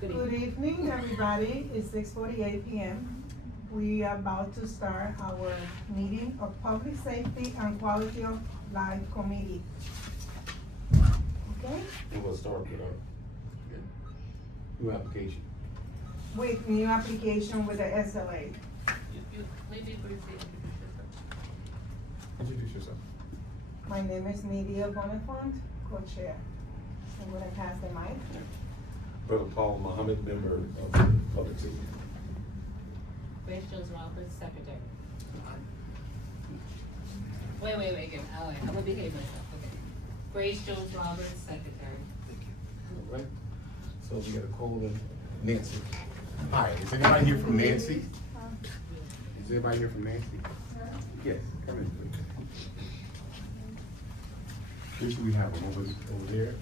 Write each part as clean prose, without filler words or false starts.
Good evening, everybody. It's 6:48 p.m. We are about to start our meeting of Public Safety and Quality of Life Committee. Okay? We're gonna start with our new application. With new application with the SLA. You maybe briefly Introduce yourself. My name is Nidia Bonifant, co-chair. I'm gonna pass the mic. Brother Paul Muhammad, member of Public Safety. Grace Jones Roberts, secretary. Wait, again, all right, I'm gonna behave myself, okay. Grace Jones Roberts, secretary. All right. So we got a call in Nancy. Hi, is anybody here from Nancy? Is anybody here from Nancy? Yes, come in, please. Usually we have them over there.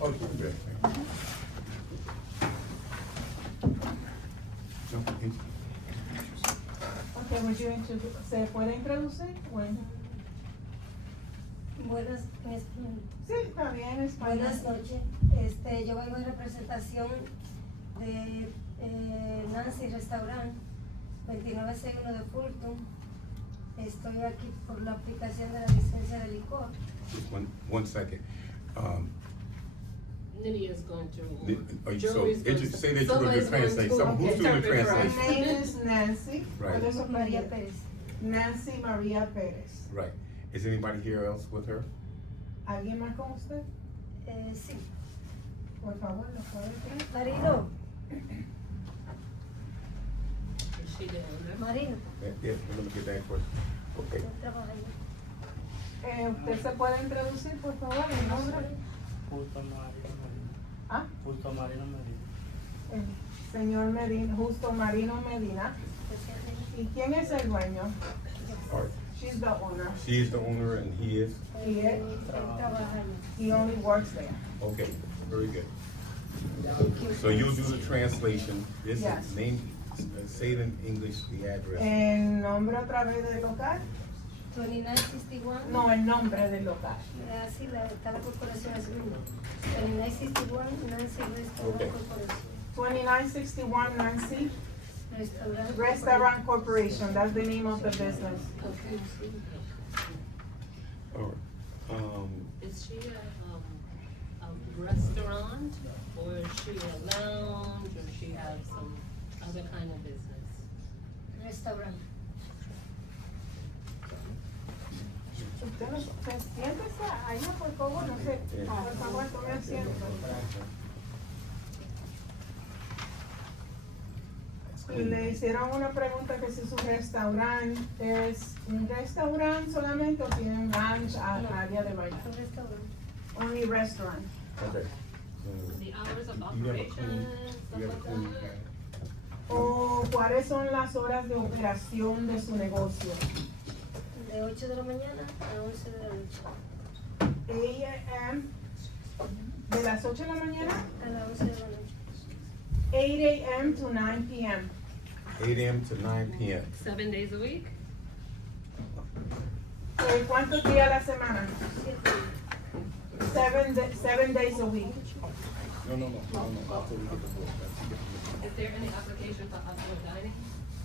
Oh, good. No, Okay, would you ¿se puede introducir? Bueno. Buenas, Sí, está bien, es buenas noches. Yo vengo en representación de Nancy Restaurant, 2961 de Fulton. Estoy aquí por la aplicación de la licencia de licor. just one second. Nydia's going to. So, say that you're gonna do translate, so who's doing the My translation? name is Nancy. Right. ¿Cuál es su María apellido? Pérez. Nancy María Pérez. Right. Is anybody here else with her? ¿Alguien más con usted? Sí. Por favor, ¿lo puede decir? Marino. Is she the owner? Marino. Yeah, let me get that question. Okay. ¿Quién trabaja ahí? ¿Usted se puede introducir, por favor, el nombre? Justo Marino Medina. ¿Ah? Justo Marino Medina. El señor Medina, Justo Marino Medina. ¿Y quién es el dueño? All right. She's the owner. She is the owner and he is? He, Él trabaja ahí. he only works there. Okay, very good. So you'll do the translation. This Yes. is name, say it in English, the address. ¿El nombre otra vez del local? 2961. No, el nombre del local. Así está la corporación así mismo. 2961 Nancy Restaurant Okay. Corporation. 2961 Nancy Restaurant. Restaurant Corporation, that's the name of the business. Okay. All right. Is she a restaurant, or is she a lounge, or she has some other kind of business? Restaurant. Usted no, siéntese allá, por favor, no sé, por favor, tome asiento. Y le hicieron una pregunta que si su restaurante es un restaurante solamente o tiene un lounge área de baile. Un restaurante. Only restaurant. Okay. The hours of You have a operation, clean, stuff you have a like clean that? pad. ¿O cuáles son las horas de operación de su negocio? De 8 de la mañana a 11 de la noche. 8 a.m. de las 8 de la mañana, A las 11 de la noche. 8 a.m. to 9 p.m. 8 a.m. to 9 p.m. 7 days a week? ¿Cuántos días a la semana? 7 7 days a week. No. After we get the book. Is there any application for outdoor dining?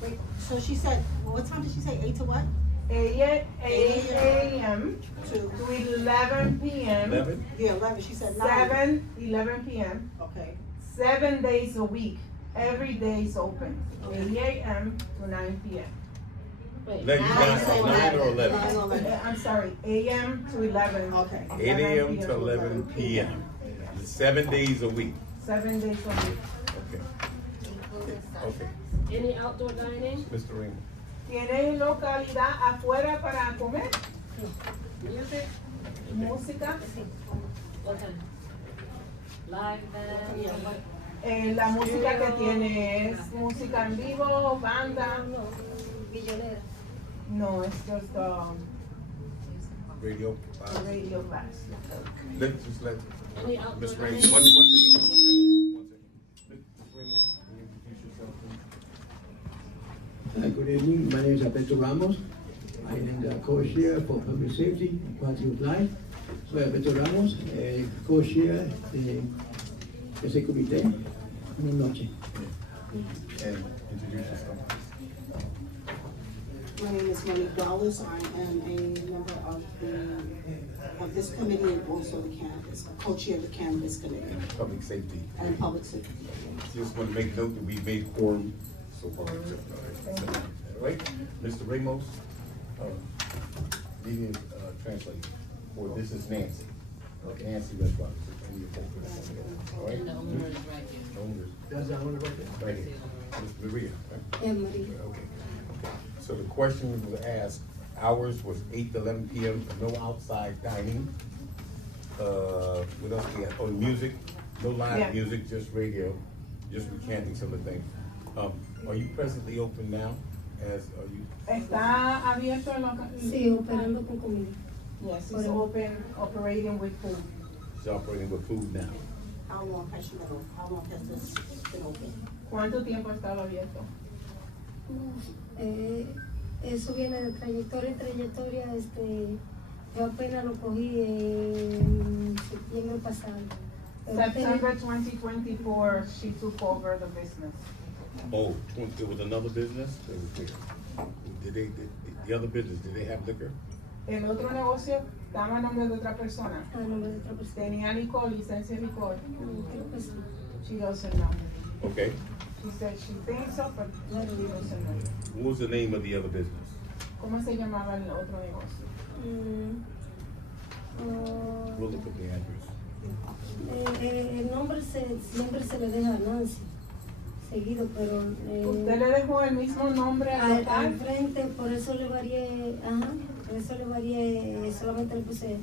Wait, so she said, what time did she say, 8 to what? 8 a.m. To, to 11 p.m. 11? yeah, 11, she said 9. 11 p.m. Okay, 7 days a week. Every day is open. 8 a.m. to 9 p.m. Wait, Let you Nine, guys say know 9 or 11? 9 or 11. I'm sorry, a.m. to 11. Okay. 8 a.m. to 11 p.m. 7 days a week. 7 days a week. Okay. any outdoor dining? Mr. Raymond. ¿Tienen localidad afuera para comer? Music? Música. What kind? Live band? or what? La música que tiene es música en vivo, banda. No, billonera. No, es just Radio. radio class. Let's just let Any outdoor Ms. dining? Raymond, one second. Ms. Raymond, can you introduce yourself, please? Good evening, my name is Alberto Ramos. I am the co-chair for Public Safety and Quality of Life. Soy Alberto Ramos, co-chair de ese comité. Buenas noches. And introduce yourself. My name is Monique Wallace. I am a member of this committee and also the cannabis, a co-chair of the cannabis committee And public safety. and public safety. Just want to make note that we made quorum so far. All right, Mr. Ramos, media translator, for this is Nancy. Nancy Westbrook. All right? And the owner is right here. Owner. That's the one right there. Right here. Ms. Maria, right? Yeah, Maria. Okay. So the question was asked, hours was 8 to 11 p.m., no outside dining. What else we got? Oh, music, no Yeah. live music, just radio, just recanting some of the things. Are you presently open now? Are you? Está abierto el local. Sí, operando con comida. Yes, it's open, operating with food. She's operating with food now. How long has this been open? ¿Cuánto tiempo ha estado abierto? Eso viene de trayectoria en trayectoria, yo apenas lo cogí en septiembre pasado. Oh, September 2024, she took over the business. There was another business? The other business, did they have liquor? El otro negocio estaba a nombre de otra persona. A nombre de otra persona. Tenía licor, licencia de licor. Creo que sí. She doesn't know. Okay. She said she thinks so, but she doesn't know. What was the name of the other business? ¿Cómo se llamaba el otro negocio? We'll look at the address. El nombre siempre se le deja a Nancy, seguido, pero ¿Usted le dejó el mismo nombre al al local? frente, por eso le varié, solamente le puse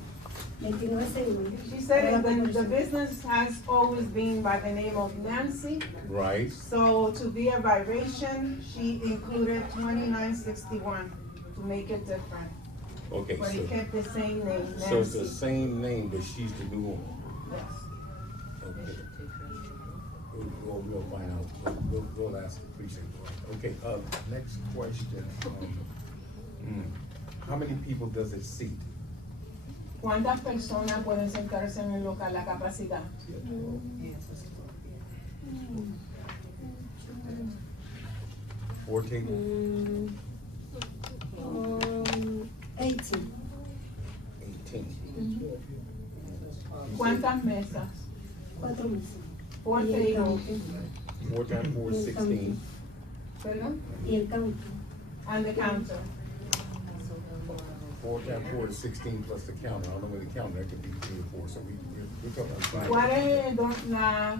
29 segundos. She said the business has always been by the name of Nancy. Right. So to be a variation, she included 2961 to make it different. Okay, But it kept the same name, so it's the Nancy. same name, but she's the new owner. Yes. Okay. We'll find out. We'll ask the precinct. Okay, next question. How many people does it seat? ¿Cuántas personas pueden sentarse en el local, la capacidad? 4 tables? 18. 18. ¿Cuántas mesas? 4 meses. 4 Y el tables. counter. 4 times 4 is 16. ¿Perdón? Y el counter. And the counter. 4 times 4 is 16 plus the counter. I don't know where the counter, that could be 3 or 4, so we're talking about ¿Cuál 5.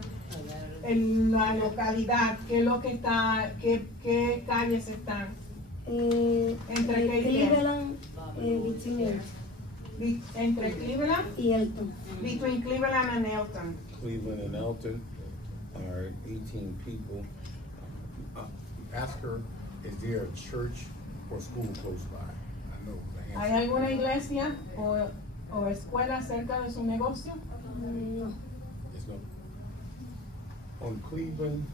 es la localidad? ¿Qué es lo que está, qué calles están? ¿Entre qué y qué? Cleveland, Victoria Entre Cleveland, y Elton. between Cleveland and Elton. Cleveland and Elton, all right, 18 people. Ask her, is there a church or school close by? I know the ¿Hay answer. alguna iglesia o escuela cerca de su negocio? No. There's no. On Cleveland.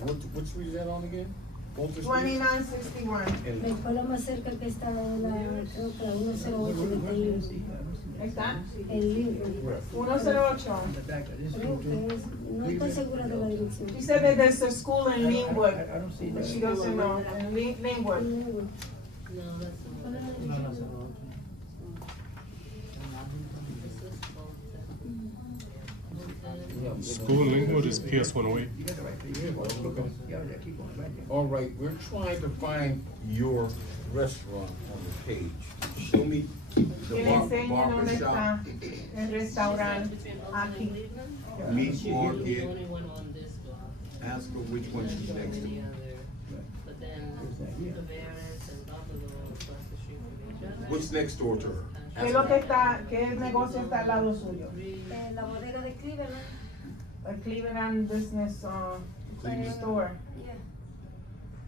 What street is that on again? Walter Street? 2961. La And escuela más cerca que está creo que la 108 de Lincoln. ¿Está? En Lincoln. 108. Creo que es, no estoy segura de la dirección. She said that there's a school in Linwood, I don't see but that. she doesn't know, in Linwood. Linwood. No, that's ¿Cuál not. es la No, no, dirección? no. School in Linwood is PS 108. You got the right thing. Yeah, keep going right there. all right, we're trying to find your restaurant on the page. Show me the Que le enseñe barber dónde shop. está el restaurante aquí. Meat The market. only one on this block. Ask her which one she's And next the to. other. But then the Bears and Buffalo across the street from each other. What's next door to her? ¿Qué es lo que está, qué negocio está al lado suyo? La bodega de Cleveland. El Cleveland Business Cleveland. Store. Yeah.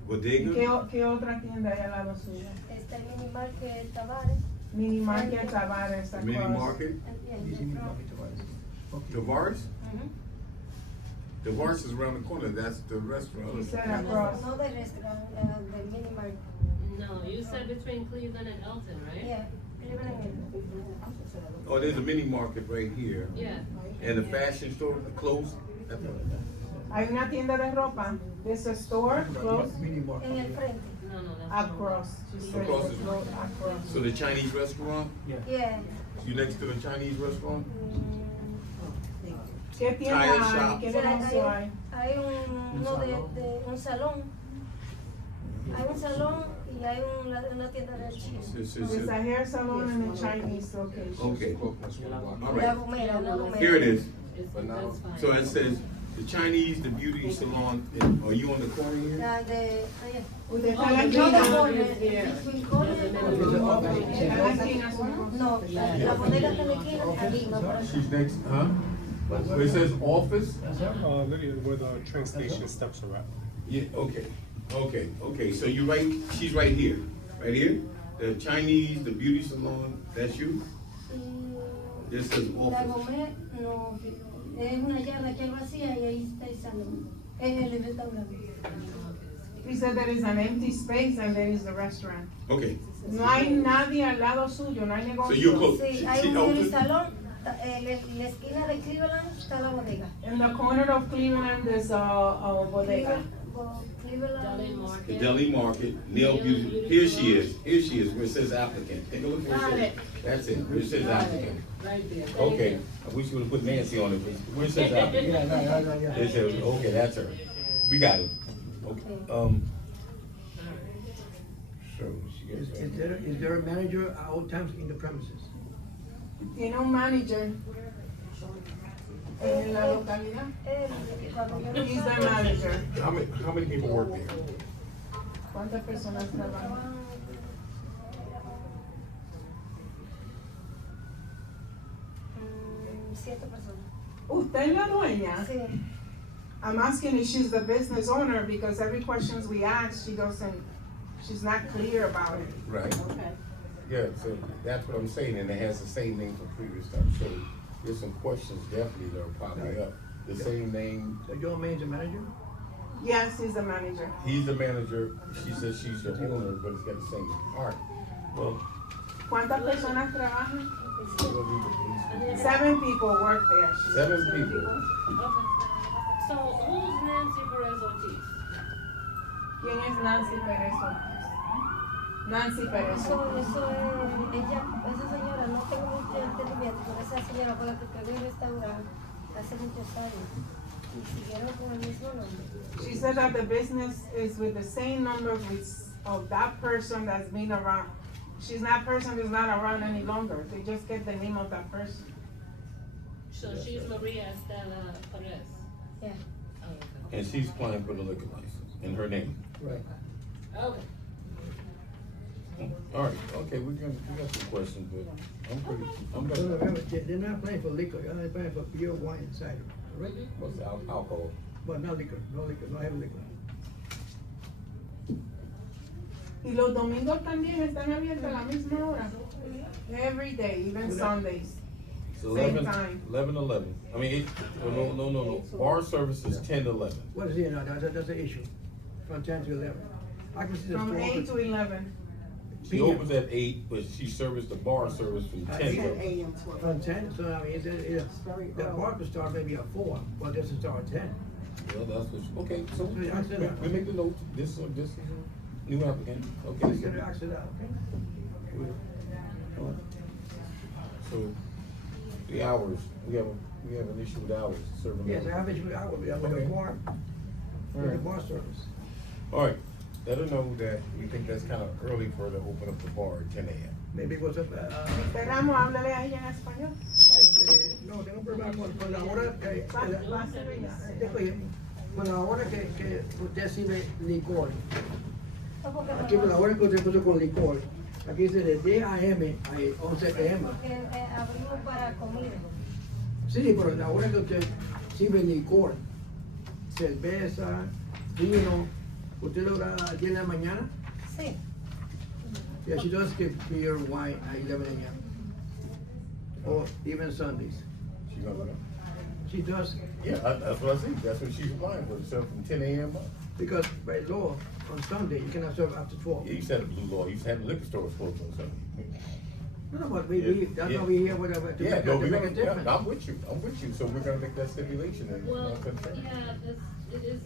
Bodega? ¿Qué otra tienda hay al lado suyo? Está el mini market Tavares. Mini Market Tavares across. Mini market? You see me talking to us. Okay. Tavares? Tavares is around the corner, that's the restaurant. She said across. No del restaurant, del mini market. No, you said between Cleveland and Elton, right? Yeah, Cleveland and Oh, there's a mini market right here. Yeah. And the fashion store closed? Hay una tienda de ropa. There's a store close Mini market. en el frente. No, that's. across. She said Across it's the- close across. So the Chinese restaurant, Yeah. you next to the Chinese restaurant? ¿Qué tienda Tire hay? shop. ¿Qué O sea, negocio hay? hay uno de un salón. Hay un salón y hay una tienda de chino. There's a hair salon and a Chinese location. Okay, all La right. Gomera, la Gomera. Here it is. That's fine. So it says, the Chinese, the beauty salon, are you on the corner here? La de, allá. Usted está Oh, en la the No, de esquina. corner, Yeah. between corner and Está en la esquina, su negocio. No, la bodega está en la esquina, arriba, por aquí. She's next, huh? Where it says office? Lydia, where the train station steps are at. Yeah, okay, so you right, she's right here, The Chinese, the beauty salon, that's you? This says La office. Gomera, no, es una yarda que hay vacía y ahí está el salón. Es el restaurante. He said there is an empty space and there is the restaurant. Okay, No hay nadie al lado suyo, no hay so negocio. you're close. Sí, hay un en el salón, en la esquina de Cleveland está la bodega. In the corner of Cleveland, there's a bodega. Deli Cleveland. The Market. deli market, Nail Beauty, here she is, where it says applicant. Take a look where it says, that's it, where it says applicant. Right there. Okay, I wish you would've put Nancy on it, but where it says applicant. Yeah. It says, okay, that's her. We got it. Okay, so she gets that. Is there a manager at all times in the premises? Tiene un manager en la localidad. Cuando yo no He's the salgo, manager. How many people work there? ¿Cuántas personas trabajan? 7 personas. ¿Usted es la dueña? Sí. I'm asking if she's the business owner because every questions we ask, she's not clear about it. Right. Okay. Yeah, so that's what I'm saying, and it has the same name for previous stuff, so there's some questions definitely that are popping up. The same name, So your man's a manager? Yes, he's the manager. he's the manager, she says she's the owner, but it's got the same, alright, well. ¿Cuántas personas trabajan? we'll leave it at 7 people work there. these. 7 people. Okay. So who's Nancy Perez Ortiz? ¿Quién es Nancy Pérez Ortiz? Nancy Pérez Eso Ortiz. es, ella, esa señora, no tengo mucho entendimiento, pero esa señora con la que quedó el restaurante hace muchos años y siguieron con el mismo nombre. She said that the business is with the same number of that person that's been around. That person is not around any longer. They just get the name of that person. So she's Maria Estela Perez. Yeah. Oh, okay. And she's applying for the liquor license, in her name. Right. Okay. Alright, okay, we got some questions, but I'm No, gonna, remember, they're not playing for liquor, they're playing for beer, wine, and cider, right? what's the alcohol? But no liquor, no heavy liquor. Y los domingos también están abiertos a la misma hora. Every day, even Sundays. It's Same 11, time. 11. I mean, no. Bar service is 10 to 11. What is it now, that's the issue, from 10 to 11. I can see the From store 8 to open. 11. She opens at 8, but she serves the bar service from 10 10 to. a.m. to 11. From 10, so I mean, very the early. bar could start maybe at 4, but this is start at 10. Well, that's what, okay, so So you answer that. we make the note, this is a new applicant, okay. You gotta ask it out, okay? So, the hours, we have an issue with hours, serving. Yes, I hours. have issue with the Okay. bar, with the Alright. bar service. All right, let her know that we think that's kind of early for her to open up the bar at 10 a.m. Maybe it was a, Mr. Ramos, háblale a ella en español. no, tengo un problema con la hora que, Va a ser ella. con la hora que usted sirve licor. No, porque Aquí con la hora que usted puso con licor, aquí dice de 10 a.m. a 11 p.m. porque abrimos para comida. Sí, pero la hora que usted sirve licor, cerveza, vino, ¿usted lo da a 10 de la mañana? Sí. Yeah, she does give beer, wine at 11 a.m. Or even Sundays. She gonna go? She does, Yeah, that's what I see, that's what she's applying for, serve from 10 a.m. up. because by law, on Sunday, you cannot serve after 12. Yeah, you said a blue law, you used to have liquor stores closed on Sunday. No, but Yeah, that's yeah. why we here, whatever, to Yeah, make no, to we're make a gonna, difference. I'm with you, so we're gonna make that stipulation and. Well, yeah, it is,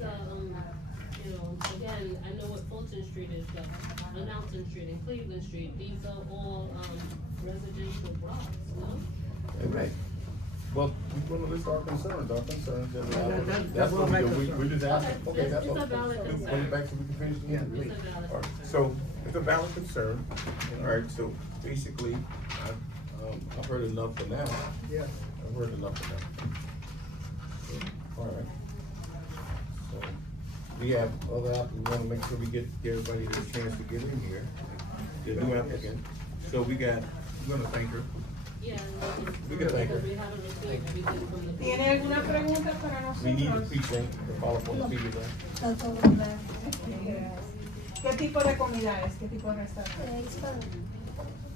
you know, again, I know what Fulton Street is, but on Alton Street and Cleveland Street, these are all, residential blocks, no? Right. Well, we wanna list our concerns, That's that's what my we do, concern. we just ask, Okay, okay, that's it's all. a valid Bring concern. it back so we can finish the Yeah, meeting. It's a valid All right, concern. so, it's a valid concern, all right, so basically, I've heard enough for now, Yeah. I've heard enough for now. All right. So, we have other, we wanna make sure we get everybody a chance to get in here, the new applicant, so we're gonna thank her. Yeah. We can thank her. Because we haven't received everything from the. ¿Tiene alguna pregunta para We need the nosotros? precinct to follow up on the previous one. Está todo claro. ¿Qué tipo de comida es? ¿Qué tipo de restaurante? Hispano,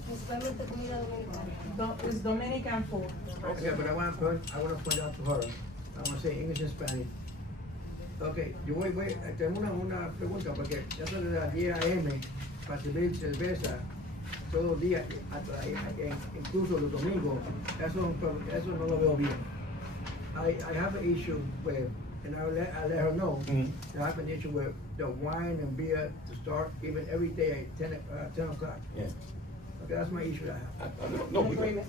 principalmente comida dominicana. Es Dominican food. Okay, but I wanna point out to her, I wanna say English and Spanish. Okay, yo tengo una pregunta, porque eso de las 10 a.m. para servir cerveza todos los días, incluso los domingos, eso no lo veo bien. I have an issue with, and I let her know, Mhm. I have an issue with the wine and beer to start even every day at 10 o'clock. Yeah. Okay, that's my issue I have. No, we're gonna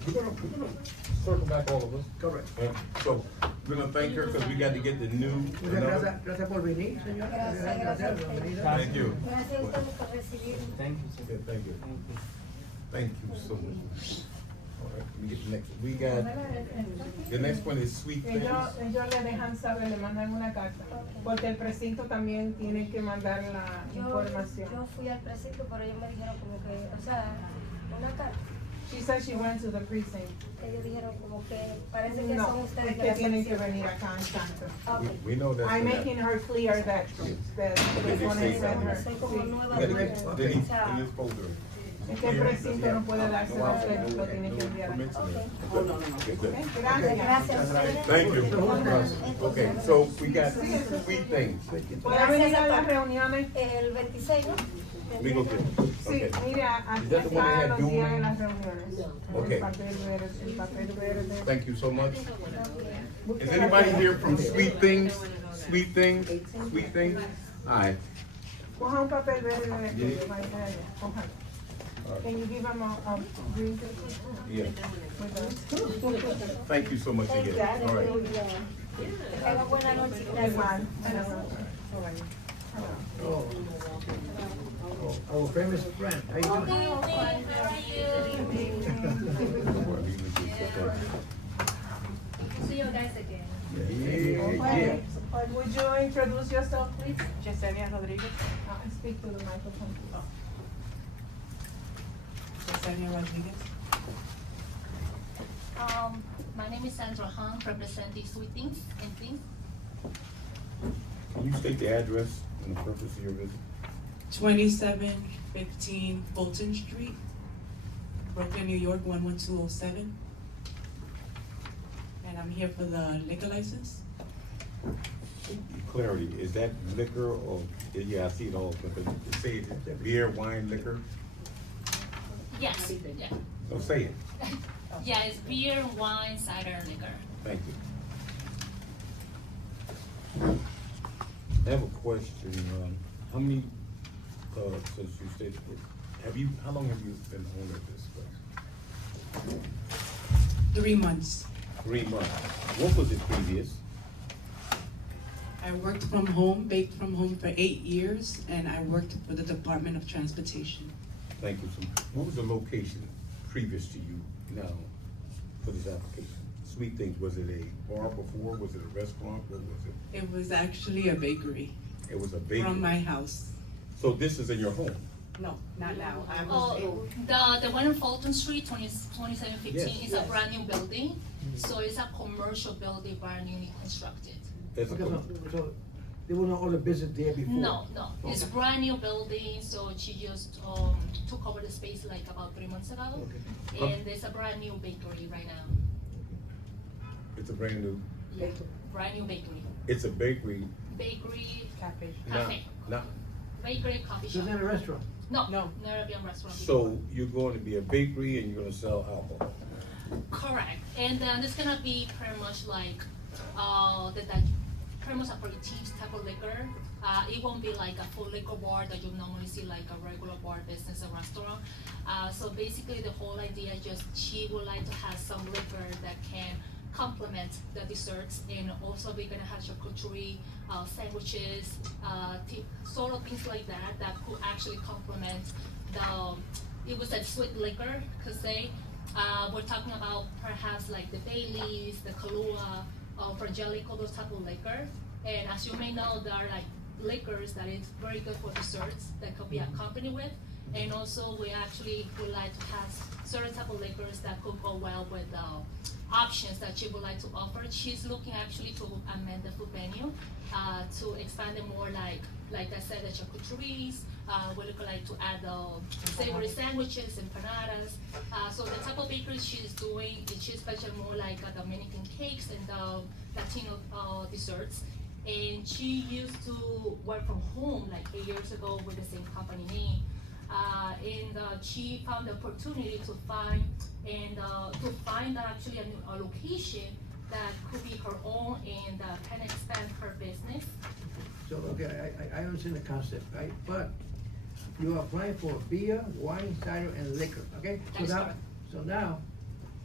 circle back all of us. Correct. Yeah. So, we're gonna thank her, cause we got to get the new. Muchas gracias por venir, señora. Gracias. Thank you. Gracias a ustedes por recibirme. Thank you, sir. Okay, thank you. Thank you. Thank you so much. All right, let me get the next, we got, the next one is sweet things. Ellos le dejan saber, le mandan una carta, porque el precinto también tiene que mandar la información. Yo fui al precinto, pero ellos me dijeron como que, o sea, una carta. She said she went to the precinct. Ellos dijeron como que parece que son No, ustedes es de que la tienen que sección. venir acá en Santa. Okay. We know that. I'm making her clear that they're gonna Yes. send her. Soy como Sí. nueva. Then porque, he- o sea, he is folder. Es que el precinto no puede darse No, a usted, lo tiene que no enviar. permits acá. in there. Okay, good. Gracias. Gracias a ustedes. Thank you. Okay, so we got sweet things. ¿Puede venir a las reuniones? El 26, ¿no? We go get, Sí, okay. mira, aquí Is that the one they están had los doing? días de las reuniones. Okay. El papel verde. Thank you so much. Is anybody here from Sweet Things? Sweet Things? Sweet Things? Alright. Coja un papel verde de Yeah. aquí, vaya allá, cójalo. Can you give them a drink? Yeah. With us? Thank you so much again. All right. Tenga buena noche. Igual. Oh, our famous friend, how you doing? See you guys again. Yeah. Would you introduce yourself, please? Yesenia Rodriguez. Speak to the microphone. Yesenia Rodriguez. My name is Sandra Han, representing Sweet Things and Things. Can you state the address and the purpose of your visit? 2715 Fulton Street, Brooklyn, New York, 11207. And I'm here for the liquor license. Clarity, is that liquor or, yeah, I see it all, but it say it, beer, wine, liquor? Yes, yeah. Don't say it. Yeah, it's beer, wine, cider, liquor. Thank you. I have a question, how many, since you stayed, how long have you been owner of this place? 3 months. 3 months. What was it previous? I worked from home, baked from home for 8 years, and I worked for the Department of Transportation. Thank you. So what was the location previous to you now for this application? Sweet Things, was it a bar before? Was it a restaurant? What was it? It was actually a bakery It was a bakery. from my house. So this is in your home? No, not now. I was Oh, the one on Fulton Street, 2715, Yes. is a brand new building. So it's a commercial building, brand newly constructed. That's a Okay, so there was no other business there before? No, it's brand new building, so she just, took over the space like about 3 months ago. Okay. And there's a brand new bakery right now. It's a brand new Yeah, brand new bakery. It's a bakery, Bakery, Cafe. cafe, not, bakery, coffee So shop. it's not a restaurant. No, No. never been a restaurant before. so you're going to be a bakery and you're gonna sell alcohol? Correct, and then it's gonna be pretty much like, pretty much aperitifs type of liquor. It won't be like a full liquor bar that you normally see like a regular bar business, a restaurant. So basically the whole idea just, she would like to have some liquor that can complement the desserts, and also we're gonna have charcuterie, sandwiches, sort of things like that, that could actually complement it was a sweet liquor, could say. We're talking about perhaps like the Baileys, the Kahlua, Frangelico, those type of liquor. And as you may know, there are like liquors that is very good for desserts that could be accompanied with. And also we actually would like to have certain type of liquors that could go well with options that she would like to offer. She's looking actually to amend the food menu, to expand it more like I said, the charcuteries. We look like to add savory sandwiches, empanadas. So the type of bakery she's doing, she's special more like Dominican cakes and Latino desserts. And she used to work from home like 8 years ago with the same company name. And she found the opportunity to find actually a location that could be her own and can expand her business. So, okay, I understand the concept, right? But you are applying for beer, wine, cider, and liquor, okay? So That's now, correct. so now,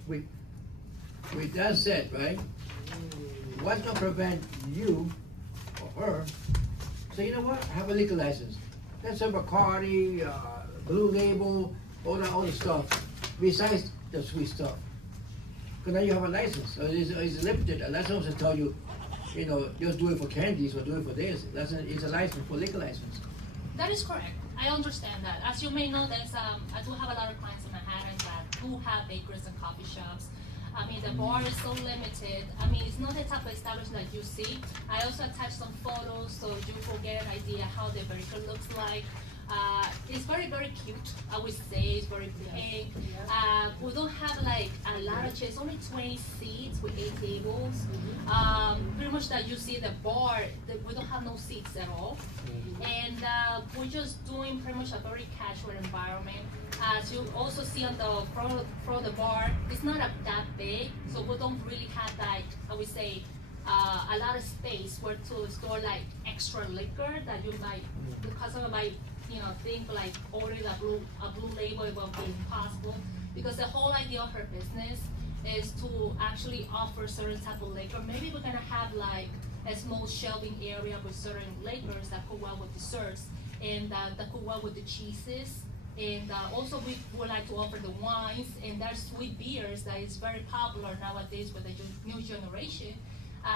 with that said, right? What's gonna prevent you or her, say, you know what, I have a liquor license. Let's have Bacardi, Blue Label, all the stuff, besides the sweet stuff. Cause now you have a license, so it's limited. A license will tell you, you know, just do it for candies or do it for this. It's a license, for liquor license. That is correct. I understand that. As you may know, I do have a lot of clients in Manhattan that do have bakeries and coffee shops. I mean, the bar is so limited. I mean, it's not the type of establishment that you see. I also attached some photos so you will get an idea how the bakery looks like. It's very, very cute. I would say it's very pink. We don't have like a lot of chairs, only 20 seats with 8 tables. Pretty much that you see the bar, we don't have no seats at all. And we're just doing pretty much a very casual environment. As you also see on the front of the bar, it's not that big, so we don't really have like, I would say, a lot of space where to store like extra liquor that you might, the customer might, you know, think like ordering a blue label, it will be impossible. Because the whole idea of her business is to actually offer certain type of liquor. Maybe we're gonna have like a small shelving area with certain liquors that go well with desserts, and that go well with the cheeses. And also we would like to offer the wines, and there's sweet beers that is very popular nowadays with the new generation.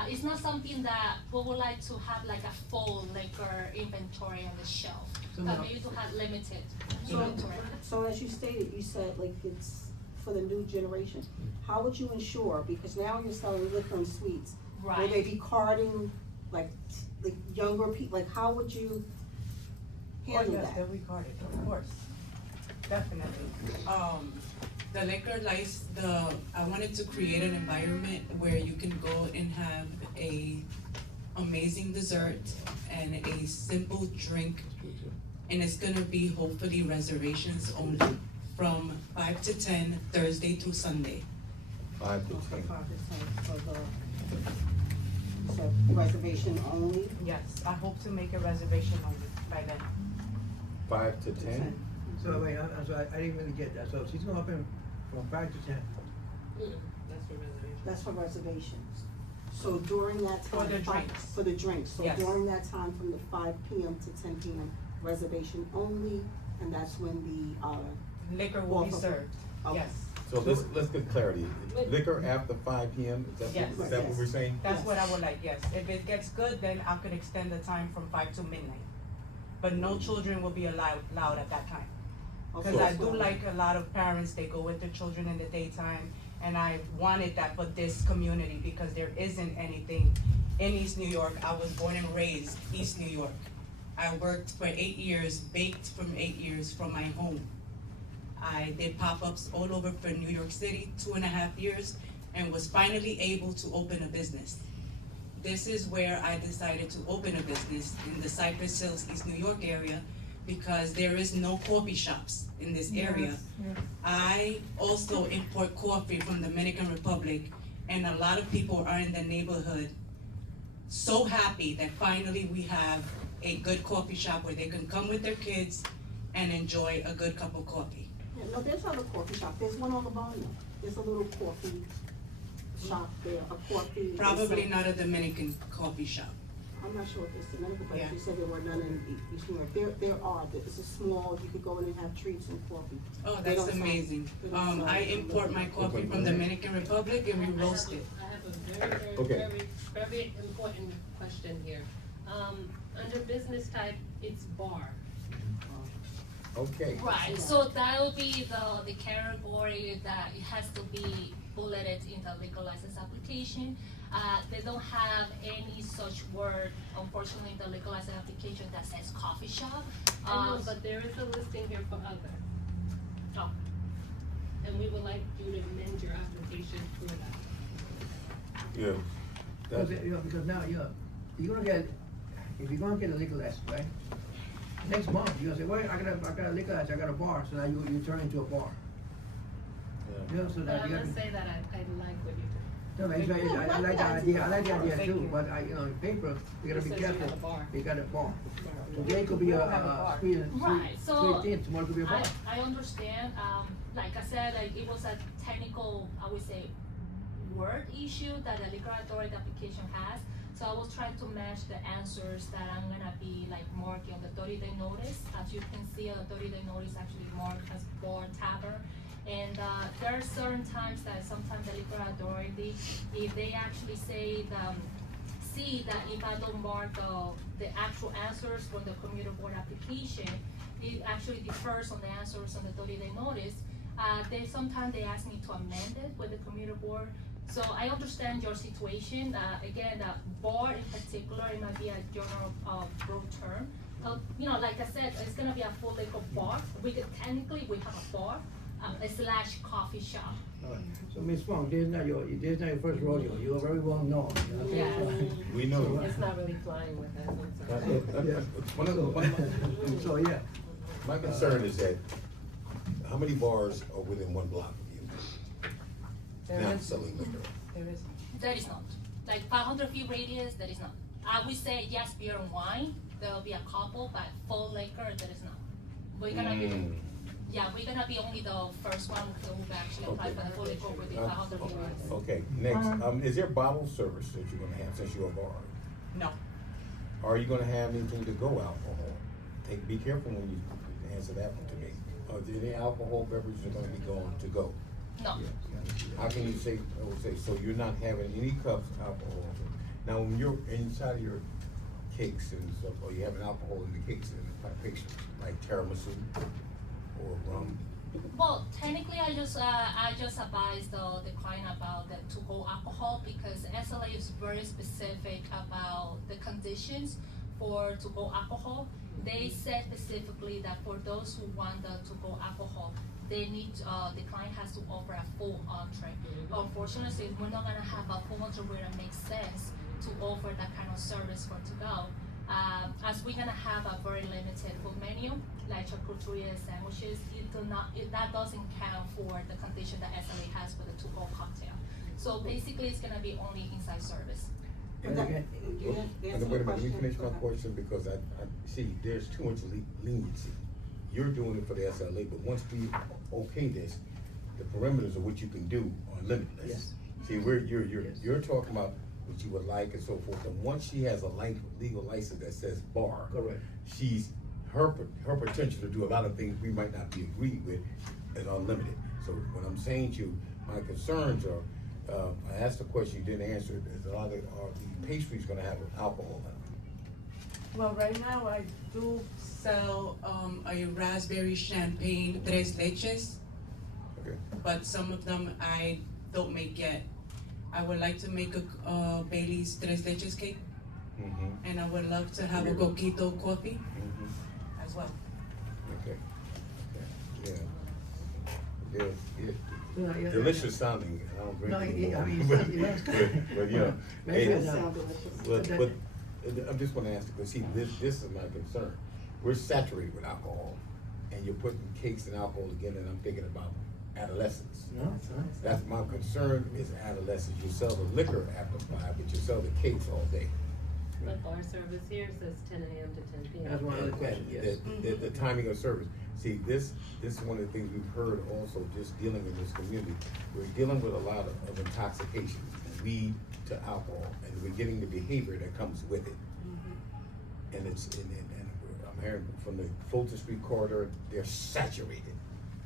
It's not something that we would like to have like a full liquor inventory on the shelf, but maybe to have limited inventory. So as you stated, you said like it's for the new generation. How would you ensure, because now you're selling liquor and sweets, will Right. they be carding like younger people, like how would you handle yes, that? they'll be carded, of course, definitely. The liquor license, I wanted to create an environment where you can go and have a amazing dessert and a simple drink, and it's gonna be hopefully reservations only from 5 to 10, Thursday to Sunday. 5 to 10. 5 to 10 for the, so reservation only? Yes, I hope to make a reservation on it by then. 5 to 10? So wait, I'm sorry, I didn't really get that. So she's gonna open from 5 to 10. That's for reservation. That's for reservations. So during that For time. the drinks. For the drinks, so Yes. during that time from the 5 PM to 10 PM, reservation only, and that's when the, Liquor will be Well, served, okay. yes. So let's get clarity. Liquor after 5 PM, Yes. is that what we're saying? That's what I would like, yes. If it gets good, then I could extend the time from 5 to midnight. But no children will be allowed at that time. Okay. Because I do like a lot of parents, they go with their children in the daytime, and I wanted that for this community because there isn't anything in East New York. I was born and raised East New York. I worked for 8 years, baked from 8 years from my home. I did pop-ups all over for New York City, 2.5 years, and was finally able to open a business. this is where I decided to open a business in the Cypress Hills, East New York area, because there is no coffee shops in this area. Yes, yes. I also import coffee from Dominican Republic, and a lot of people are in the neighborhood so happy that finally we have a good coffee shop where they can come with their kids and enjoy a good cup of coffee. Yeah, no, there's other coffee shop, there's one on Livonia, there's a little coffee shop there, a coffee. Probably not a Dominican coffee shop. I'm not sure if it's Dominican, but Yeah. you said there were none in East New York. There are, it's a small, you could go in and have treats and coffee. Oh, They that's don't sell- amazing. they don't sell I it. import my coffee from Dominican Republic and we roast it. I have a very, Okay. very important question here. Under business type, it's bar. Okay. Right, so that'll be the category that it has to be bulleted in the liquor license application. They don't have any such word, unfortunately, in the liquor license application that says coffee shop. I know, but there is a listing here for other. Oh. And we would like you to amend your application for that. Yeah. Because, That's, because now, you're gonna get, if you're gonna get a liquor license, right? Next month, you're gonna say, well, I got a liquor license, I got a bar, so now you turn into a bar. You know, so But that I you must got. say that I like what you did. No, I like the idea, too, but in paper, you gotta It be says you have careful, a bar. you got a bar. Today could be a sweet, Right, so sweet tea, tomorrow could be a bar. I understand, like I said, like it was a technical, I would say, word issue that the liquor authority application has. So I was trying to match the answers that I'm gonna be like marking on the 30-day notice. As you can see, on the 30-day notice actually marked as bar tavern. And there are certain times that sometimes the liquor authority, if they actually say see that if I don't mark the actual answers from the commuter board application, it actually differs on the answers on the 30-day notice. Sometimes they ask me to amend it with the commuter board. So I understand your situation. Again, bar in particular, it might be a general broad term. Like I said, it's gonna be a full liquor bar. Technically, we have a bar, / coffee shop. Alright. So Ms. Fong, this is not your first rodeo, you are very well known. Okay? Yeah. we know. It's not really flying with us, I'm That's sorry. it. That's one of my- So, yeah, My concern is that, how many bars are within 1 block of you? Not selling liquor. There is not. Like 500 feet radius, there is not. I would say yes, beer and wine, there will be a couple, but full liquor, there is not. We're gonna be, we're gonna be only the first one who actually apply for the full liquor within 500 feet radius. Okay, next, is there bottle service that you're gonna have since you're a bar? No. Are you gonna have anything to go alcohol? Be careful when you answer that one to me. Are there any alcohol beverages are gonna be going to go? No, How can you say, so you're not having any cups alcohol? Now, when you're inside of your cakes and stuff, or you having alcohol in the cakes and the pastries, like tiramisu or rum? well, technically, I just advise the client about the to-go alcohol because SLA is very specific about the conditions for to-go alcohol. They said specifically that for those who want the to-go alcohol, they need, the client has to offer a full entree. Unfortunately, we're not gonna have a full entree where it makes sense to offer that kind of service for to-go. As we're gonna have a very limited food menu, like charcuterie sandwiches, that doesn't count for the condition that SLA has for the to-go cocktail. So basically, it's gonna be only inside service. and again, And wait a minute, let me finish my question because I see there's too much leniency. You're doing it for the SLA, but once we okay this, the parameters of what you can do are limitless. Yes. See, you're talking about what you would like and so forth, and once she has a legal license that says bar. correct. Her potential to do a lot of things we might not be agreed with is unlimited. So what I'm saying to you, my concerns are, I asked a question you didn't answer, is a lot of, are the pastries gonna have alcohol in them? Well, right now I do sell a raspberry champagne tres leches, Okay. but some of them I don't make yet. I would like to make a Bailey's tres leches cake, Mm-hmm. and I would love to have a coquito coffee as well. Okay. Yeah. Yeah, delicious sounding, I don't drink No, anymore. I mean, But, you know, Maybe hey, it's Sound delicious. but, I'm just gonna ask, because see, this is my concern. We're saturated with alcohol, and you're putting cakes and alcohol together, and I'm thinking about adolescents. No, That's my concern, is adolescents. You sell the liquor after 5, but you sell the cakes all day. But bar service here says 10 a.m. to 10 p.m. That's one other question, yes. The timing of service. See, this is one of the things we've heard also, just dealing in this community. We're dealing with a lot of intoxication, lead to alcohol, and we're getting the behavior that comes with it. And and I'm hearing from the Fulton Street corridor, they're saturated.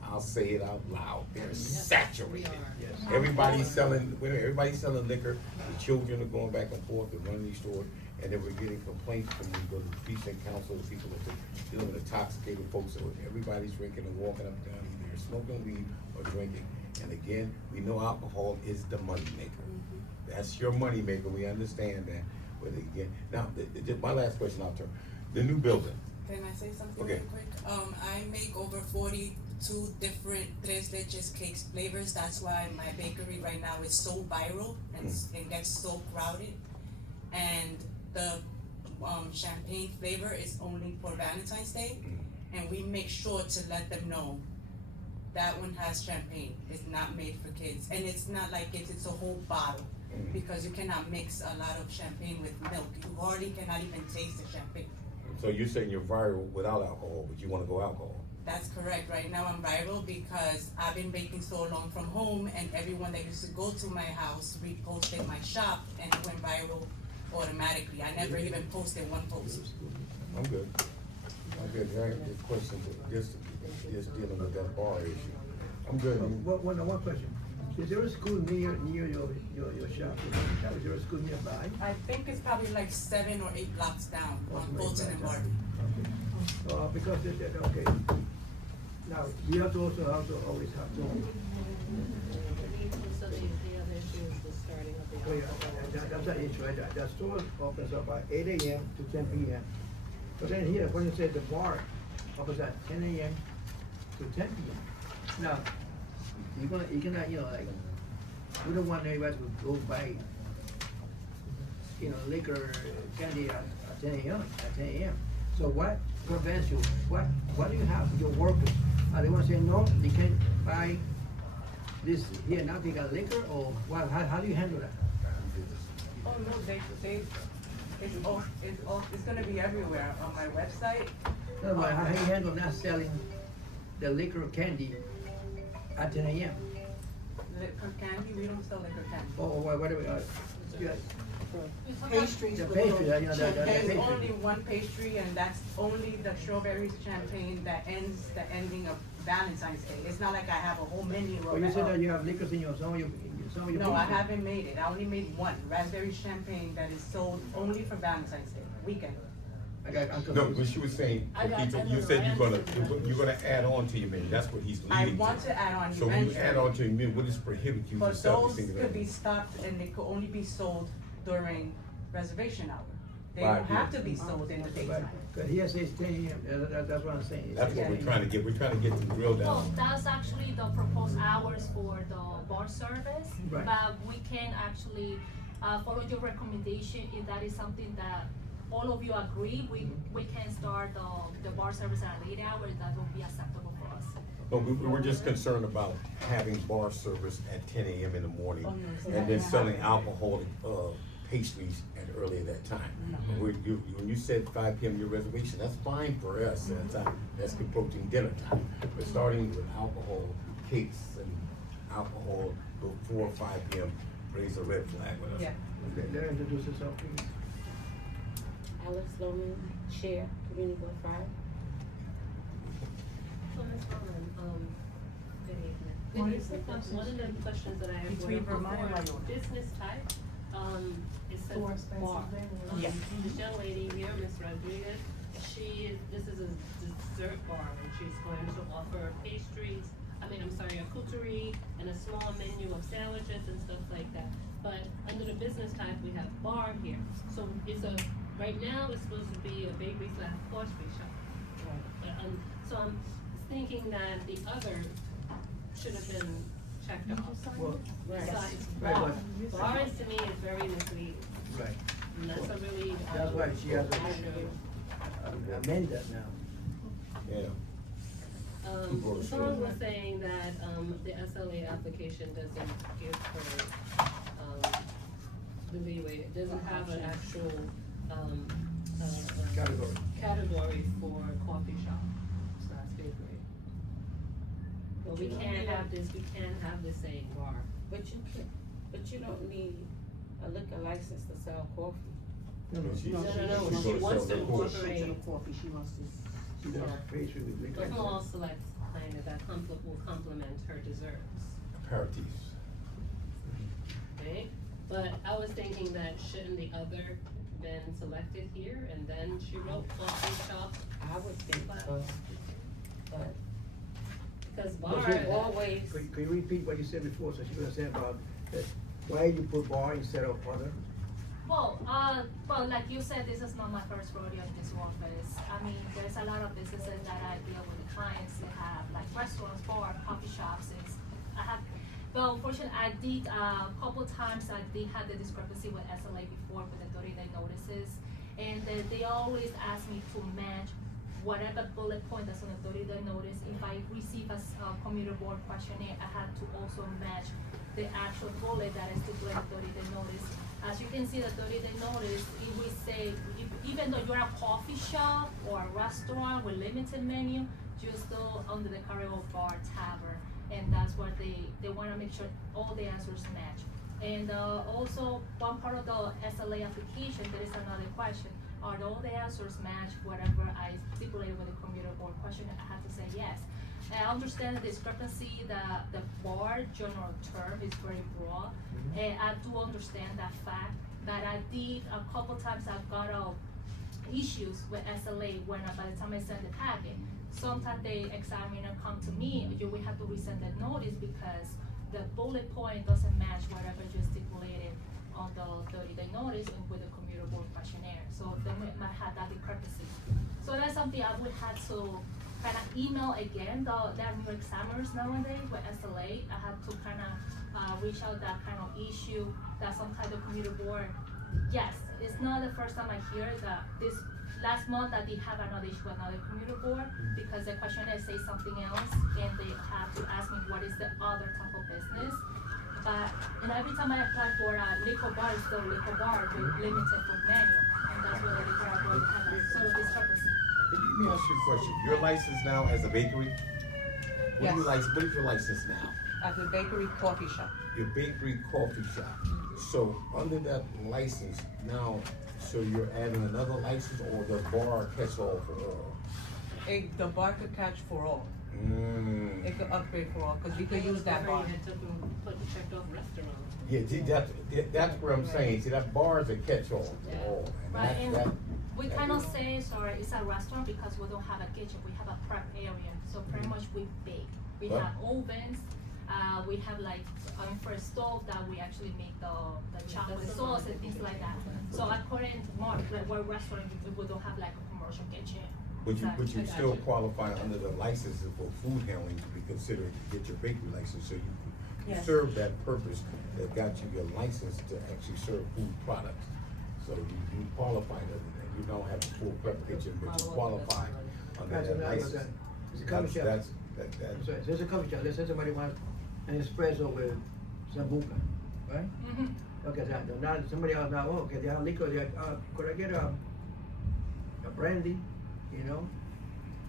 I'll say it out loud, they're saturated. Yes. Everybody's selling liquor, the children are going back and forth and running these stores, and then we're getting complaints from the precinct council, the people that are dealing with intoxicated folks, so everybody's drinking and walking up and down, either smoking weed or drinking. And again, we know alcohol is the money maker. That's your money maker, we understand that, but again, now, my last question, I'll turn, the new building. Can I say something Okay. real quick? I make over 42 different tres leches cakes flavors. That's why my bakery right now is so viral and gets so crowded. And the champagne flavor is only for Valentine's Day. And we make sure to let them know that one has champagne. It's not made for kids. And it's not like it's a whole bottle, because you cannot mix a lot of champagne with milk. You hardly cannot even taste the champagne. So you're saying you're viral without alcohol, but you wanna go alcohol? That's correct. Right now I'm viral because I've been baking so long from home, and everyone that used to go to my house reposted my shop, and it went viral automatically. I never even posted one post. I'm good. I'm good. I have a question, just dealing with that bar issue. I'm good. One question. Is there a school near your shop? Is there a school nearby? I think it's probably like 7 or 8 blocks down on Fulton and Barbie. Because, okay. Now, you have to also always have to, So the other issue is the starting of the oh, yeah, that's an issue, right? The store opens up at 8 a.m. to 10 p.m. But then here, when you say the bar opens at 10 a.m. to 10 p.m. Now, you're gonna, like, we don't want everybody to go buy, liquor, candy at 10 a.m. So what prevents you, what do you have with your workers? Are they gonna say, no, they can't buy this here, now they got liquor, or what, how do you handle that? Oh, no, it's gonna be everywhere on my website. No, but how you handle not selling the liquor candy at 10 a.m.? Liquor candy, we don't sell liquor candy. Or whatever, yeah, Pastries the with pastry, little the There's pastry. only one pastry, and that's only the strawberry champagne that ends the ending of Valentine's Day. It's not like I have a whole menu of. Well, you said that you have liquors in some of your No, I pastries. haven't made it. I only made one, raspberry champagne, that is sold only for Valentine's Day, weekend. I'm No, confused. but she was saying, I you said you're gonna add on to your menu, that's what he's I leading to. want to add on So when you add eventually, on to your menu, what is prohibit you but from selling those these things? could be stopped and they could only be sold during reservation hour. They 5 don't have to p.m. be sold in the But, daytime. cause here says 10 a.m., that's what I'm saying. That's what we're trying to get, them drilled Well, down. that's actually the proposed hours for the bar service. Right. But we can actually follow your recommendation if that is something that all of you agree. We can start the bar service at a late hour, that will be acceptable for us. But we're just concerned about having bar service at 10 a.m. in the morning, Oh, no, it's and not then gonna selling happen. alcoholic, pastries at earlier that time. When you said 5 p.m. your reservation, that's fine for us, that's approaching dinner time. But starting with alcohol, cakes and alcohol before 5 p.m. raise a red flag with us. Yeah. Let her introduce herself, please. Alex Loman, Chair, Community Board 5. So Ms. Rowland, good evening. One of the questions that I have Between Vermont and before, Wyoming. business type, it says bar. Yeah. This young lady here, Ms. Rodriguez, this is a dessert bar, and she's going to offer pastries, charcuterie, and a small menu of sandwiches and stuff like that. But under the business type, we have bar here. So right now, it's supposed to be a bakery / pastry shop. So I'm thinking that the other should have been checked off. Well, Right. So, right, bar, but, bars to me is very misleading, right, and that's a really. that's why she has issue. to amend that now. Yeah. Someone was saying that, the SLA application doesn't give her, the leeway, it doesn't have an actual, Category. category for coffee shop slash bakery. But we can't have this, we can't have this saying bar. But you don't need a liquor license to sell coffee. No, no, She- No, she she wants to sell liquor. incorporate Coffee, she wants to. she does pastry with a liquor. small select kind of that will complement her desserts, Aperitifs. right? But I was thinking that shouldn't the other been selected here and then she wrote coffee shop? I would think so, but Because But bar, she- always, Could you repeat what you said before, so she gonna say about that, why you put bar instead of other? Well, like you said, this is not my first rodeo in this office. I mean, there's a lot of businesses that I deal with the clients that have like restaurants, bar, coffee shops. Well, unfortunately, I did, a couple times I did have the discrepancy with SLA before with the 30-day notices. And they always ask me to match whatever bullet point that's on the 30-day notice. If I receive a commuter board questionnaire, I have to also match the actual bullet that is stipulated 30-day notice. As you can see, the 30-day notice, it will say, even though you're a coffee shop or a restaurant with limited menu, you're still under the category of bar tavern. And that's what they wanna make sure all the answers match. And also, one part of the SLA application, there is another question. Are all the answers match whatever I stipulated with the commuter board question? I have to say yes. I understand the discrepancy, the bar general term is very broad. And I do understand that fact, but I did, a couple times I got issues with SLA when, by the time I send the packet. Sometimes the examiner come to me, you will have to resend that notice because the bullet point doesn't match whatever you stipulated on the 30-day notice and with the commuter board questionnaire. So they might have that discrepancy. So that's something I would have to kind of email again, there are new examiners nowadays with SLA. I have to kind of reach out that kind of issue, that some kind of commuter board. Yes, it's not the first time I hear that. This last month I did have another issue with another commuter board because the questionnaire says something else and they have to ask me what is the other type of business. And every time I apply for a liquor bar, it's still liquor bar with limited for menu. And that's where the liquor bar have a sort of discrepancy. Let me ask you a question. You're licensed now as a bakery? Yes. What is your license now? At the bakery coffee shop. Your bakery coffee shop. So under that license now, so you're adding another license or the bar catch all for all? The bar could catch for all. It could upgrade for all, cause we could use that bar. Put the checked off restaurant. Yeah, see, that's where I'm saying, see, that bar is a catch all for all. And Right, and that- we that cannot is- say, sorry, it's a restaurant because we don't have a kitchen, we have a prep area, so pretty much we bake. We What? have ovens, we have like, first stove that we actually make the chocolate sauce and things like that. So according to Mark, like what restaurant, we don't have like a commercial kitchen. But you I still got you. qualify under the licenses for food handling to be considered to get your bakery license, so you Yes. serve that purpose that got you your license to actually serve food products. So you qualify everything, you don't have a full prep kitchen, but you qualify under That's that another license. thing. It's a coffee shop. That's, So there's a coffee shop, let's say somebody wants an espresso with sambuca, right? Mhm. Okay, so now somebody else now, oh, okay, they have liquor, could I get a brandy, you know?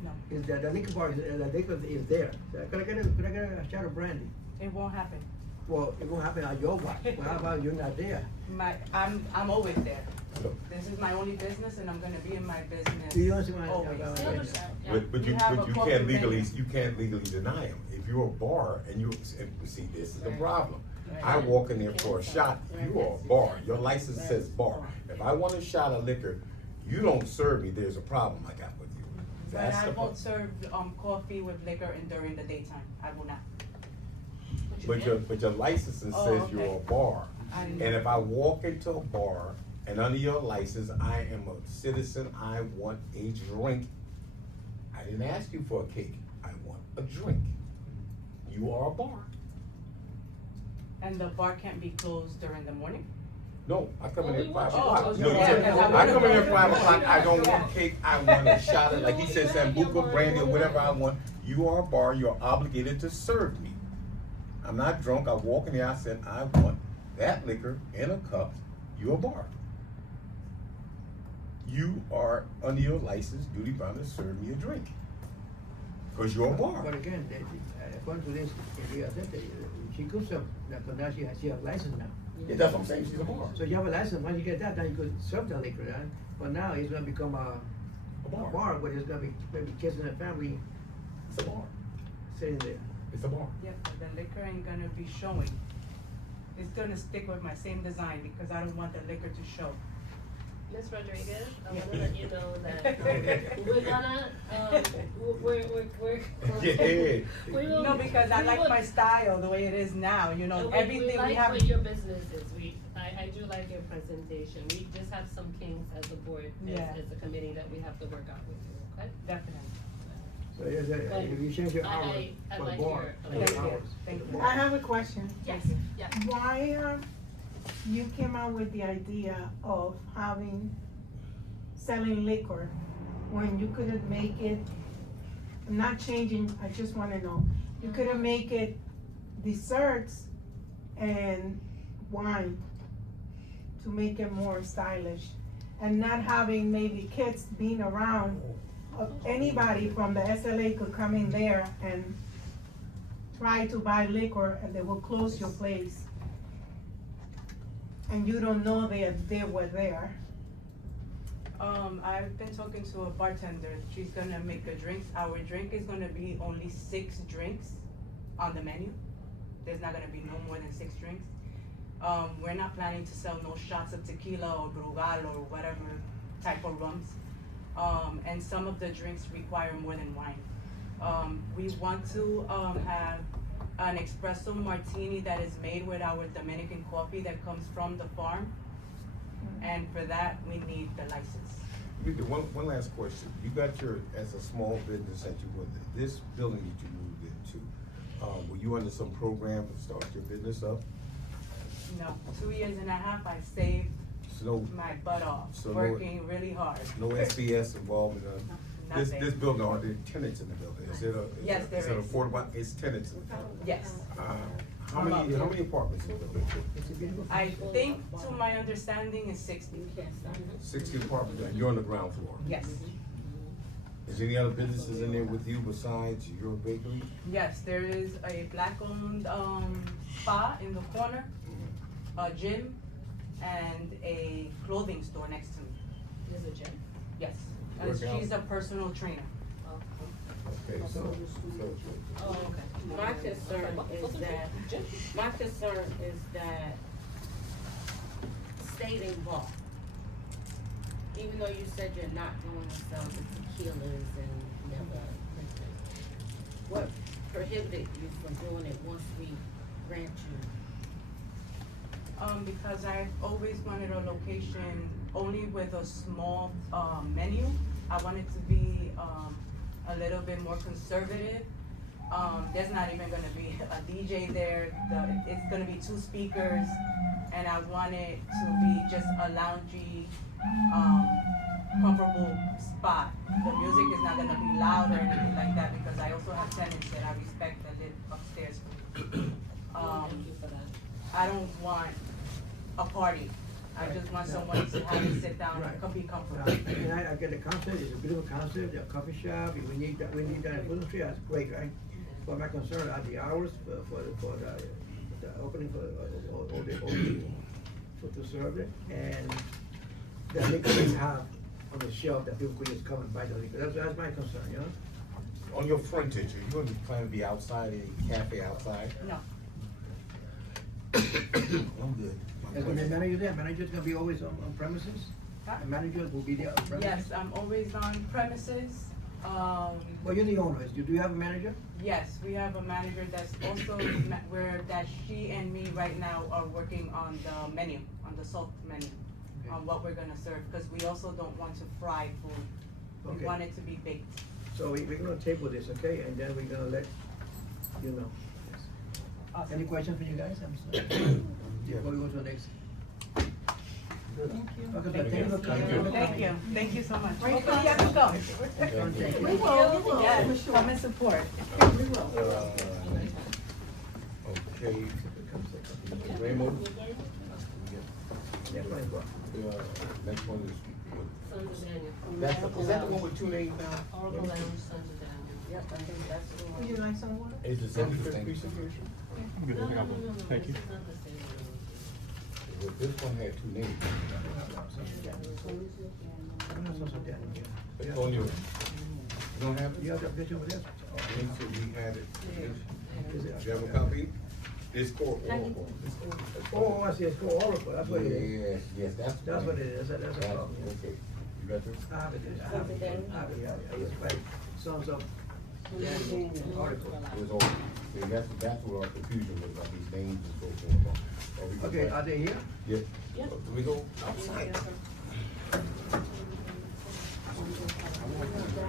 No, Is that the liquor bar is, the liquor is there, so could I get a shot of brandy? it won't happen. Well, it won't happen at your watch, well, how about you're not there? I'm always there. So, This is my only business and I'm gonna be in my business Do you understand what always. I understand, yeah. but We you have a coffee can't legally, menu. you can't legally deny them. If you're a bar and you, see, this is the Right. problem. Right. I walk in there for a shot, you are a bar, your license says bar. If I want a shot of liquor, you don't serve me, there's a problem I got with you. But That's I the won't problem. serve, coffee with liquor and during the daytime, I will not. But your license Oh, says you're a okay. bar. I And know. if I walk into a bar and under your license, I am a citizen, I want a drink. I didn't ask you for a cake, I want a drink. You are a bar. And the bar can't be closed during the morning? No, I come in Well, at we 5 want you to o'clock. close No, your yeah, bar. I come in at 5 Yeah. o'clock, I don't Yeah. want cake, I want a shot of, like he said, You don't want Sambuca, to brandy, or have your whatever I bar. want. You are a bar, you're obligated to serve me. I'm not drunk, I walk in there, I said, I want that liquor in a cup, you're a bar. You are under your license, duty bound to serve me a drink. Cause you're a bar. But again, according to this, if we accept it, she could serve, because now she has license now. Yeah, that's what I'm saying, she's a bar. So you have a license, once you get that, then you could serve the liquor, right? But now it's gonna become a bar where there's gonna be maybe kids in the family It's a bar. sitting there. It's a bar. Yeah, but the liquor ain't gonna be showing. It's gonna stick with my same design because I don't want the liquor to show. Ms. Rodriguez, I wanna let you know that, we're gonna, we're. Yeah. We will- No, because I we like will- my style, the way it is now, you know, and everything we like have. what your business is, I do like your presentation, we just have some kinks as a board, Yeah. as a committee that we have to work out with you, okay? Definitely. So yes, if you change your hours I for the like bar, your- Thank you, hours. thank you. I have a question. Yes, yeah. Why, you came out with the idea of selling liquor when you couldn't make it, not changing, I just wanna know, you couldn't make it desserts and wine to make it more stylish? And not having maybe kids being around, anybody from the SLA could come in there and try to buy liquor and they will close your place. And you don't know they were there. I've been talking to a bartender, she's gonna make a drink, our drink is gonna be only 6 drinks on the menu. There's not gonna be no more than 6 drinks. We're not planning to sell no shots of tequila or brugal or whatever type of rums. And some of the drinks require more than wine. We want to, have an espresso martini that is made with our Dominican coffee that comes from the farm. And for that, we need the license. One last question. You got as a small business that you were, this building that you moved into, were you under some program to start your business up? No, 2 years and a half, I saved So my butt off, So no- working really hard. no SBS involved in this Nothing. building, are there tenants in the building? Is it Yes, there is it is. affordable? It's tenants in the building. Yes. How many apartments in the building? I think, to my understanding, is 60. 60 apartments, and you're on the ground floor. Yes. Is any other businesses in there with you besides your bakery? Yes, there is a black-owned, spa in the corner, a gym, and a clothing store next to me. There's a gym? Yes, and Workout. she's a personal trainer. Okay, so. Oh, okay. My concern is that stating bar. Even though you said you're not going to sell the tequilas and the other liquors, what prohibited you from doing it once we grant you? Because I've always wanted a location only with a small, menu. I want it to be, a little bit more conservative. There's not even gonna be a DJ there, it's gonna be 2 speakers, and I want it to be just a loungy, comfortable spot. The music is not gonna be loud or anything like that, because I also have tenants that I respect that live upstairs. Thank you for that. I don't want a party, I just want someone to have to sit down Right. and be comfortable. And I get the concept, it's a beautiful concept, a coffee shop, if we need that in Fulton Street, that's great, right? But my concern are the hours for the opening for to serve it, and the liquor we have on the shelf that people could just come and buy the liquor, that's my concern, you know? On your frontage, are you going to plan to be outside, any cafe outside? No, I'm good. And when the manager there, manager's gonna be always on premises? Huh? The manager will be there on premises? yes, I'm always on premises, Well, you're the owner, do you have a manager? yes, we have a manager that's also, that she and me right now are working on the menu, on the salt menu, on what we're gonna serve, cause we also don't want to fry food. We Okay. want it to be baked. So we're gonna table this, okay, and then we're gonna let you know. Any questions for you guys? I'm sorry. Before we go to the next. Good. Okay, thank you for coming. Thank you so much. Right. Hopefully you have to come. Thank you. We will. Yes, come and support. Okay. Raymond? Yeah, fine, go. Next one is. Sons of Daniel. Is that the one with 2 names now? Oracle Lounge, Sons of Daniel. Yep, I think that's the Would one. you like some water? Is the 75th precinct here? I'm good, I think I'm good. Thank you. This is not the same one. Well, this one had 2 names. Antonio, you don't have it? You have the picture with this? They said we had it. Do you have a copy? It's called Oracle. Oh, I see, it's called Oracle, that's what it is. Yes, that's. That's what it is, that's a problem. Okay, you got this? I have it, yeah, it's right, sons of Daniel, Oracle. It was over. See, that's where our confusion was about these names and so forth. Are we Okay, back? are they here? Yeah. Yeah. Do we go outside?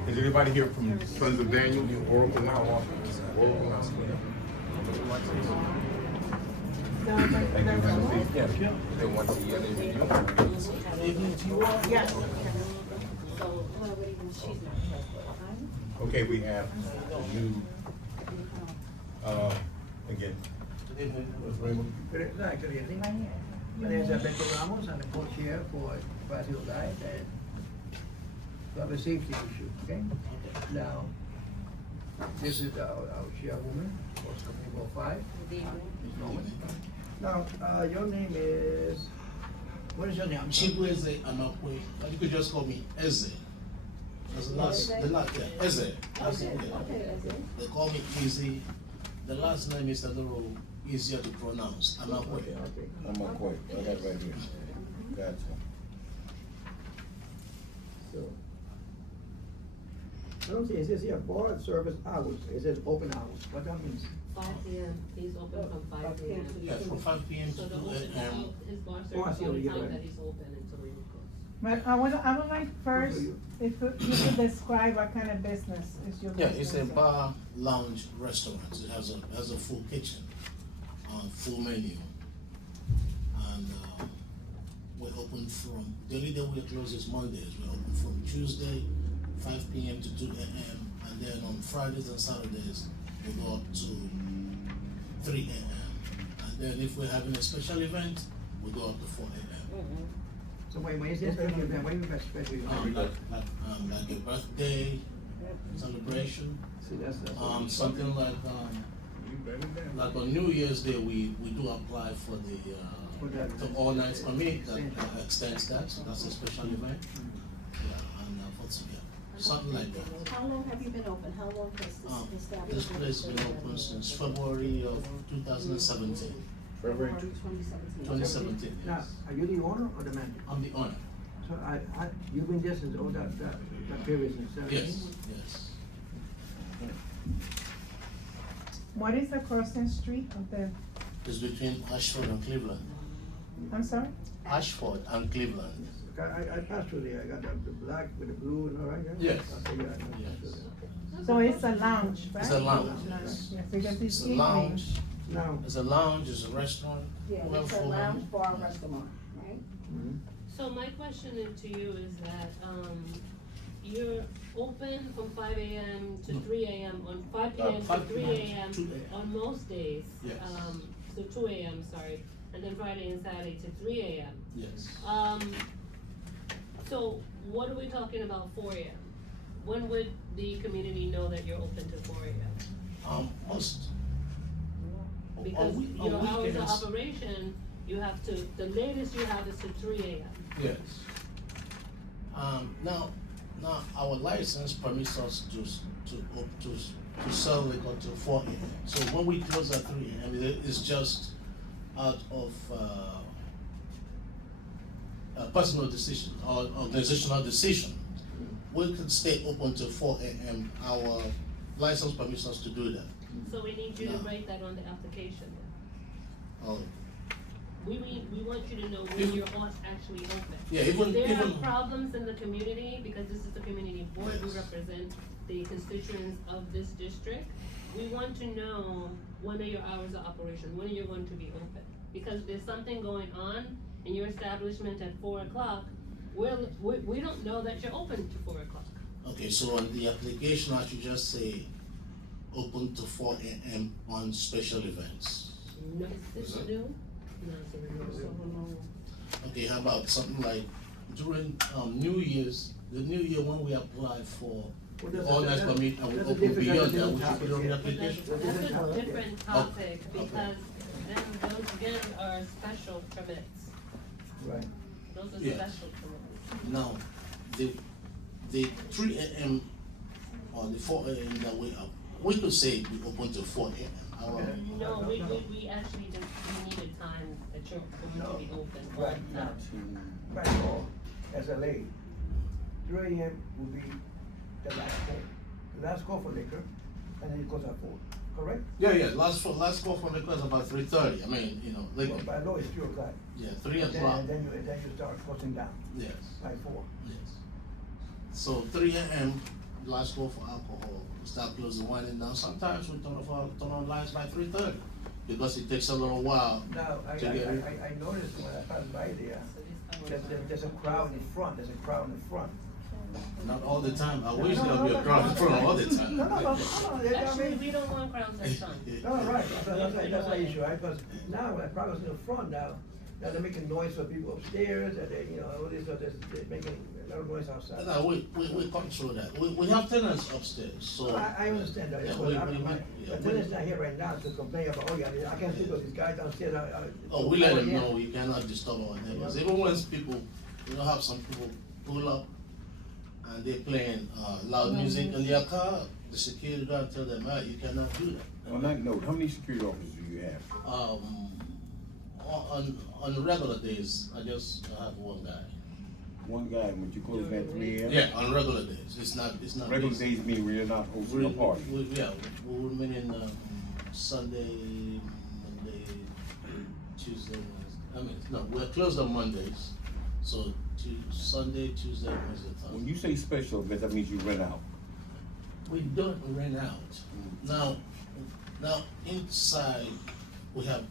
Is anybody here from Sons of Daniel, Oracle now? Oracle now? No, but there's one. Yeah, they want to see you. Yes. So, she's not present. Okay, we have a new, again. Raymond? Good evening. My name is Alberto Ramos, I'm the co-chair for Brazil Life and public safety issue, okay? Now, this is our chairwoman, for CB5. Ms. Norman. Now, your name is, what is your name? Chibueze Amakwe, but you could just call me Eze. That's the last, yeah, Eze. That's it, yeah. They call me Easy. The last name is a little easier to pronounce, Amakwe. Okay. I'm not quite, I got it right here. Gotcha. So, I don't see, it says here, board service hours, it says open hours, what that means? 5 p.m. He's open from 5 p.m. Yeah, from 5 p.m. So to the 2 open, a.m. his bar Oh, I service see is what the you time get. that he's open until he closes. But I would like first, if you could describe what kind of business is your Yeah, business. it's a bar, lounge, restaurant. It has a full kitchen, full menu. And we're open from, the only day we're closed is Mondays. We're open from Tuesday, 5 p.m. to 2 a.m. And then on Fridays and Saturdays, we go up to 3 a.m. And then if we're having a special event, we go up to 4 a.m. So when you say special event, what do you mean by special event? Like a birthday celebration. See, that's. Something like on New Year's Day, we do apply for the all nights permit that extends that, so that's a special event. Yeah, and something like that. How long have you been open? How long has this establishment? This place has been open since February of 2017. February 2017, Now, yes. are you the owner or the manager? I'm the owner. So you've been there since all that period since 17? Yes, yes. What is the crossing street of the, It's between Ashford and Cleveland. I'm sorry? Ashford and Cleveland. I passed through there, I got the black with the blue and all right? Yes. Okay, yeah, I passed Yes. through there. So it's a lounge, right? It's a lounge, Yes, yes. because it's It's a evening. lounge. Now, It's a lounge, it's a restaurant. Yeah, we have it's a full lounge, menu. bar, restaurant, right? So my question to you is that, you're open from 5 a.m. to 3 a.m. on 5 p.m. to 5 3 p.m. a.m. to 2 a.m. on most days. Yes. So 2 a.m., sorry, and then Friday and Saturday to 3 a.m. Yes. So what are we talking about 4 a.m.? When would the community know that you're open to 4 a.m.? Most. Because on your hours of weekends- operation, you have to, the latest you have is to 3 a.m. Yes. Now our license permits us to sell liquor till 4 a.m. So when we close at 3 a.m., it's just out of a personal decision or organizational decision. We could stay open till 4 a.m. Our license permits us to do that. So we need you to No. write that on the application then. Oh, We want you to know when your boss actually open. yeah, even If there are even problems in the community, because this is the community board, we Yes. represent the constituents of this district. we want to know when are your hours of operation, when are you going to be open? Because if there's something going on in your establishment at 4 o'clock, we don't know that you're open to 4 o'clock. Okay, so on the application, I should just say open to 4 AM on special events. No, this it? new? No, it's a renewal. Okay, how about something like during, New Year's, the New Year when we apply for Well, the that's all a- night that's- permit and we that's a open different- beyond that's a that, we should different put it on the topic, But application? that's a Okay. different topic, because then those again are special permits. Right. Those are Yeah. special permits. Now, the 3 AM or the 4 AM that we could say we open to 4 AM. No, we actually just, we needed time that you're going to be open all Right, the now, time. right, so, as a lady, 3 AM will be the last call. The last call for liquor, and then it goes at 4, correct? Yeah, last call for liquor is about 3:30, I mean, Well, like, by law, it's 3 o'clock. yeah, 3 And then- o'clock, And then you start closing down yes, by 4. yes. So 3 AM, last call for alcohol, start closing, winding down, sometimes we turn on lights by 3:30, because it takes a little while Now, I to get it. noticed when I passed by there, So this hour- there's a crowd in front, Not all the time, I wish there would be a crowd in front all the time. No, I Actually, mean, we don't want crowds at times. no, right, that's the issue, right, because now, when crowd's in the front now they're making noise for people upstairs, and they, all this, so they're making a lot of noise outside. No, we control that, we have tenants upstairs, so. I understand that, Yeah, but we- I'm, we- my, yeah, the tenant's not here right now to complain about, oh, yeah, I can't sleep with these guys downstairs, Oh, we let them yeah. know, you cannot disturb our neighbors, even when people, have some people pull up and they're playing, loud music in their car, the security guard tell them, you cannot do that. On that note, how many security officers do you have? On regular days, I just have one guy. One guy, when you close at 3 AM? Yeah, on regular days, it's not. Regular busy. days mean we're not hosting a party. We remain in, Sunday, Monday, Tuesday, Wednesday, we're closed on Mondays, so Sunday, Tuesday, Wednesday, When Thursday. you say special events, that means you rent out. We don't rent out. Now, inside, we have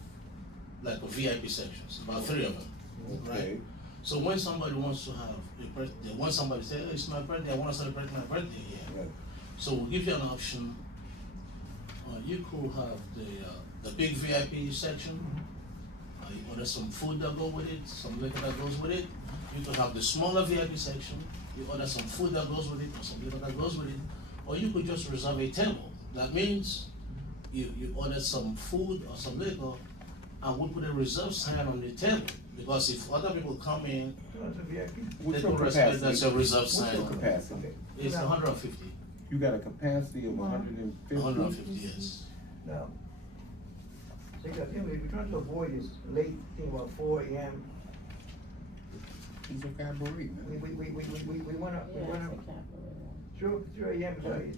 like a VIP sections, about 3 of them, right? Okay. So when somebody wants to have a birthday, when somebody says, oh, it's my birthday, I wanna celebrate my birthday here. Right. So we'll give you an option. You could have the big VIP section. You order some food that go with it, some liquor that goes with it. You could have the smaller VIP section. You order some food that goes with it, or some liquor that goes with it. Or you could just reserve a table. That means you order some food or some liquor, and we put a reserve sign on the table. Because if other people come in, It's a VIP. they What's your could respect capacity? that's a reserve What's sign. your capacity? It's 150. You got a capacity of 150? 150, yes. Now, see, the thing we're trying to avoid is late, thing about 4 AM. It's a cabaret, man. We wanna, 3 AM, it's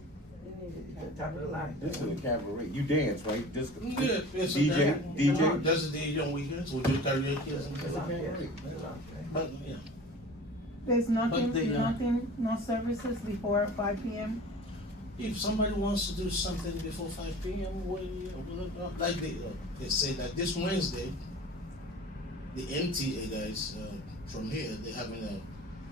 the top of the line. This is a cabaret. You dance, right? This Yeah, it's DJ, DJ. There's a DJ on weekends, we do karaoke or something. It's a lounge, yes, cabaret. it's a lounge, right? But, yeah, There's nothing, But they, no services before 5 PM? if somebody wants to do something before 5 PM, like they say that this Wednesday, the MTA guys, from here, they're having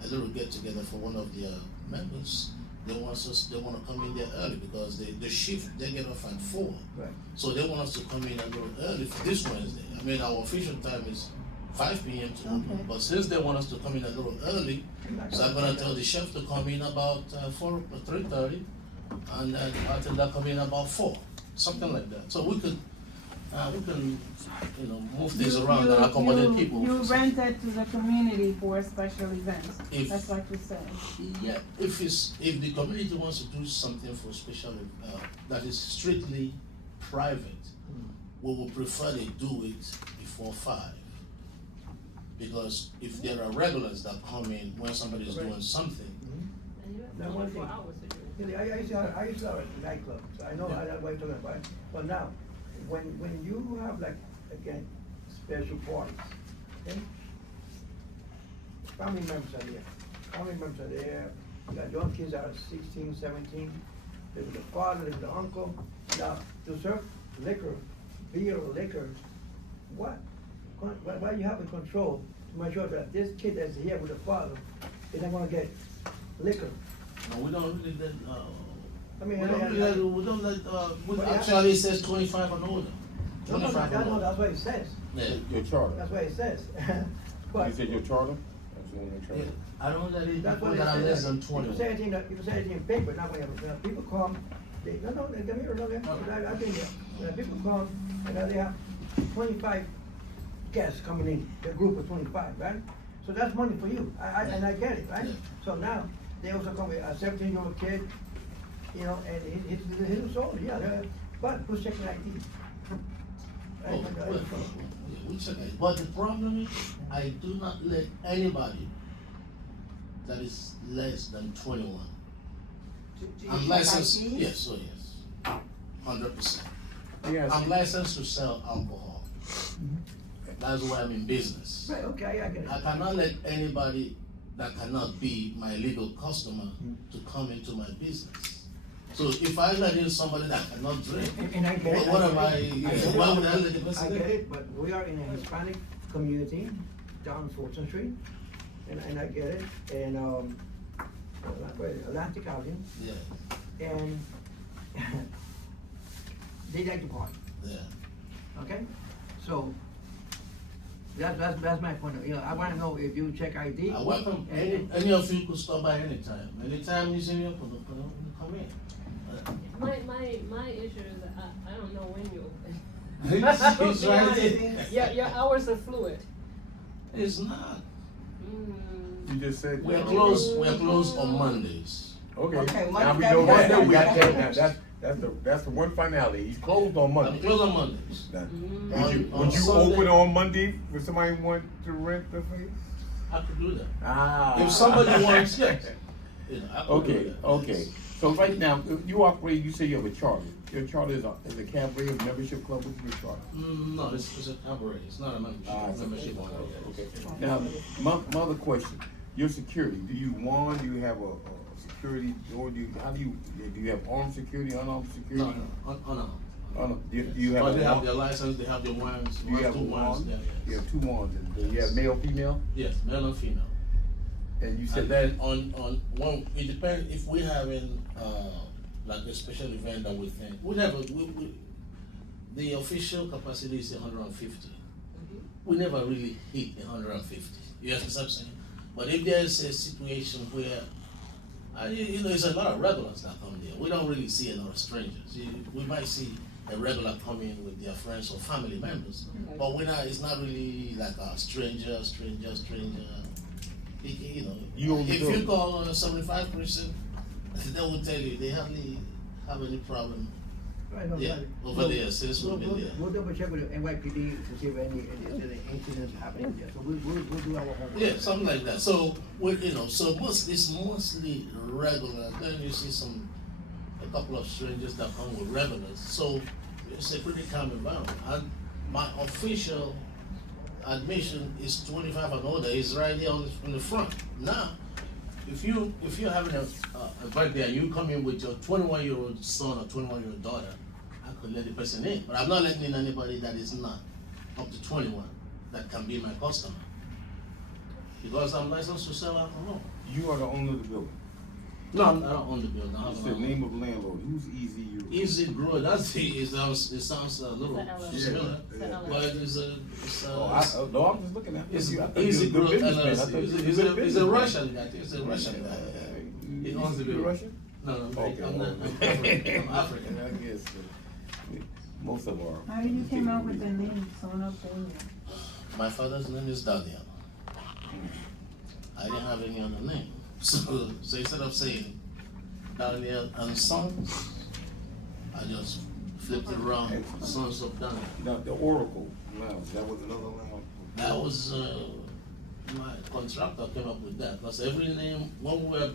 a little get together for one of their members. They wanna come in there early because the shift, they get off at 4. Right. So they want us to come in a little early for this Wednesday. I mean, our official time is 5 PM to open, Okay. but since they want us to come in a little early, so I'm gonna tell the chef to come in about 4 or 3:30, and then I'll tell them to come in about 4, something like that. So we can, move things around and accommodate people. You rent it to the community for special events, If- that's what you said. Yeah, if the community wants to do something for special, that is strictly private, we will prefer they do it before 5. Because if there are regulars that come in when somebody's doing something, And you have Now, one 24 thing. hours to do it. Yeah, I used to have a nightclub, so I know Yeah. what you're talking about. But now, when you have like, again, special parties, okay? Family members are there, you got young kids that are 16, 17, there's the father, there's the uncle, Now, to serve liquor, beer or liquor, why you have control to make sure that this kid that's here with the father is not gonna get liquor? No, we don't really let, I mean, we don't let, But yeah. actually it says 25 and older. No, 25 and older. that's what it says. Yeah. Your charter. That's what it says. You But said your charter? I just wanna make sure. Yeah, I don't let it, that's people what it that are less says. than If 20. you say anything in paper, not whatever. Now, people come, they come here, I've been there. When people come, and now they have 25 guests coming in, the group of 25, right? So that's money for you, and I get it, right? Yeah. So now, they also come with a 17-year-old kid, you know, and he's older, yeah, but who's checking ID? Oh, well, yeah, we check it. But the problem is, I do not let anybody that is less than 21. I'm licensed, yes, oh yes, 100%. Yes. I'm licensed to sell alcohol. That's why I'm in business. Right, okay, I get it. I cannot let anybody that cannot be my legal customer to come into my business. So if I let in somebody that cannot drink, And I get it. what am I, get it. why would I let the person I do get it? it, but we are in a Hispanic community down 14th Street, and I get it, and, Atlantic Avenue, Yeah, and they like to party, yeah. okay? So, that's my point of, I wanna know if you check ID. I welcome, and- any of you could stop by anytime. Anytime you see me, come in. My issue is that I don't know when you open. He's right there. Yeah, your hours are fluid. It's not. You just said. We're closed on Mondays. Okay, Okay, now we Monday, know that, Monday, we got Monday. that, now that's the one finality, he's closed on I'm Monday. closed on Mondays. Now, On Would you Sunday- open on Monday, if somebody want to rent the place? I could do that. Ah. If somebody wants, yes. You know, I could do Okay, that. okay, so right now, you operate, you say you have a charter, your charter is a cabaret, a membership club, what's your charter? No, it's a cabaret, it's not a membership. Ah, it's a Membership one, Okay, yeah. now, my other question, your security, do you have a security, or do you have armed security, unarmed security? No. Do you have But a they have wand? their license, they have their wands, Do you have two a wands, wand? yeah, You yes. have 2 wands, and do you have male, female? Yes, male and female. And you said And that, then on, well, it depends, if we're having, like a special event that we think, the official capacity is 150. We never really hit 150, you understand what I'm saying? But if there's a situation where, there's a lot of regulars that come there, we don't really see a lot of strangers. We might see a regular come in with their friends or family members, but it's not really like a stranger. If you call 75%, they will tell you they hardly have any problem. Right, no, Yeah, right. over there, since we've been there. We'll double check with the NYPD to see if any incidents happening there, so we'll do our homework. Yeah, something like that. So it's mostly regular. Then you see a couple of strangers that come with regulars. So it's a pretty calm environment. And my official admission is 25 and older. It's right there on the front. Now, if you're having a birthday and you come in with your 21-year-old son or 21-year-old daughter, I could let the person in. But I'm not letting in anybody that is not up to 21 that can be my customer. Because I'm licensed to sell alcohol. you are the owner of the building. No, I don't own the building. I What's have the my own. name of landlord, who's Easy You? Easy Grow, it sounds a little It's similar, It's an LLC. but it's Oh, no, I'm just looking at. it's you. I thought you Easy was a good Grow businessman. I LLC. thought you was a He's good a businessman. Russian guy. I think he's a Russian guy. He owns the You building. Russian? No, Okay, I'm well, not. I'm African. I'm African. I guess, most of our. How you came up with the name, Son of Daniel? My father's name is Daniel. I didn't have any other name, so instead of saying Daniel and Sons, I just flipped it around, Sons of Daniel. Now, the Oracle Lounge, that was another lounge. That was, my contractor came up with that, because every name, when we were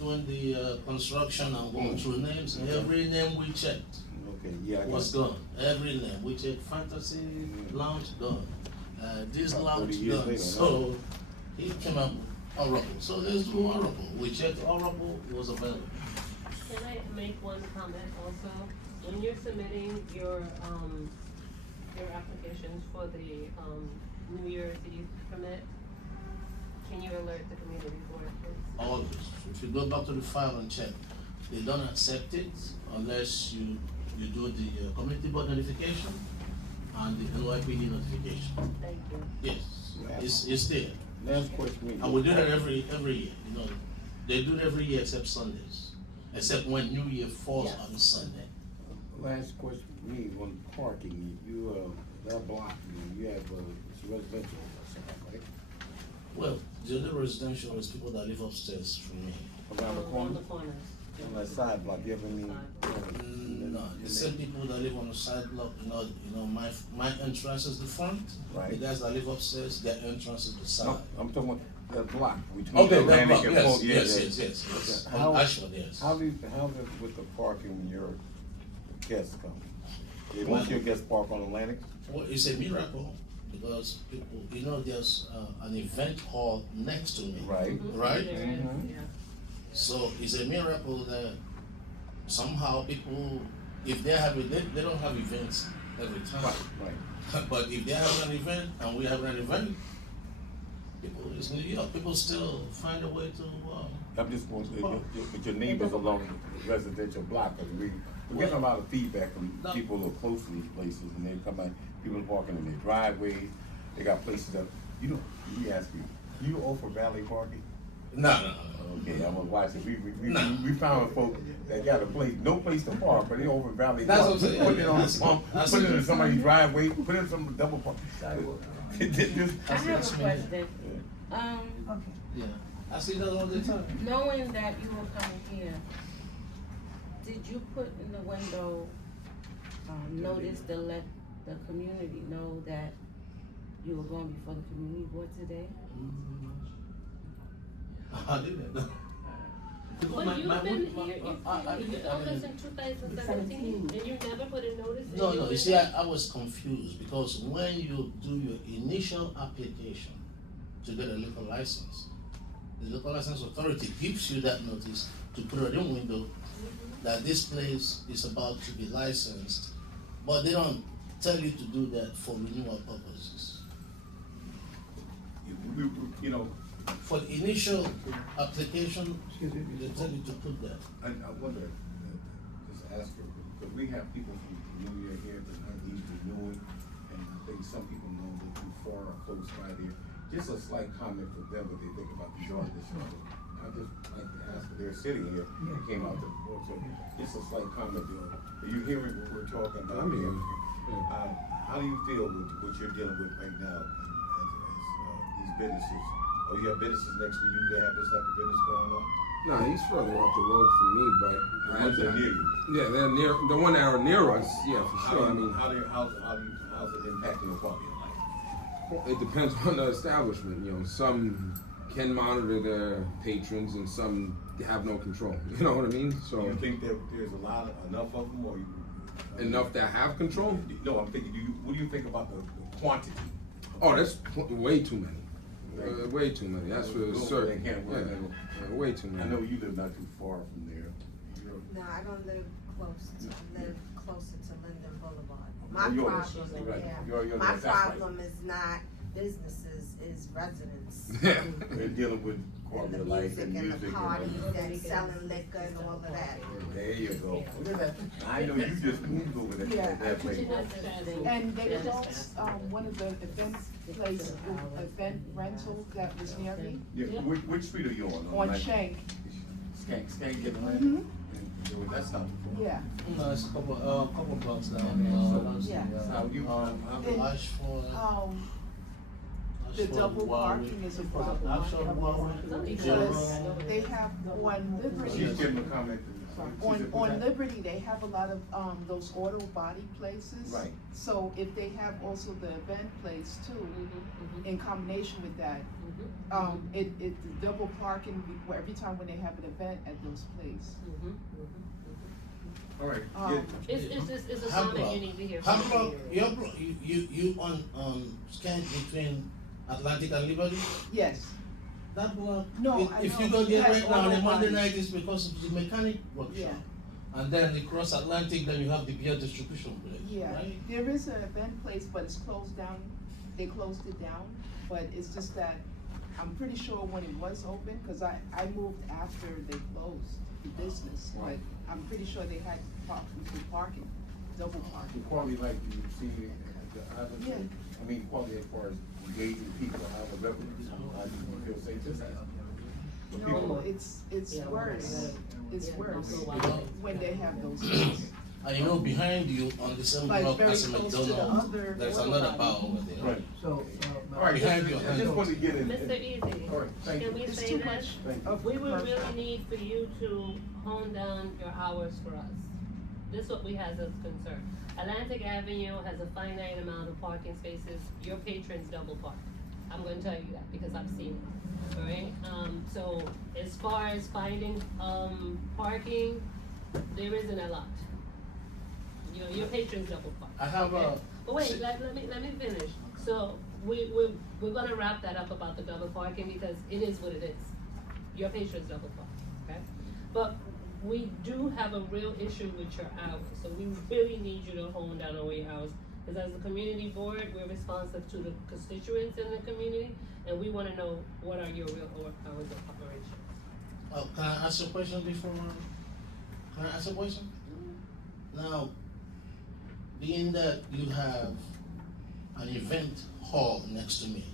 doing the construction and going through names, every name we checked Okay, yeah, I got was it. gone. Every name, we checked Fantasy Lounge, gone. This About 30 lounge, years gone. later, So, he came up with Oracle. So let's do Oracle. We checked Oracle, it was available. Can I make one comment also? when you're submitting your applications for the, New Year's Eve permit, can you alert the community for it, please? Always. If you go back to the file and check, they don't accept it unless you do the community board notification and the NYPD notification. Thank you. Yes, it's there. Last question. And we do that every year, you know. They do it every year except Sundays, except when New Year falls on a Sunday. Last question for me on parking, that block, you have, it's residential or something, right? Well, the other residential is people that live upstairs from me. Around the On corner, the corners. on that side block, you have any? No, the same people that live on the side block, you know, my entrance is the front. Right. The guys that live upstairs, their entrance is the side. No, I'm talking about that block between Okay, that Atlantic block, and yes, Polk. yes. Okay. On Ashford, yes. How does with the parking when your guests come? Most of your guests park on Atlantic? Well, it's a miracle because people, you know, there's an event hall next to me. Right. Right? There is, Mhm. yeah. So it's a miracle that somehow people, if they have they don't have events every time. Right. But if they have an event and we have an event, people, it's New York, people still find a way to, I'm just wondering, with your neighbors along the residential block, cause we're getting a lot of feedback from people who are close to these places, and they come out, people parking in their driveways, they got places that, you know, let me ask you, you offer valet parking? No. Okay, I'm gonna watch it, No. we found folk that got a place, no place to park, but they offer valet That's what I'm parking, saying. put it on the pump, That's put it in it. somebody's driveway, put it in some double park. I have a question. Okay. Yeah, I see that all the time. Knowing that you were coming here, did you put in the window, notice to let the community know that you were going before the community board today? I did that. But you've been here, you've office in 2017, and you never put a notice in No, your you see, window? I was confused because when you do your initial application to get a liquor license, the liquor license authority gives you that notice to put it in window that this place is about to be licensed, but they don't tell you to do that for renewal purposes. You know, For the initial application, Excuse me, they tell you to put that. I wonder, just ask her, because we have people from New Year here that are easily knowing, and I think some people know that too far or close by there. Just a slight comment for them what they think about the ordinance. I just like to ask, they're sitting here, they came out to vote, so just a slight comment, are you hearing what we're talking about? I'm hearing. How do you feel with what you're dealing with right now as these businesses? Oh, you have businesses next to you that have this type of business going on? No, he's further up the road from me, but The ones that are near you? yeah, they're near the one that are near us. Yeah, for sure. I mean, how's it impacting your quality of life? it depends on the establishment. You know, some can monitor their patrons, and some have no control. You know what I mean? Do So you think that there's enough of them, or you? enough that have control. No, I'm thinking. What do you think about the quantity? Oh, that's way too many. Way too many. That's for Those certain. that can't work. Way too I many. know you live not too far from there. No, I don't live close to, I live closer to Linden Boulevard. Oh, My you're- problem, right. yeah, You're- my that's right. problem is not businesses, is residents. Yeah. They're dealing with And quality the of life music and and music. the parties and selling liquor and all of that. There you go. Look at that. I know you just moved over there. Yeah. That way. And there was also, one of the event rental that was near me, Yeah, which street are you on? on Like, Shank. Skank get land? Mhm. That's not. Yeah. No, it's a couple blocks down. Yeah. How you, And, Ashford. The double parking is a problem because they have on Liberty, she's giving a comment. on Liberty, they have a lot of, those auto body places. Right. So if they have also the event place too, in combination with that, the double parking, every time when they have an event at those places. All right. It's a comment you need to hear How from block, the your block, you on Skank between Atlantic and Liberty? Yes. That block, No, I if you know. go there Yes, right now on a auto Monday body. night, it's because of the mechanic workshop. Yeah. And then across Atlantic, then you have the beer distribution place, Yeah, right? there is an event place, but it's closed down, they closed it down, but it's just that, I'm pretty sure when it was open, cause I moved after they closed the business, but I'm pretty sure they had parking, double The parking. quality like you see at the island, Yeah. I mean, quality as far as engaging people, how the revenue, how do you feel safe to that? The people No, are- it's worse, it's worse Yeah. when they have those things. And you know, behind you on the same Like block very as a close to the McDonald's, other there's water another body. bar over there. Right. So, All right, Behind you, I just wanted to get in. Mr. Easy, All right, thank you. can we It's say too this? much Thank you. of We would commercial. really need for you to hone down your hours for us. This is what we have as concern. Atlantic Avenue has a finite amount of parking spaces, your patrons double park. I'm gonna tell you that because I've seen it, alright? So as far as finding, parking, there isn't a lot. You know, your patrons double park. I have okay? a. But wait, let me finish. So we're gonna wrap that up about the double parking because it is what it is. Your patrons double park, okay? But we do have a real issue with your hours, so we really need you to hone down on your hours. Because as a community board, we're responsive to the constituents in the community, and we wanna know what are your real hours of operation. Can I ask a question before? Can I ask a question? Now, being that you have an event hall next to me,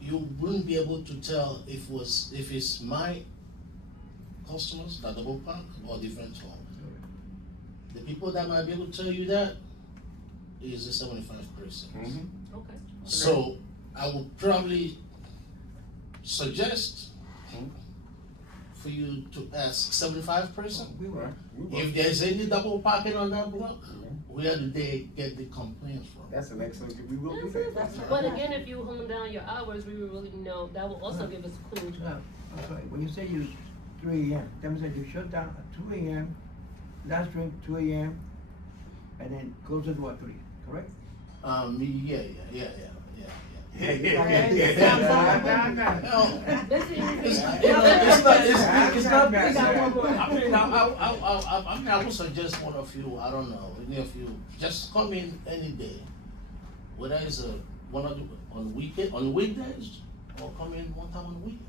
you wouldn't be able to tell if it's my customers that double park or different hall. The people that might be able to tell you that is the 75%. Mm-hmm. Okay. So I would probably suggest for you to ask 75%. we will. If there's any double parking on that block, where do they get the complaints from? That's an excellent, we will do that. But again, if you hone down your hours, we will really know, that will also give us a clue. No, I'm sorry, when you say you, 3 AM, that means that you shut down at 2 AM, last drink 2 AM, and then close the door at 3, correct? Yeah. It's not bad. I mean, I would suggest one of you, I don't know, any of you, just come in any day. Whether it's on weekdays, or come in one time on the weekend.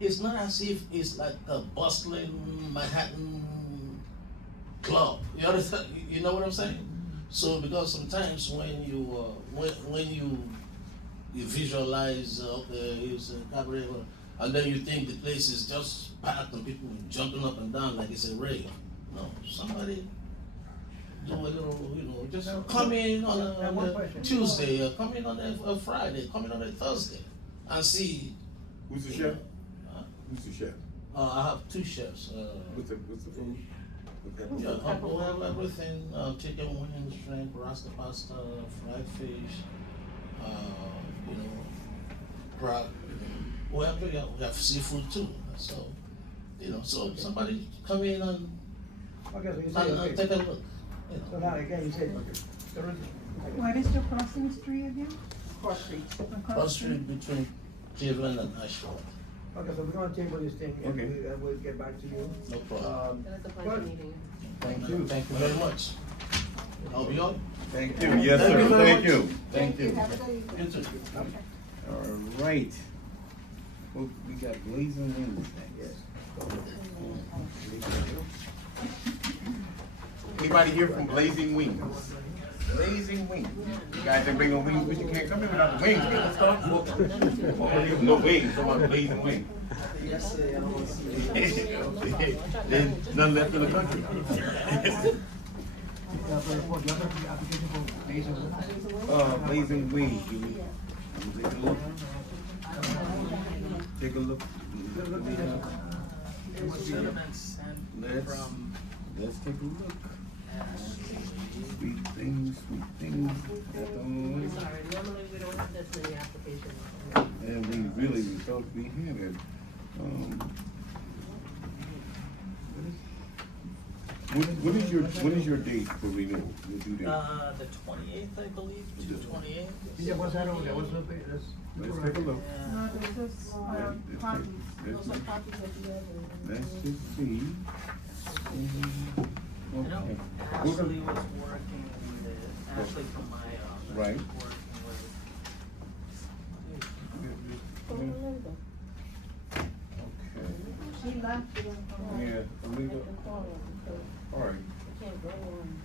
It's not as if it's like a bustling Manhattan club. You understand? You know what I'm saying? So because sometimes when you visualize it's a cabaret, and then you think the place is just packed and people jumping up and down like it's a rave. No, somebody do a little, just come in on a Tuesday, or come in on a Friday, come in on a Thursday, and see. Who's the chef? Who's the chef? I have 2 chefs. What's the food? Yeah, we have everything, chicken wings, shrimp, rasta pasta, fried fish, crab. We have seafood too, so, so somebody come in and Okay, so you say, okay. take a look. So now, again, you said, What is the crossing street again? Cross Street. Cross street between Cleveland and Ashford. okay, so we're gonna table this thing, and Okay. we'll get back to you. No problem. That's a pleasure meeting you. Thank you. Thank you very much. I'll be on. Thank you, yes, Thank sir, you very thank much. you, thank you. Have a good evening. You too. All right. Well, we got Blazing Wings. Yes. Anybody here from Blazing Wings? Blazing Wings. You guys didn't bring no wings, but you can't come in without the wings. Get the stuff. Well, no wings, come on, Blazing Wings. There's none left in the country. Blazing Wings. Take a look. Let's take a look. Sweet things, sweet things. Sorry, normally we don't have this many applications. And we thought we had it. When is your date for renewal? Your due date? The 28th, I believe, This one. 2/28. Yeah, what's that over there? What's up there? Let's take a look. No, there's just, copies. Let's Those are see. copies of the other. Let's just see. You know, Okay. Ashley was working with it, Ashley from my office. Right. Was working with She left. Yeah, illegal. All right.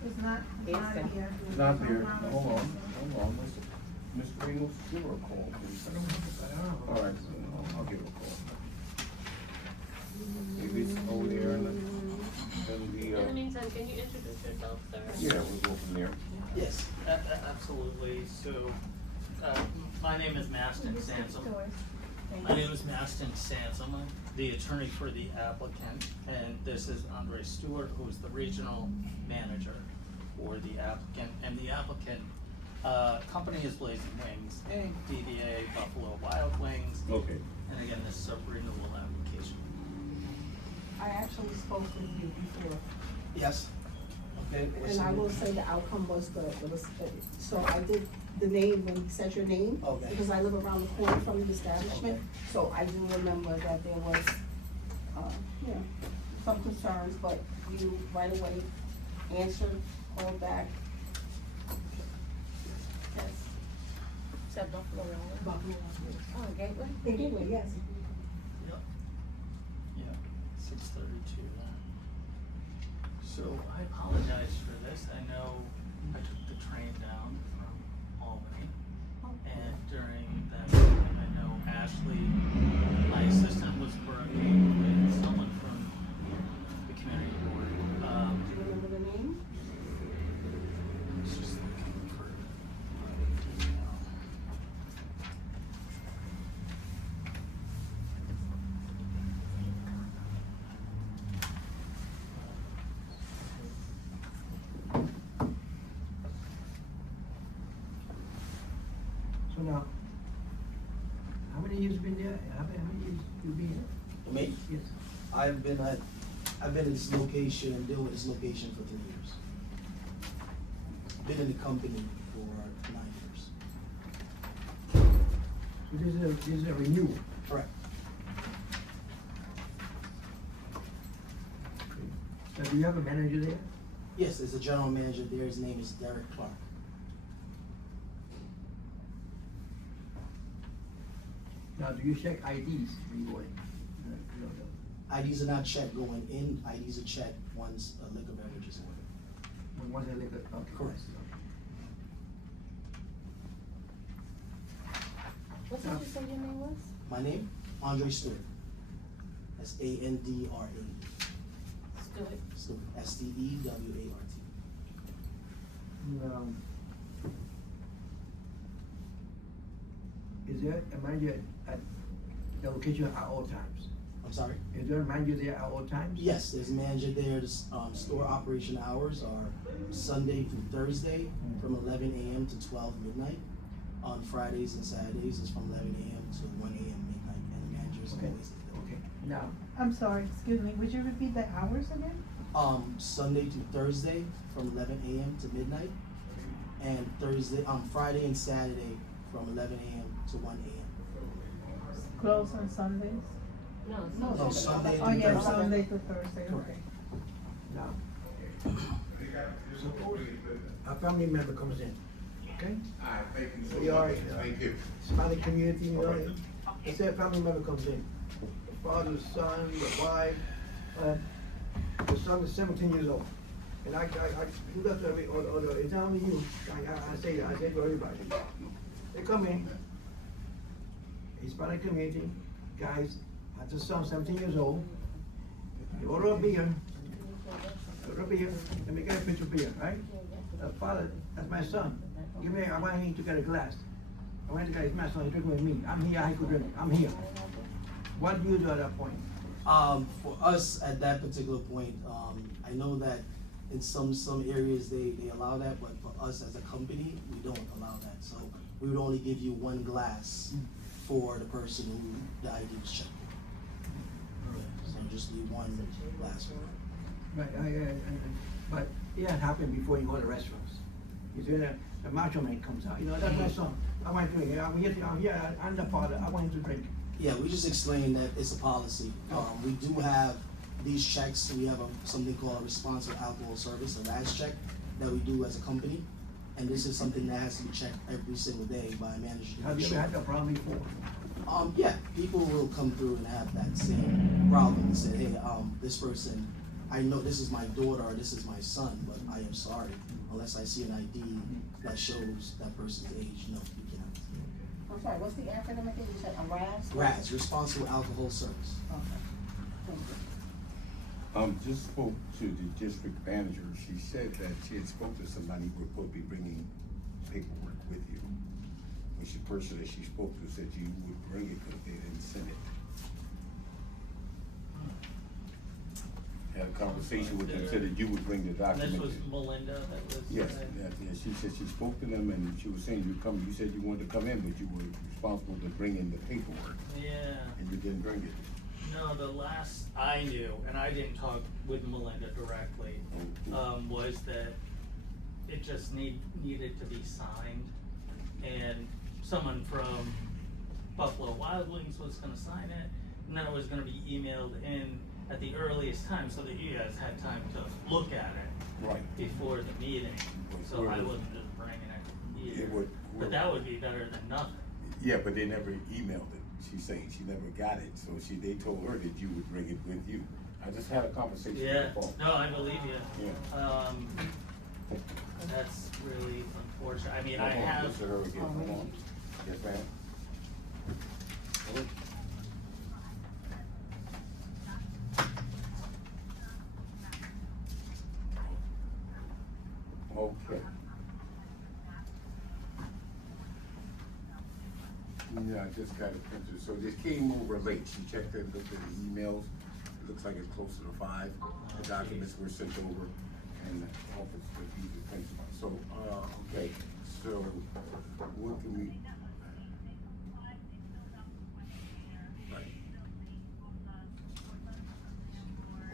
It's not here. It's not there. Hold on. Mr. Ringles, give her a call, please. All right, I'll give her a call. Maybe it's over there in In the meantime, can you introduce yourself, sir? yeah, we'll go from there. Yes, absolutely. So, my name is Maston Sansom. My name is Maston Sansom. I'm the attorney for the applicant, and this is Andre Stewart, who is the regional manager for the applicant. And the applicant, company is Blazing Wings, Inc., DBA Buffalo Wild Wings. Okay. And again, this is a renewal application. I actually spoke with you before. Yes. Okay. And I will say the outcome was good. It was, so I did the name when you said your name. Okay. Because I live around the corner from the establishment. So I do remember that there was, you know, some concerns, but you right away answered, called back. Yes. Is that Buffalo Wild? Buffalo. Oh, Gateway? In Gateway, yes. Yep. Yeah, 6:32 then. So I apologize for this. I know I took the train down from Albany. And during that time, I know Ashley, my assistant, was working with someone from the community board. Do you remember the name? I was just looking for email. So now, how many years been there? How many years you been here? Me? Yes. I've been at this location and dealing with this location for 3 years. Been in the company for 9 years. So this is a renewal. Correct. Now, do you have a manager there? Yes, there's a general manager there. His name is Derek Clark. Now, do you check IDs when you go in? IDs are not checked going in. IDs are checked once a liquor beverage is ordered. When was it liquor? Okay. Correct. What did you say your name was? My name? Andre Stewart. That's Andra. Stewart. Stewart. Stewart. Is there a manager at the location at all times? I'm sorry? Is there a manager there at all times? Yes, there's a manager there. The store operation hours are Sunday through Thursday from 11 a.m. to 12 midnight. On Fridays and Saturdays, it's from 11 a.m. to 1 a.m. midnight, and the manager is Okay. always there. Okay, now, I'm sorry, excuse me, would you repeat the hours again? Sunday through Thursday from 11 a.m. to midnight, and Friday and Saturday from 11 a.m. to 1 a.m. Close on Sundays? No, Sunday Oh, to yeah, Thursday. Sunday to Thursday, okay. Correct. now, suppose a family member comes in, okay? All right, thank you so We are, much. Thank you. Hispanic community, you know, Okay. let's say a family member comes in, the father, the son, the wife, the son is 17 years old. And I do that to every, or it's not only you, I say to everybody. They come in, Hispanic community, guys, has a son 17 years old, they order a beer, let me get a picture of beer, right? Father, that's my son, I want him to get a glass. I want him to get his my son, he's drinking with me, I'm here, I could drink, I'm here. What do you do at that point? For us at that particular point, I know that in some areas they allow that, but for us as a company, we don't allow that. So we would only give you one glass for the person who the ID was checked. So just leave one glass for. But but it had happened before you go to restaurants. You see the Macho Man comes out, you know, that's my song. I want to drink it. I'm here, I'm the father, I want him to drink it. Yeah, we just explained that it's a policy. We do have these checks, we have something called a responsible alcohol service, a RAS check, that we do as a company. And this is something that has to be checked every single day by a manager. Have you ever had that problem before? Yeah, people will come through and have that same problem and say, hey, this person, I know this is my daughter or this is my son, but I am sorry, unless I see an ID that shows that person's age, no, you cannot. I'm sorry, what's the acronym again? You said a RAS? RAS, Responsible Alcohol Service. Okay, thank you. Just spoke to the district manager. She said that she had spoke to somebody who was supposed to be bringing paperwork with you. Which the person that she spoke to said you would bring it because they didn't send it. Had a conversation with them, said that you would bring the document. This was Melinda that was. Yes, yeah, she said she spoke to them and she was saying you said you wanted to come in, but you were responsible to bring in the paperwork. Yeah. And you didn't bring it. No, the last I knew, and I didn't talk with Melinda directly, was that it just needed to be signed. And someone from Buffalo Wild Wings was gonna sign it, and then it was gonna be emailed in at the earliest time so that you guys had time to look at it. Right. Before the meeting, so I wasn't just bringing it here. But that would be better than nothing. Yeah, but they never emailed it. She's saying she never got it, so they told her that you would bring it with you. I just had a conversation with Yeah, the phone. no, I believe you. Yeah. That's really unfortunate. I mean, I Hold on, have. listen to her again. Hold on. Yes, ma'am. Okay. Yeah, I just got it printed. So this came over late. She checked it, looked at the emails. It looks like it's closer to 5. The documents were sent over and the office reviewed the printed. So, okay. So, what can we? Right.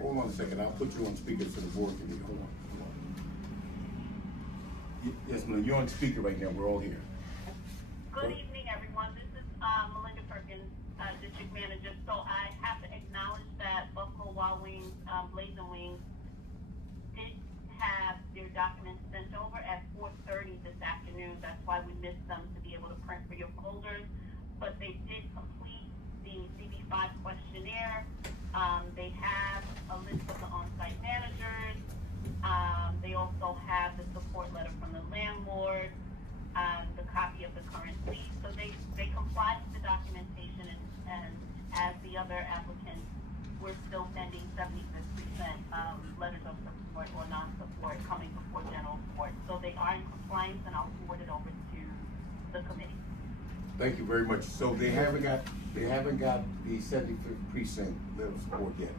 Hold on a second. I'll put you on speaker so the board can hear. Hold on. Yes, ma'am. You're on speaker right now. We're all here. Good evening, everyone. This is Melinda Perkins, District Manager. So I have to acknowledge that Buffalo Wild Wings, Blazing Wings, did have their documents sent over at 4:30 this afternoon. That's why we missed them to be able to print for your folders. But they did complete the CB5 questionnaire. They have a list of the on-site managers. They also have the support letter from the landlord. The copy of the current lease, so they complied with the documentation, and as the other applicants, we're still pending 75% letters of support or non-support coming before general court. So they are in compliance, and I'll forward it over to the committee. Thank you very much. So they haven't got the 75th precinct letter of support yet.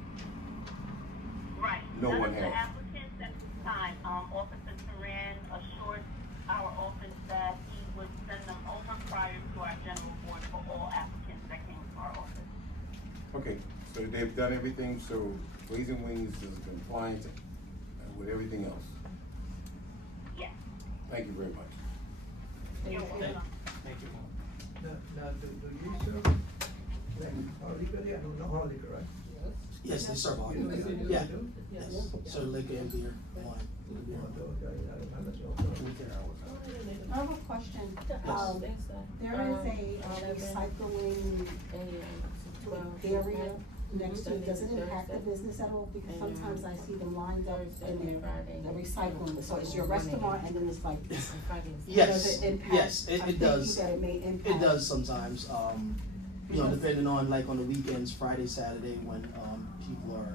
Right. No None one of has. the applicants at this time. Officer Turan assured our office that he would send them over prior to our general board for all applicants that came to our office. Okay, so they've done everything, so Blazing Wings is compliant with everything else. Yes. Thank you very much. You're welcome. Thank you. Now, do you serve like hard liquor there? No hard liquor, right? Yes, they serve all. You do? Yeah. You do? Yes, so liquor and beer, wine. I have a question. There is a recycling area next to it. Does it impact the business at all? Because sometimes I see them lined up in the recycling. So it's your restaurant and then it's like, does Yes, it impact? yes, I'm it does. thinking that it may impact. It does sometimes, you know, depending on like on the weekends, Friday, Saturday, when, people are,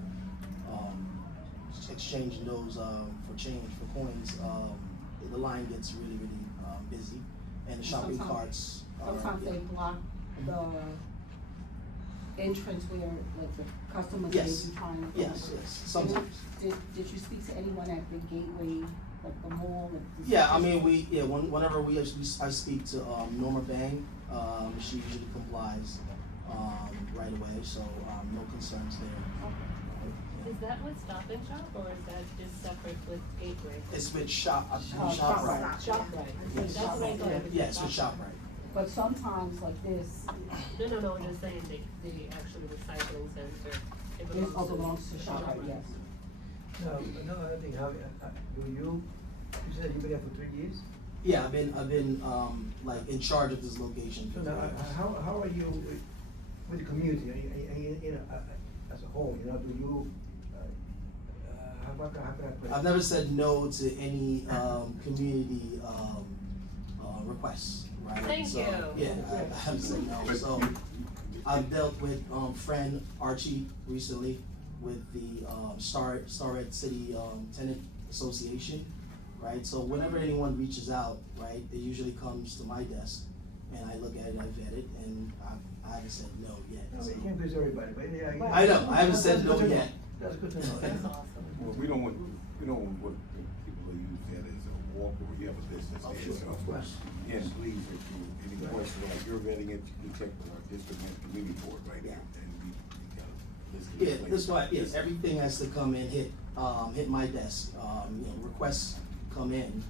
exchanging those, for change, for coins, the line gets really, really, busy, and the shopping Sometimes- carts are. Sometimes they block the entrance where like the customers may Yes. be trying to. Yes, yes, sometimes. Did you speak to anyone at the gateway, like the mall? like the- Yeah, I mean, whenever I speak to, Norma Bang, she usually complies, right away, so, no concerns there. Is that with Stop and Shop or is that just separate with Gateway? It's with ShopRite. ShopRite. That's what I thought. Yeah, it's with ShopRite. But sometimes like this, No, I'm just saying the actual recycling center. It this all belongs to ShopRite, yes. No, another thing, how, you said you've been there for 3 years? Yeah, I've been like in charge of this location. So now, how are you with the community, you know, as a whole, you know, do you, how can I put it? I've never said no to any community requests, right? Thank So, you. Yeah, I haven't said no. So I've dealt with friend Archie recently with the Starrett City Tenant Association, right? So whenever anyone reaches out, right, it usually comes to my desk, and I look at it, I vet it, and I haven't said no yet. No, So. you can't please everybody, but yeah. I know, I haven't said no yet. That's good to know. That's awesome. Well, we don't want people to use that as a walker when you have a business there. Sure, So, of course. again, please, if you, any questions, like you're vetting it, you check with our district and community board right now, and we kind of listen. Yeah, that's why, yes, everything has to come in, hit my desk, you know, requests come in,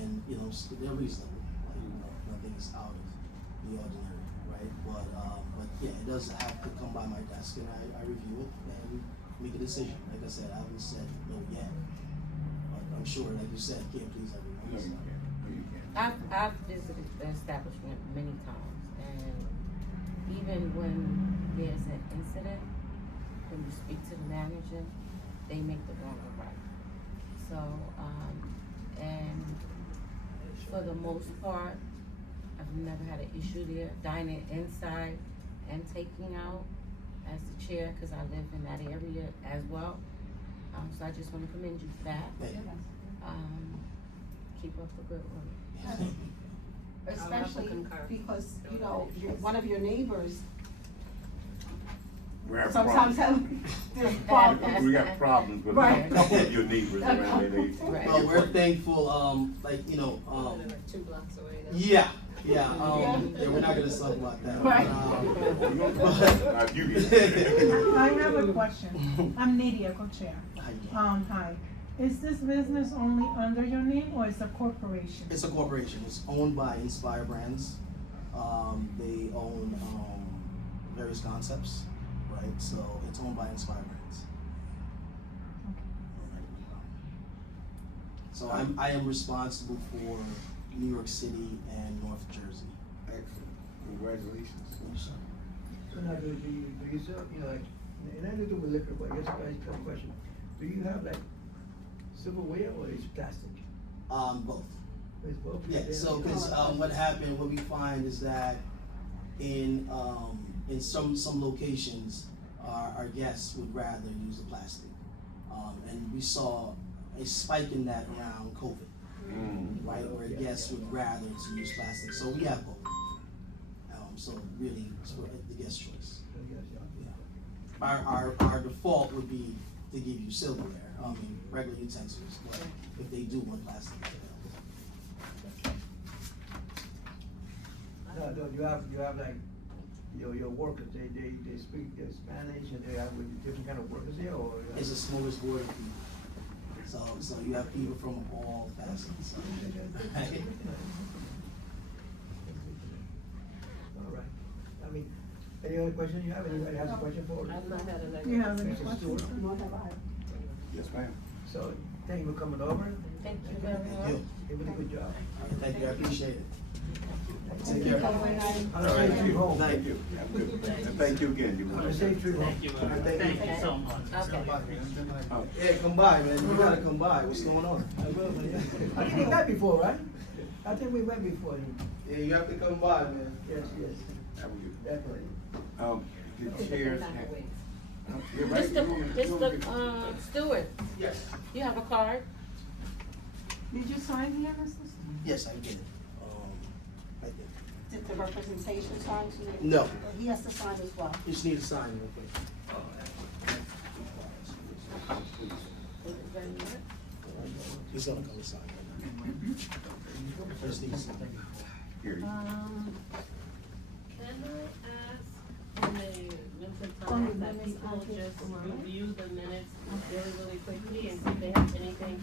and, you know, they're reasonable, like, you know, nothing is out of the ordinary, right? But yeah, it does have to come by my desk, and I review it and make a decision. Like I said, I haven't said no yet, but I'm sure, like you said, can't please everyone. No, you so. can't. No, you can't. I've visited the establishment many times, and even when there's an incident, when you speak to the manager, they make the wrong right. So, and for the most part, I've never had an issue there, dining inside and taking out as the chair, cause I live in that area as well. So I just wanna commend you for that. Thank you. Keep up the good work. Especially concur. because, you know, one of your neighbors We have sometimes problems. there's problems. We got problems, but Right. a couple of your neighbors around there, Right. Well, we're thankful, like, you know, 2 blocks away. yeah, we're not gonna talk about that. Right. I have a question. I'm Nydia, co-chair. Hi. Is this business only under your name or is it a corporation? It's a corporation. It's owned by Inspire Brands. They own various concepts, right? So it's owned by Inspire Brands. So I am responsible for New York City and North Jersey. Excellent, congratulations. So now, do you sell, you know, like, and I do with liquor, but I guess I have a question. Do you have like silverware or is it plastic? Both. It's both? Yeah, so, cause, what happened, what we find is that in some locations, our guests would rather use the plastic. And we saw a spike in that around COVID, right, where guests would rather to use plastic, so we have both. So really, it's for the guest choice. Yeah. Our default would be to give you silverware, regular utensils, but if they do want plastic, No, you have like, your workers, they speak Spanish and they have different kind of workers here, or? it's a smorgasbord of people. So you have people from all facets. All right. I mean, any other questions you have? Anybody has a question for? I've not had a Do you have any Mrs. questions? Stewart? Nor have I. Yes, ma'am. So, thank you for coming over. Thank you very Thank much. you. You did a good job. Thank you, I appreciate it. Take Have a care. good night. Have a safe trip home. Thank you. Have a good- And thank you again. You Have a safe trip home. Thank you, thank you so much. Oh, Yeah, come by, man, you gotta come by, what's going on? I will, man. I think we met before, right? I think we met before. Yeah, you have to come by, man. Yes, how are you? definitely. The chairs. You're right. Mr. Stewart, Yes. you have a card? Did you sign here, Mr. Stewart? Yes, I did. I did. Did the representation sign too? No. He has to sign as well. You just need to sign real quick. He's gonna come and sign. Just need to sign. Here. Can I ask when they went to time, that people just review the minutes really, really quickly and see if they have anything,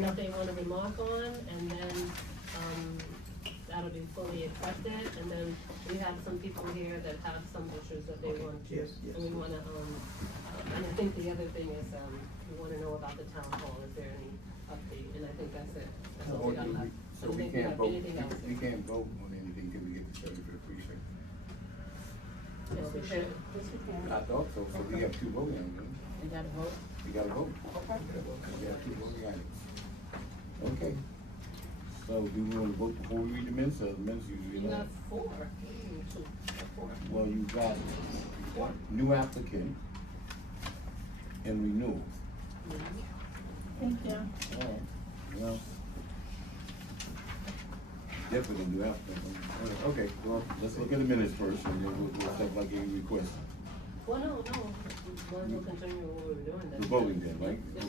that they wanna remark on, and then, that'll be fully accepted, and then we have some people here that have some issues that they want to. Yes, yes. And we wanna, and I think the other thing is, we wanna know about the town hall, is there any update, and I think that's it. That's all we got left. So I don't we think we can't have vote, anything else. we can't vote on anything till we get the certificate precinct. Yes, we should. I thought so, so we have two voting on it. You gotta vote? We gotta vote. Okay. We have two voting on it. Okay. So do we wanna vote before we read the minutes, or the minutes usually? You got like? four. Two, four. Well, you got new applicant and renewal. Thank you. Alright, well. Definitely new applicant. Okay, well, let's look at the minutes first, and then we'll step like any request. Well, no, we'll continue what we were doing then. The voting then, right? Yes.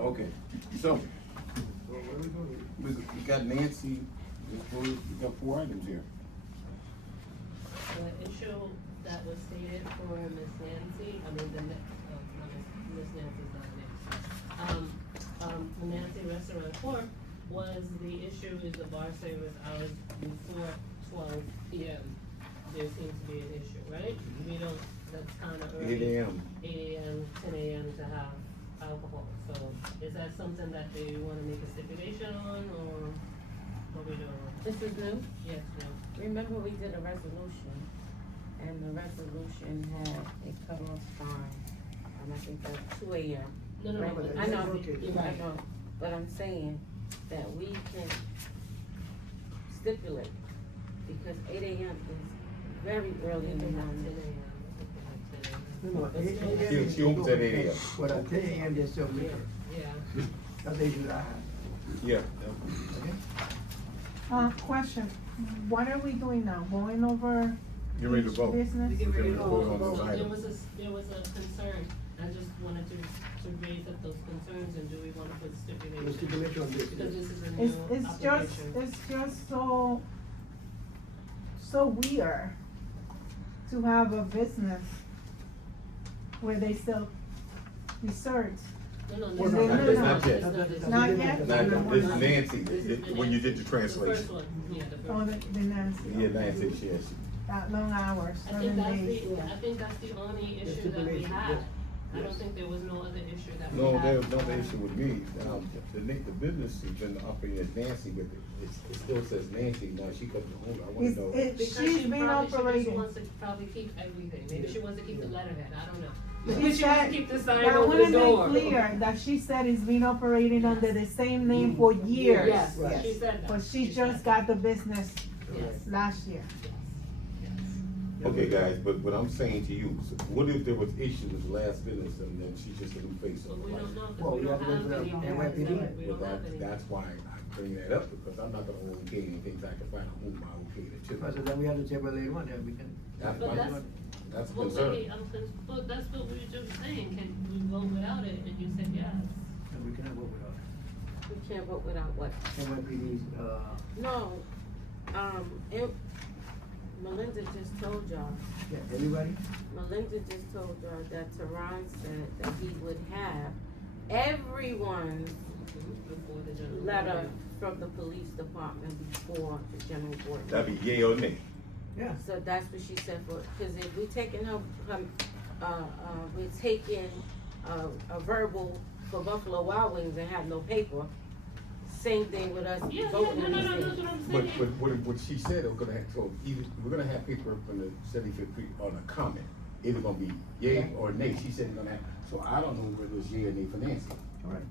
Okay, so, we got Nancy, we got 4 items here. The issue that was stated for Miss Nancy, I mean, Miss Nancy's not Nancy. The Nancy Restaurant Corp. was the issue is the bar service hours before 12 p.m. There seems to be an issue, right? We don't, that's kinda early. 8 a.m. 8 a.m., 10 a.m. to have alcohol, so is that something that they wanna make a stipulation on, or what we doing? This is new? Yes, no. Remember we did a resolution, and the resolution had a cutoff time, and I think that's 2 a.m. No, Right? but I know, this is- I know, but I'm saying that we can stipulate, because 8 a.m. is very early in the morning. No, 8 She- she opens at 8 a.m. But at 10 a.m. they sell liquor. Yeah. That's the issue that I have. Yeah. Question, what are we doing now? Going over You're ready to each vote. business? Get ready to Vote vote. on those There items. was a concern, I just wanted to raise up those concerns, and do we wanna put stipulations? Stipulation on this, Because this is a It's, new it's just, application. it's just so weird to have a business where they sell desserts. No, Is it- Not yet. Not yet? This is Nancy, when you did the The translation. first one, yeah, the first Oh, one. the Nancy. Yeah, Nancy, she has. That long hours, I think 7 that's days. I think that's the only issue that we stipulation, had. yes, I don't yes. think there was no other issue that we No, had. there's no issue with me. The business has been operating as Nancy, but it still says Nancy. Now she comes home. I wanna It's- know. Because she's she been probably, she operating. just wants to probably keep everything, maybe she wants to keep the letterhead, I don't know. She Maybe she wants said, to keep the sign I over wanna the door. make clear that she said it's been operating under the same name for years. Yes, she said that. But she just got the business Yes. last year. Okay, guys, but what I'm saying to you, so what if there was issues with the last business and then she's just a new face on the We line? don't know, Well, cause we we don't have to have go to any. the We NYPD. Well, don't have any. that's why I bring that up, because I'm not gonna okay anything till I can find out whom I okay it to. Because then we have to table later on, then we can. That's But my, that's- that's a Well, concern. maybe, but that's what we were just saying, can we vote without it, and you said yes. And we cannot vote without We can't vote without what? NYPD's, No, Melinda just told y'all, yeah, everybody? Melinda just told y'all that Tehran said that he would have everyone's Before the general. letter from the police department before the general board. That'd be yay or nay. Yeah. So that's what she said for, cause if we're taking her, we're taking a verbal for Buffalo Wild Wings and have no paper, same thing with us Yeah, voting. no, on that's these what things. I'm saying. What she said, we're gonna have, so either, we're gonna have paper from the 75th Street on a comment, either gonna be yay or nay. She said it's gonna have, so I don't know whether it's yay or nay for Nancy. All right.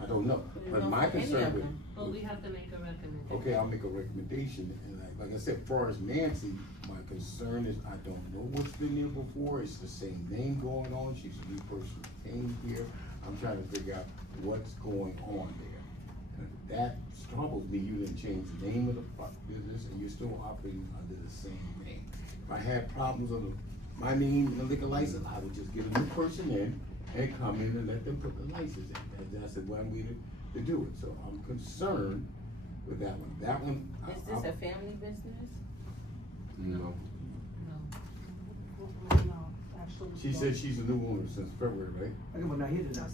I don't know, We but don't my for any concern of with. them. But we have to make a recommendation. Okay, I'll make a recommendation, and like I said, as far as Nancy, my concern is, I don't know what's been there before, it's the same name going on, she's a new person who came here, I'm trying to figure out what's going on there. And if that troubles me, you didn't change the name of the business, and you're still operating under the same name. If I had problems under my name and the liquor license, I would just get a new person in and come in and let them put the license in, and that's the one way to do it, so I'm concerned with that one. That one. Is this a family business? No. She said she's a new owner since February, right? Okay, well, now here's it now.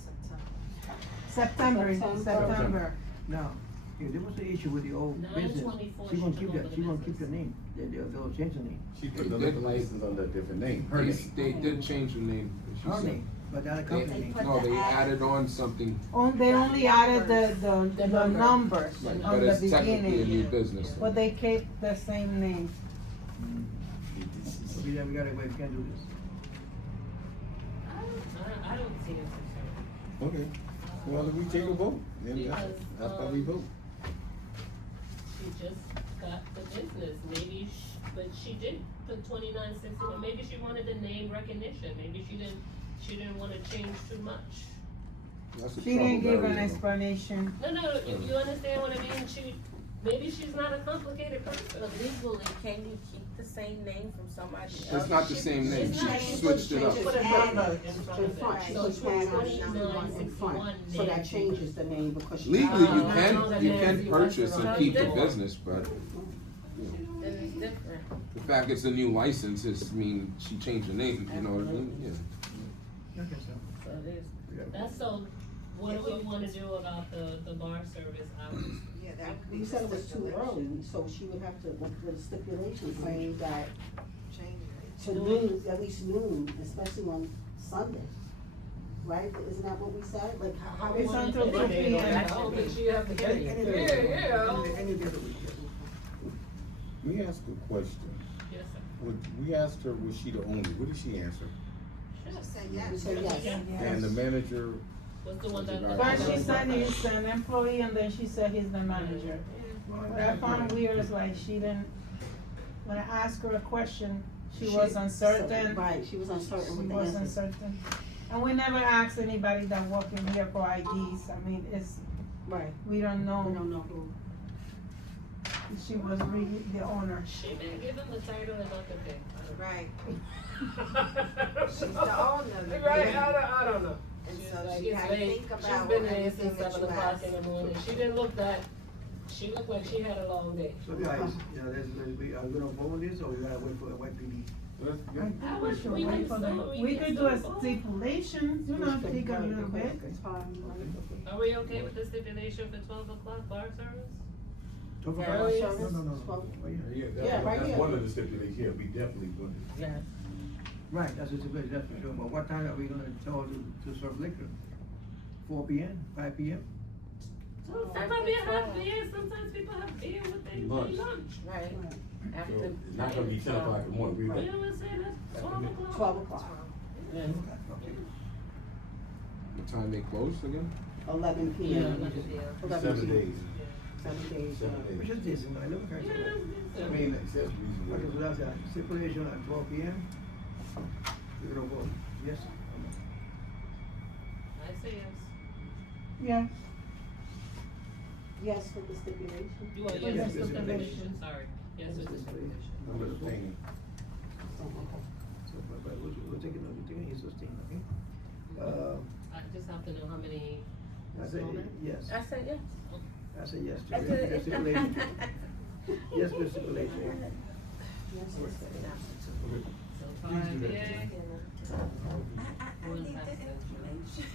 September. Now, if there was an issue with the old business, 9/24 she gonna she keep took that, over she the gonna keep the name, they'll change the name. She put the liquor license under a different name, her name. They did change the name. She Her said. name, but not a company name. No, they added on something, They only added the numbers right, on but the it's technically a new beginning, business. but they kept the same name. We gotta wait, we can't do this. I don't see it for Okay, well, if we take a vote, then Because, that's how we vote. She just got the business, maybe, but she did put 2961, maybe she wanted the name recognition, maybe she didn't wanna change too much. That's the She didn't trouble, give an Barry. explanation. No, you understand what I mean, maybe she's not a complicated person. But legally, can you keep the same name from somebody else? It's not the same name, she switched it up. Put it In front, she So puts add it's number one in front, 2961 so that name. changes the name because she. Legally, you Oh, can purchase and keep the business, but Then it's different. the fact it's a new license is, mean, she changed the name, you know what I mean? Yeah. Okay, so. So it is. That's so, what do we wanna do about the bar service hours? You said it was too early, so she would have to, with a stipulation saying that to noon, at least noon, especially on Sunday. Right, isn't that what we said? Like, how? It's until 2 I p.m. don't think she have to get it. Any of the other week, Let me ask a question. Yes, sir. We asked her, was she the owner? What did she answer? We said yes. And the manager, Was the one that. First she said he's an employee and then she said he's the manager. What I found weird is like she didn't, when I asked her a question, she was uncertain. Right, she was uncertain She with the was answer. uncertain. And we never asked anybody that walk in here for IDs. I mean, it's, Right, we don't know. we don't know who. She was really the owner. She may give him the title and not the thing. Right. She's the owner. Right, I don't know. And She's so like, she it's had to late. think She's about been there everything since that 7 you o'clock asked. in the morning. She didn't look she looked like she had a long day. So guys, you know, are we gonna vote on this or we gotta wait for a white PD? I wish we Wait could for them. still, We could do a stipulation, you know, take a little bit. Are we okay with the stipulation for 12 o'clock bar service? Don't Yeah, forget. service? No. yeah, Yeah, right that's here. one of the stipulations, yeah, we definitely going to. Yeah. Right, that's what it's, that's for sure, but what time are we gonna tell her to serve liquor? 4 p.m., 5 p.m.? Sometimes beer have beer, sometimes people have beer with their Lunch. lunch. Right. So After. it's not gonna be 10 o'clock in the morning, we We like, always say that, 12 o'clock. 12 o'clock, Yeah. What time they close again? 11 Yeah, p.m. 11 p.m. 7 days. 7 days. 7 days. Which is decent, I never heard Yeah, of that's I good. mean, it's just Okay, so reasonable. that's a stipulation at 12 p.m. We're gonna vote, yes? I say yes. Yeah. Yes, with the stipulation. You are Yes, yes with the stipulation. stipulation, sorry. Yes with the stipulation. Number the thing. So, but we'll take it, it's 16, okay? I just have to know how many I say installments. yes, I said yes. I say yes I to said the it. stipulation. Yes, to the stipulation. Yes, with the stipulation. So Please 5 do that. yea, I one need the absent. information.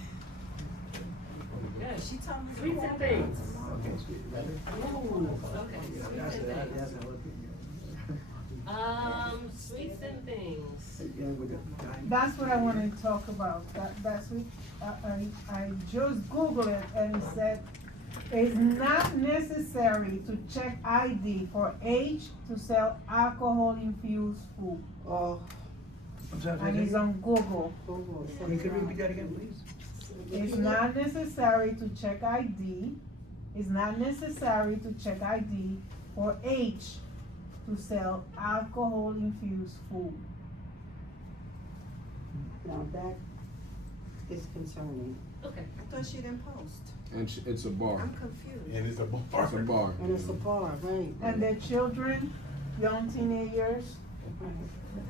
Yeah, She told me. sweets and things. Okay, sweet, right? Okay, Yeah, sweets that's and it, things. that's what Sweets and things. Again, with the time. That's what I wanted to talk about. That's what, I just Googled it and it said, it's not necessary to check ID for age to sell alcohol infused food. Oh, I'm sorry, And it's on Google. Google. Can you repeat that again, please? It's not necessary to check ID. It's not necessary to check ID for age to sell alcohol infused food. Now that is concerning. Okay. I thought she didn't post. And it's a bar. I'm confused. And it's a bar. It's a bar. And it's a bar, right? And their children, young teenagers, And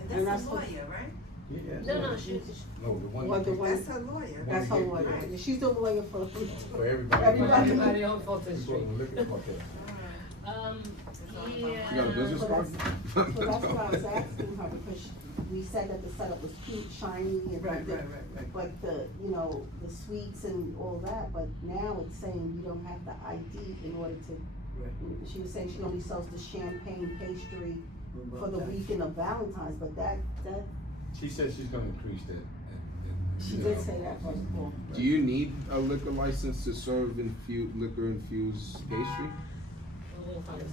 That's that's a what- lawyer, right? Yes. No, she's, No, the one. What the one- That's her lawyer. That's her lawyer. Right. She's the lawyer for. For everybody. Everybody. everybody on Fulton Street. Liquor market. Yeah. You got a business card? So that's what I was asking her, because we said that the setup was cute, shiny, and Right. but the, you know, the sweets and all that, but now it's saying you don't have the ID in order to. She was saying she only sells the champagne pastry for the weekend of Valentine's, but that, She said she's gonna increase that. she did say that before. Do you need a liquor license to serve liquor infused pastry?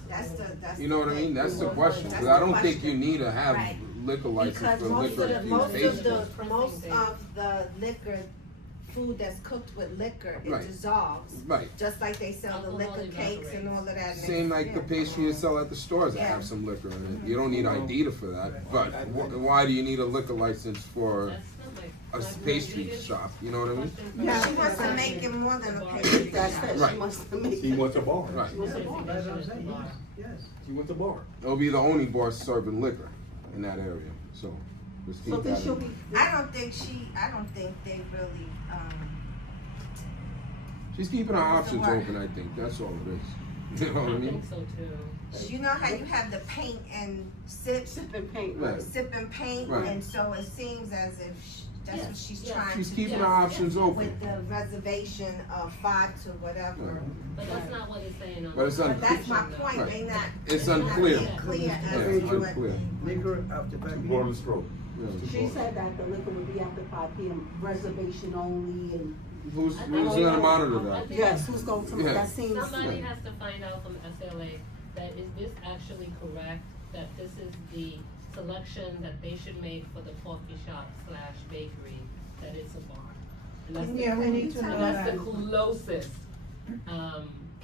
That's You know what I mean? That's the question. 'Cause I don't think you need to have Right. liquor license Because for liquor infused most pastry. of the liquor, food that's cooked with liquor, it Right. dissolves. Right. Just like they sell the liquor cakes and all of that. Same like the pastry you sell at the stores that Yeah. have some liquor in it. You don't need ID for that, but why do you need a liquor license for a pastry shop? You know what I mean? She wants to make it more than a pastry shop. Right. She wants to make She wants a bar. Right. That's what I'm saying, yes. She wants a bar. It'll be the only bar serving liquor in that area, so just keep that in mind. I don't think they really, She's keeping her options open, I think, that's all it is. You know what I mean? so too. you know how you have the paint and sip and paint, Right. sip and paint, Right. and so it seems as if that's what she's trying to do. She's keeping her options open. With the reservation of 5 to whatever. But that's not what it's saying on. But it's But that's my point, Right. they not. It's they're not unclear. being clear Yeah, as it's to what. unclear. Liquor after 5 p.m. Border stroke. She said that the liquor would be after 5 p.m., reservation only, and. Who's gonna monitor that? Yes, who's going to, Yeah. that seems. Somebody has to find out from SLA that is this actually correct, that this is the selection that they should make for the coffee shop / bakery, that it's a bar. And that's the- Yeah, we need to know and that's the that. closest,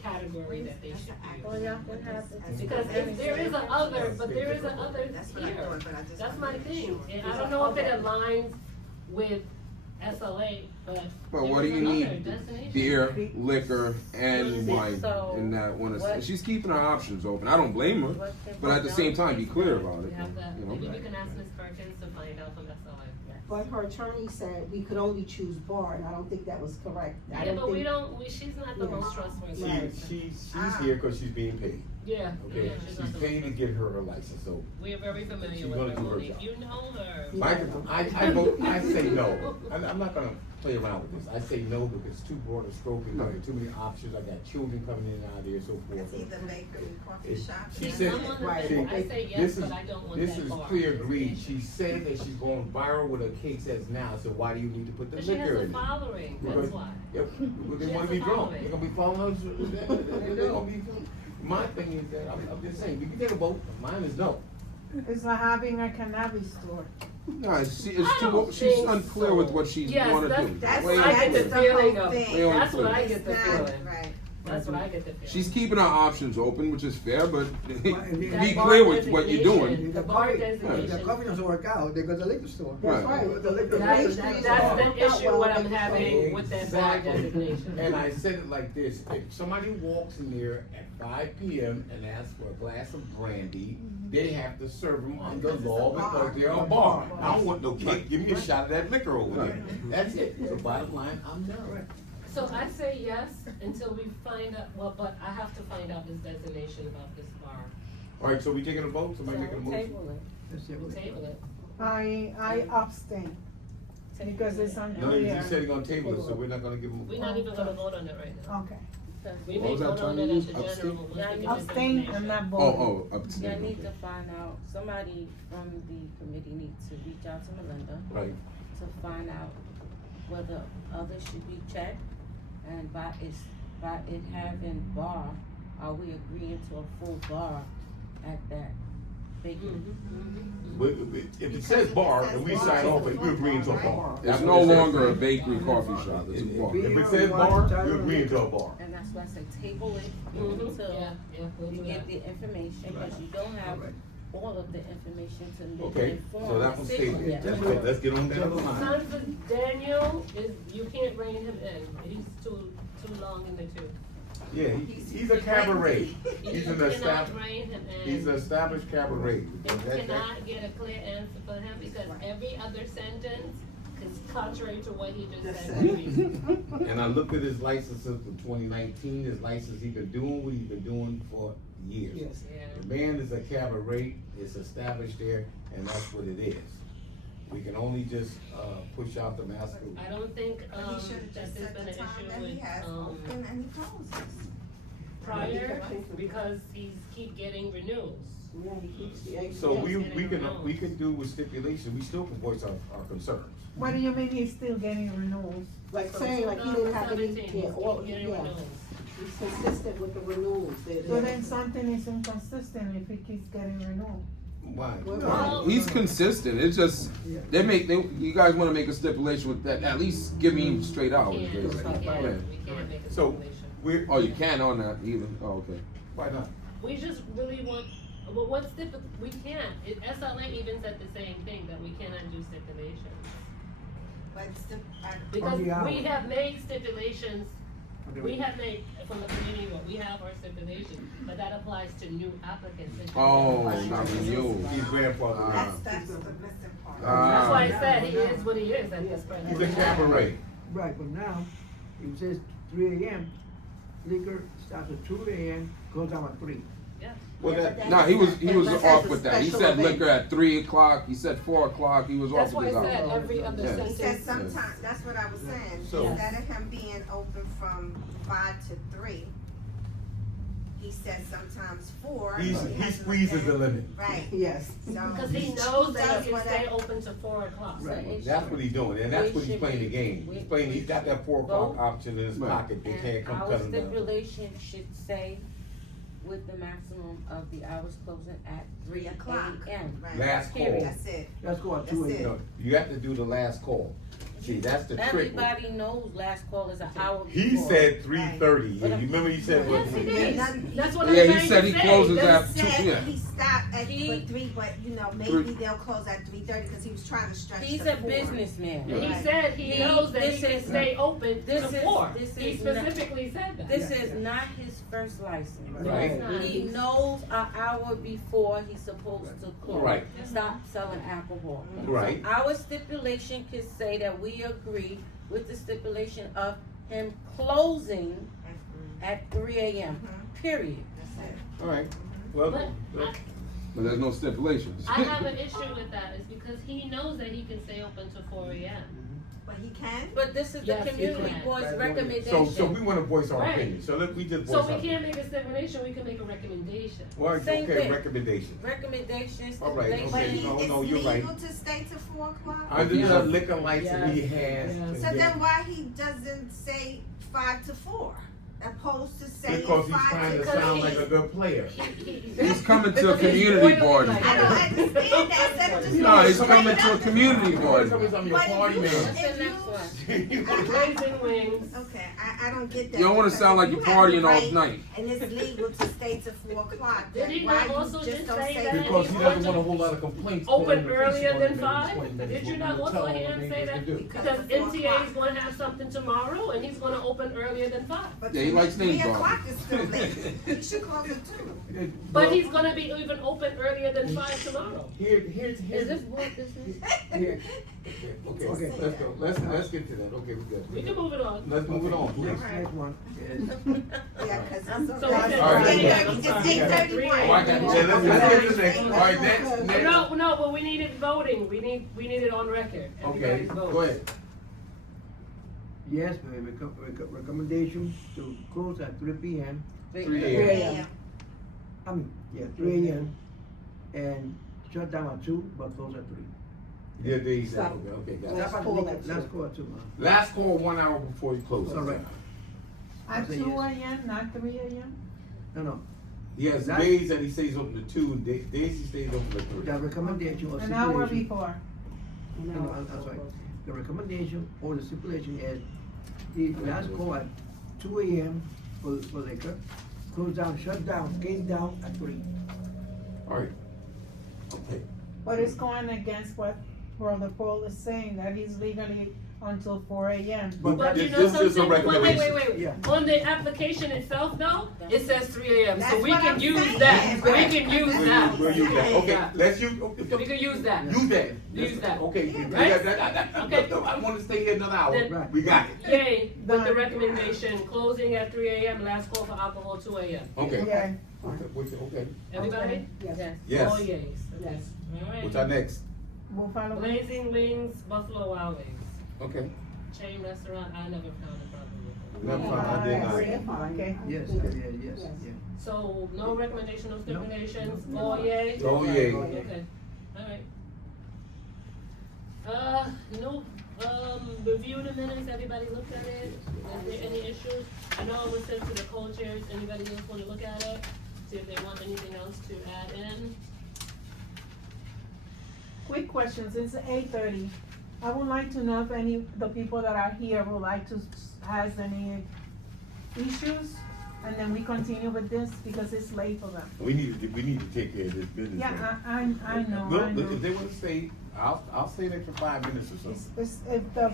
category that they should use. Well, yeah, what happens? Because if there is a other, but there is a other That's what I here, thought, but I just that's my wanted to be thing, sure. and I don't know if it aligns with SLA, but. But what there do is you another need? destination. Beer, liquor, and wine So, in that one. what- She's keeping her options open. I don't blame her, but at the same time, be clear about it. We have that, You know? maybe we can ask Ms. Perkins to find out from SLA. But her attorney said we could only choose bar, and I don't think that was correct. I Yeah, but we think- don't, she's not the most trustworthy. She's here because she's being paid. Yeah, Okay, yeah, she's not she's the paid to get her license, so. We're very familiar She's with gonna her, do her Monique. job. You know her. I vote, I say no. I'm not gonna play around with this. I say no because it's too broad a stroke, and there are too many options. I got children coming in and out of there, so forth. It's either bakery, coffee It- shop. She Yeah, said, someone that see, said- I say yes, this but is, I don't want this that is bar. clear greed. She said that she's going viral with her cakes as now, so why do you need to put the But she has liquor a in it? following, that's Because- why. Yep, She they has wanna a be drunk. following. They're gonna be following her. They're gonna be, my thing is that, I'm just saying, you can take a vote. Mine is no. It's like having a cannabis store. No, it's I too, don't she's think unclear so. with what she's Yes, wanna that's- do. that's Way what I get unclear. the feeling of. Way That's what unclear. I get the feeling. Right. That's what I get the feeling. She's keeping her options open, which is fair, but be That bar clear with what you're doing. designation, The bar If the designation. coffee doesn't work out, they go to the liquor store. That's right. The liquor That's store. the issue what I'm having with that bar Exactly. designation. And I said it like this, if somebody walks in there at 5 p.m. and asks for a glass of brandy, they have to serve them under law because they're a bar. I don't want no cake, give me a shot of that liquor over there. That's it. So bottom line, I'm no. So I say yes until we find out, well, but I have to find out this designation about this bar. All right, so we taking a vote? Somebody making a motion? Table it. We'll table it. I abstain, because it's No, unclear. you said you're gonna table it, so we're not gonna give them. We're not even gonna vote on it right now. Okay. We What may was that vote on term it you at used? the general. once they give us Abstain information. and not vote. Oh, Yeah, I abstain. need to find out, somebody from the committee needs to reach out to Melinda Right. to find out whether others should be checked. And by it having bar, are we agreeing to a full bar at that bakery? But if it says bar and we sign off, we're agreeing to a bar. It's no longer a bakery coffee shop, it's a bar. If it says bar, we're agreeing to a bar. And that's why I say table it Mhm. until Yeah, we'll you do get that. the information, because you don't have all of the information to make an Okay, informed so that one's decision tabled. yet. Let's get on down the line. Sons of Daniel you can't rein him in, he's too long in the tooth. Yeah, he's a cabaret. He's an You cannot established, rein him in. he's an established cabaret. You cannot get a clear answer for him because every other sentence It's contrary to what he just said. And I looked at his licenses for 2019, his license, he been doing what he's been doing for years. Yes. Yeah. The band is a cabaret, it's established there, and that's what it is. We can only just, push out the mask. I don't think, But he should've that just there's set been the an time issue that he with, has open and he closes. prior, because he's keep getting renewals. Yeah, he keeps the. So we can do with stipulation, we still can voice our concerns. What do you mean he's still getting renewals? Like saying, like he didn't have any, 2017, yeah, all, getting yeah, renewals. he's consistent with the renewals. So then something is inconsistent if he keeps getting renewed. Why? No, he's consistent. It's just you guys want to make a stipulation with that. At least give me straight hours. We can't make a So stipulation. Oh, you can on that even. Oh, okay. Why not? We just really want, well, what we can't, SLA even said the same thing, that we cannot do stipulations. But Because the hour. we have made stipulations, Okay. we have made, from the community, we have our stipulations, but that applies to new applicants. It doesn't Oh, apply to not existing renewal. ones. He's grandfathered. that's the missing part. That's why I said he is what he is at this point. He's a cabaret. Right, but now, it says 3 AM, liquor starts at 2 AM, goes down at 3. Yeah. Well, that, No, he was That's off a with that. He special said event. liquor at 3 o'clock. He said 4 o'clock. He was That's off why I with his said hours. every other Yeah. He sentence. said sometimes, that's what I was saying, So- instead of him being open from 5 to 3, he said sometimes 4. he but has an squeezes the event. limit. Right. Yes. So Because he knows that he can stay open to 4 o'clock. That's what he's doing, and that's what he's playing the game. He's playing, he's got that 4 o'clock Vote. option in his Right. pocket, they can't come Our cut him down. stipulation should say with the maximum of the hours closing at 3 o'clock. AM. Right. Last call. That's it. Let's go at That's 2 it. AM. No, you have to do the last call. See, that's the trick. Everybody knows last call is an hour before. He said 3:30, But and you remember he said what? Yes, he did. That's what I'm Yeah, trying he said to he say. closes He at 2 said p.m. he stopped at He- 3, but you know, maybe 3. they'll close at 3:30 because he was trying to stretch He's to a 4. businessman. And he Right. said he knows that This he can is- stay open this to is- 4. this He is not- specifically said that. This is not his first license. Right. It's not. He knows an hour before he's supposed to close. Right. Stop selling alcohol. Right. So our stipulation could say that we agree with the stipulation of him closing at 3 AM, period. That's it. All right, well, But But there's no stipulations. I have an issue with that, is because he knows that he can stay open to 4 AM. But he can? But this is the Yes, he community can. board's so recommendation. we wanna voice our Right. opinion, so we just voice So our we opinion. can't make a stipulation, we can make a recommendation. Well, Same okay, thing. recommendation. Recommendations, All right, stipulations. But okay, no, it's you're right. legal to stay to 4 o'clock? Under the Yes. liquor license he Yes. has. Yes. So then why he doesn't say 5 to 4, opposed to saying 5 to 3? Because he's trying to sound like a good player. He's coming to a community board. I don't understand that, instead of just. No, he's going coming straight to a up. community board. Tell me something, you're a But party if you- man. What's the next one? Blazing wings. Okay, I don't get that. You don't wanna because sound like if you're you have the partying all right night. And it's legal to stay to 4 o'clock, Did then he why not you also just just don't say say that? that? Because he doesn't want a whole lot of complaints. put in Open the police earlier than department 5? every 20 minutes. Did you We're not gonna also tell hear him him what say he that? needs to do. Because MTA is gonna have something tomorrow, and he's gonna open earlier than 5. But Yeah, he to likes me, name 3 dropping. o'clock is still late. He should close at 2. But he's gonna be even open earlier than 5 tomorrow. Is Here's this board business? Here. Okay, let's go, let's get to that, okay, we good. We can move it on. Let's move it on, please. Next one is. Yeah, because So it's we okay. said All right. 8:30, it's I'm sorry. 8:31. Oh, I got you. Yeah, let's get to the next, all right, next. No, but we needed voting. We need it on record. Okay, Everybody's voting. go ahead. Yes, recommendation to close at 3 PM. 3 a.m. I mean, yeah, 3 AM, and shut down at 2, but close at 3. Yeah, there you go, Stop. okay, got it. Last call call at 2. Last call at 2, Last call 1 hour before you close. All right. At say 2 yes. AM, not 3 AM? No, He has Last- days that he stays open to 2, days he stays open to 3. the recommendation or An hour stipulation. before. No, I'm sorry. The recommendation or the stipulation is the last call at 2 AM for liquor, close down, shut down, gate down at 3. All right. Okay. But it's going against what Brother Paul is saying, that he's legally until 4 AM. But you know something, wait. On the application itself though, it says 3 AM, so That's we what can I'm use saying. that, we can use that. We'll use that, okay, Yeah. let's use. We can use that. Use that. Use that. Okay, Right? okay. I wanna stay here another hour, Then- we got it. Yay, with the recommendation, closing at 3 AM, last call for alcohol 2 AM. Okay. Yeah. Okay. Everybody? Yes. Yes. All yays. Yes. Alright. What's our next? Buffalo. Blazing Wings, Buffalo Wild Wings. Okay. Chain restaurant, I never found a problem with Never found, I did not. Okay. Yes, yes. it. So, no recommendation, no stipulations, all yay? Oh, yay. Okay, alright. No, review the minutes, everybody looked at it, is there any issues? I know it was sent to the co-chairs, anybody else wanna look at it? See if they want anything else to add in? Quick question, since 8:30, I would like to know if the people that are here would like to, has any issues? And then we continue with this because it's late for them. We need to take care of this business. Yeah, I know, Look, I know. if they wanna stay, I'll stay an extra 5 minutes or It's, something. if the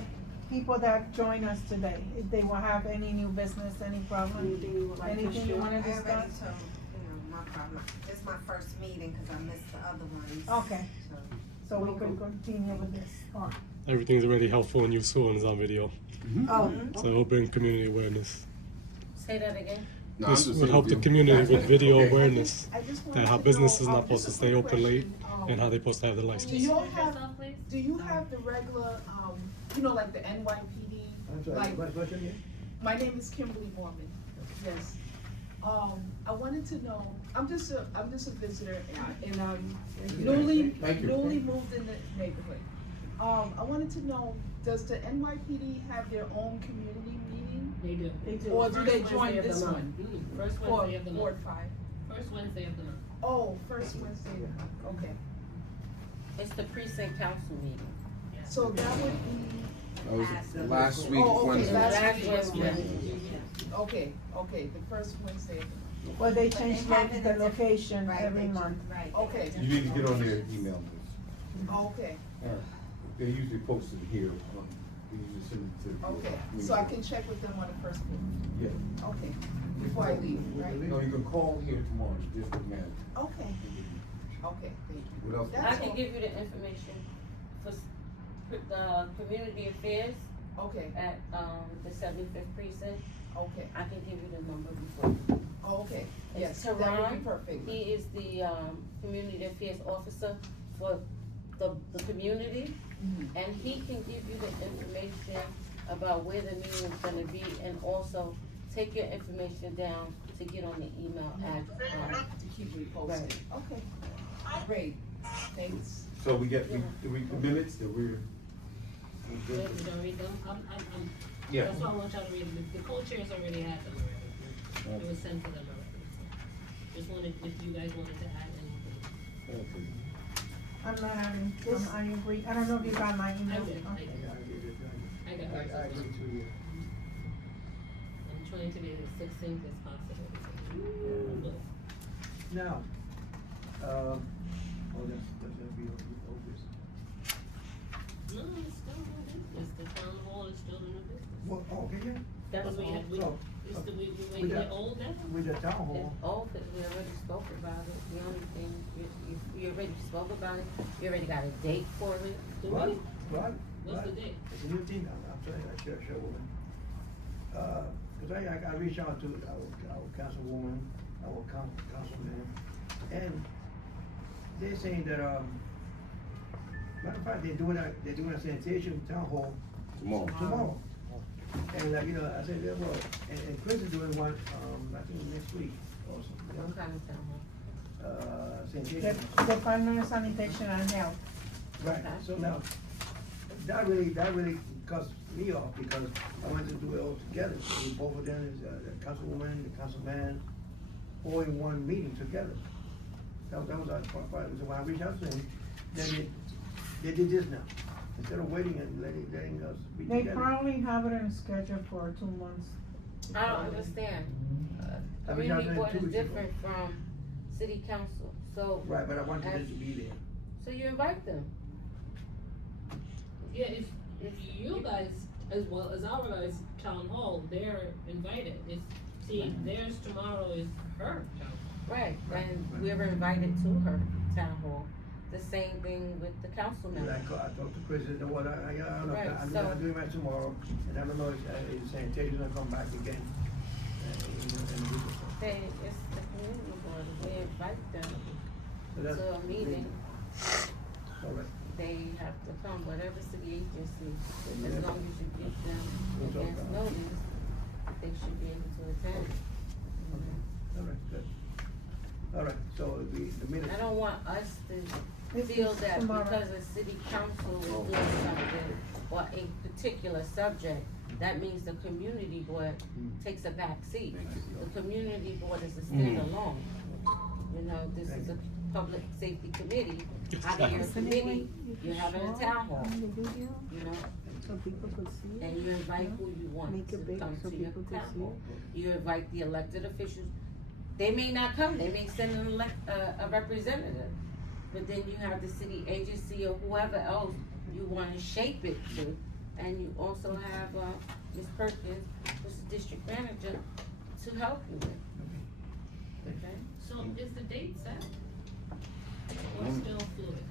people that join us today, if they will have any new business, any problem, Anything you would like to anything you share? wanna I already discuss? told, my problem, it's my first meeting, cause I missed the other ones. Okay, so we can continue with this. Alright. Everything's already helpful and useful and is on video. Oh. So it will bring community awareness. Say that again? No, I'm This just will saying help the if you- community with video Okay. awareness I just that wanted how to business is know, not supposed to just a stay quick open late question. and how they're supposed to have the Do license. you all Yourself, have, please? do you have the regular, like the NYPD? I'm sorry, Like, what's your name? my name is Kimberly Mormon, yes. I wanted to know, I'm just a visitor and newly Thank you. moved in the neighborhood. I wanted to know, does the NYPD have their own community meeting? They do. They do. Or do they First join Wednesday of this the one? month. First For Wednesday of the month. Ward 5? First Wednesday of the month. Oh, first Wednesday, okay. It's the precinct council meeting. So that would be, That was last week, oh, okay, Wednesday. last week, Wednesday. okay, the first Wednesday. Well, they change the location Right, every they- month. Right. Okay, You need to get on their email list. okay, They usually post it here, we usually send it to. the okay, community. so I can check with them on the first week, Yeah. okay, before I leave, right? No, you can call here tomorrow, district manager. Okay, okay, thank you. What else? I That's can all. give you the information for the community affairs Okay, at, the 75th precinct. okay, I can give you the number before. okay, It's yes, that would be Tehran. perfect. He is the, community affairs officer for the community. Mhm. And he can give you the information about where the meeting is gonna be and also take your information down to get on the email at, To keep me posted, okay, great, thanks. So we get, the minutes that we're. Did I read them? Yeah. That's why I want y'all to read them. The co-chairs already had them already. It was sent to them already. Just wanted, if you guys wanted to add anything. Okay. I'm not having, I agree, I don't know if you got my email. I did. Okay. I got yours as well. I'm trying to be as succinct as possible. Now, oh, that's gonna be old business. No, it's still new business. The town hall is still new business. Well, okay, yeah. That's we had, we, So, it's the, we with waiting that- old now? With the town hall, It's old, cause we already spoke about it. The only thing, you already spoke about it. You already got a date for it. Do right, we? right, What's the right. date? It's a new thing, I'm telling you, sure, woman. Cause I reached out to our councilwoman, our councilman, and they're saying that, matter of fact, they're doing a sanitation town hall tomorrow. And like, I said, yeah, well, and Chris is doing one, I think next week also. What kind of town hall? Sanitation. The Department of Sanitation and Health. Right, so now, that really cuts me off because I wanted to do it all together. So both of them is, the councilwoman, the councilman, all in one meeting together. That was our part, so when I reached out to them, then they did this now. Instead of waiting and letting us be They together. probably have it in schedule for 2 months. I don't understand. I mean, Community I board said 2 is weeks ago. different from city council, so. Right, but I wanted them as- to be there. So you invite them. Yeah, if, you guys, as well as our guys, town hall, they're invited. See, theirs tomorrow is her town. Right, and we're invited to her town hall. The same thing with the council Yeah, members. I talked to Chris, and what, I don't know, Right, I'm so- doing that tomorrow, and I don't know if sanitation will come back again. In a week or so. It's the community board, we invite them So that's- to a meeting. All right. They have to come, whatever city agency, as Yeah. long as you give them We'll talk advance about it. notice, they should be able to attend. All right, good. All right, so the minutes. I don't want us to This feel is that tomorrow. because the city council is doing something or a particular subject, that means the community board takes a back seat. The community board is a standalone. You know, this is a public safety committee. Out of your committee, you're having a town hall, you know? So people could see it. And you invite who you want Make to it big come so to your people could town see hall. it. You invite the elected officials. They may not come, they may send a representative. But then you have the city agency or whoever else you wanna shape it to. And you also have, Ms. Perkins, who's the district manager, to help you with. Okay? So is the date set? Or still fluid?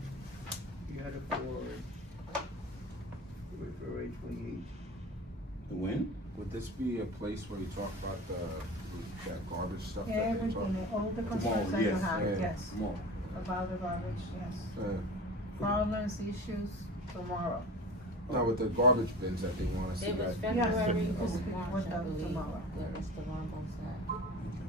You had it for February 28th. The when? Would this be a place where you talk about that garbage stuff that they talk? Everything, all the Tomorrow, concerns that you yes, have, yeah, yes, Tomorrow. about the garbage, yes. Uh, Problems, issues, tomorrow. Now with the garbage bins that they wanna see It was that. February, Yes. it was Yes. March, I believe, Tomorrow. that Mr. Ramos had.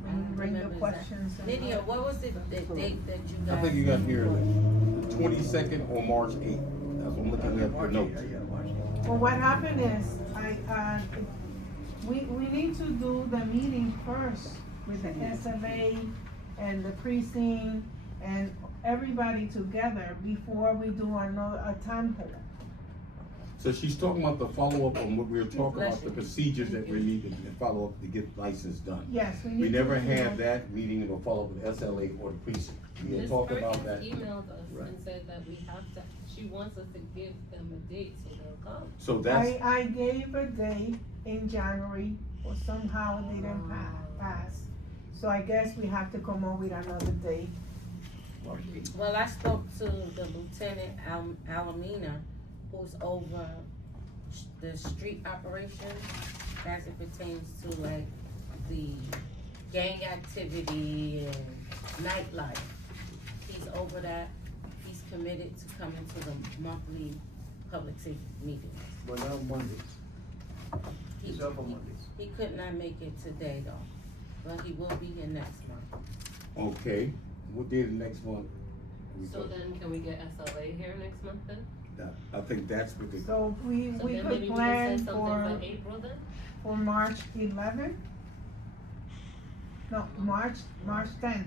When you bring your Remember questions that. and- Lydia, what was the date that you guys? I think you got here the 22nd or March 8th. That's what I'm looking at the notes. Well, what happened is, we need to do the meeting first with the SLA and the precinct and everybody together before we do a town hall. So she's talking about the follow-up on what we were talking about, the procedures that we need to follow up to get license done. Yes, we need We to never do had that. that meeting or follow up with SLA or the precinct. We had Ms. talked about Perkins that. emailed us and said that we have to, she wants us to give them a date so they'll come. So that's, I gave a day in January, or somehow it didn't pass. So I guess we have to come up with another day. Well, I spoke to the Lieutenant Alamina, who's over the street operations as it pertains to like the gang activity and nightlife. He's over that. He's committed to coming to the monthly public safety meetings. But not Mondays. He's up on Mondays. He could not make it today though, but he will be here next month. okay, what day the next one? So then can we get SLA here next month then? I think that's what they. So we So then could maybe we plan can set something for, for April then? for March 11th? No, March 10th.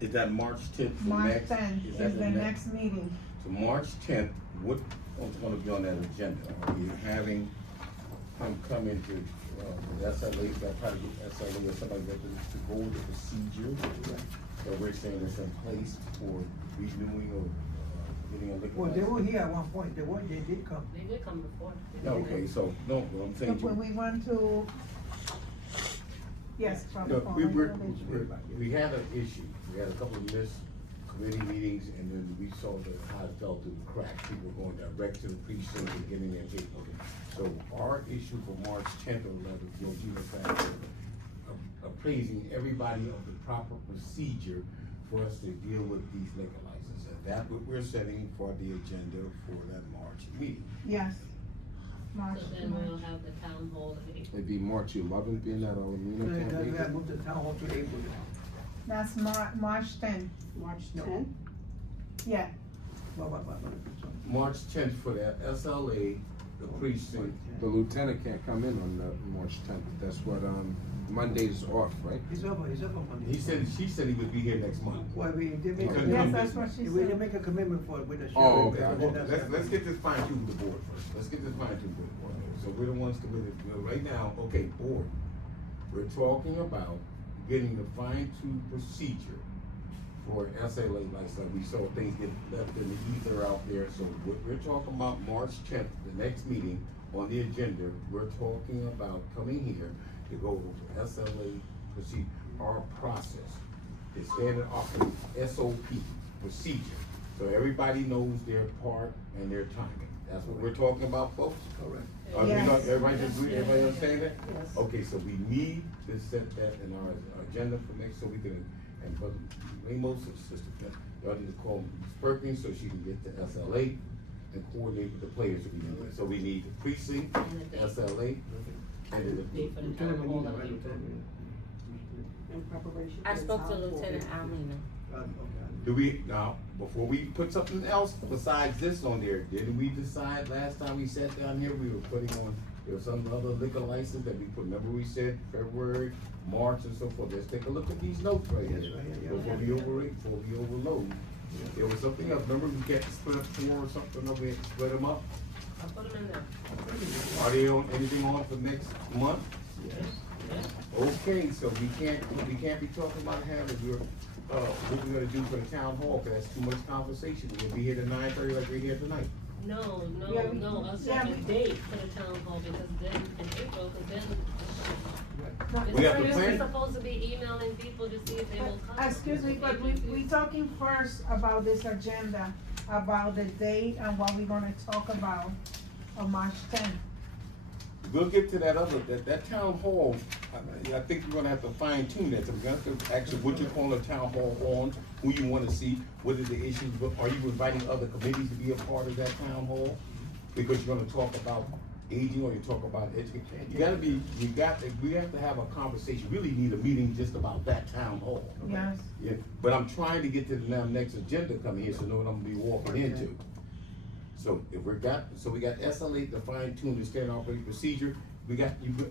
Is that March 10th? the March next- 10th that is the next meeting. So March 10th, what's gonna be on that agenda? Are we having him come into, the SLA, that try to get SLA or somebody that to go with the procedure that we're saying is in place for renewing or getting a liquor Well, they license? were here at one point, they did come. They did come before. Okay, so, no, what I'm saying. When we want to, yes, No, probably. we had an issue, we had a couple of missed committee meetings, and then we saw how it fell through the cracks, people were going direct to the precinct and getting their paper. So our issue for March 10th or 11th will be the fact of appraising everybody of the proper procedure for us to deal with these liquor licenses. And that's what we're setting for the agenda for that March meeting. Yes. March. So then we'll have the town hall in April. It'd be March 11th, being that Alamina can't We make have it. moved the town hall to April. That's March 10th. March No. 10th? Yeah. March 10th for the SLA, the precinct. The lieutenant can't come in on March 10th. That's what, Monday's off, right? He's up on Monday. She said he would be here next month. Well, we did make a. Yes, commitment. that's what she We said. did make a commitment for it with the sheriff. Oh, okay, and well, that's- let's get this fine tuned with the board first, let's get this fine tuned with the board. So we're the ones committed, right now, okay, board, we're talking about getting the fine tuned procedure for SLA license, we saw things get left in the ether out there, so we're talking about March 10th, the next meeting on the agenda, we're talking about coming here to go over SLA procedure, our process, the standard operating SOP procedure, so everybody knows their part and their timing. That's what we're talking about, folks? Correct. Everybody understand that? Yes. Okay, so we need to set that in our agenda for next, so we can, and for Ramos, sister, y'all need to call Ms. Perkins so she can get the SLA and coordinate with the players that we need. So we need the precinct, SLA, and the. In preparation. I spoke to Lieutenant Almina. Do we, now, before we put something else besides this on there, didn't we decide last time we sat down here, we were putting on, there was some other liquor license that we put, remember we said February, March and so forth, let's take a look at these notes right here. Before we overload. There was something else, remember we got split up 4 or something, or we had to split them up? I put them in there. Are they on, anything on for next month? Yes. Okay, so we can't be talking about having what we're gonna do for the town hall, cause that's too much conversation. We'll be here to 9:30 like we're here tonight. No, I'll set a date for the town hall, because then in April, We have to we're plan. supposed to be emailing people to see if they will come. Excuse me, but we talking first about this agenda, about the date and what we're gonna talk about on March 10th. We'll get to that that town hall, I think we're gonna have to fine tune that, so we're gonna have to actually, what you call a town hall on, who you wanna see, what are the issues, are you inviting other committees to be a part of that town hall? Because you're gonna talk about aging, or you talk about education, we have to have a conversation, really need a meeting just about that town hall. Yes. Yeah, but I'm trying to get to the next agenda coming here, so know what I'm gonna be walking into. So if we got SLA to fine tune the standard operating procedure,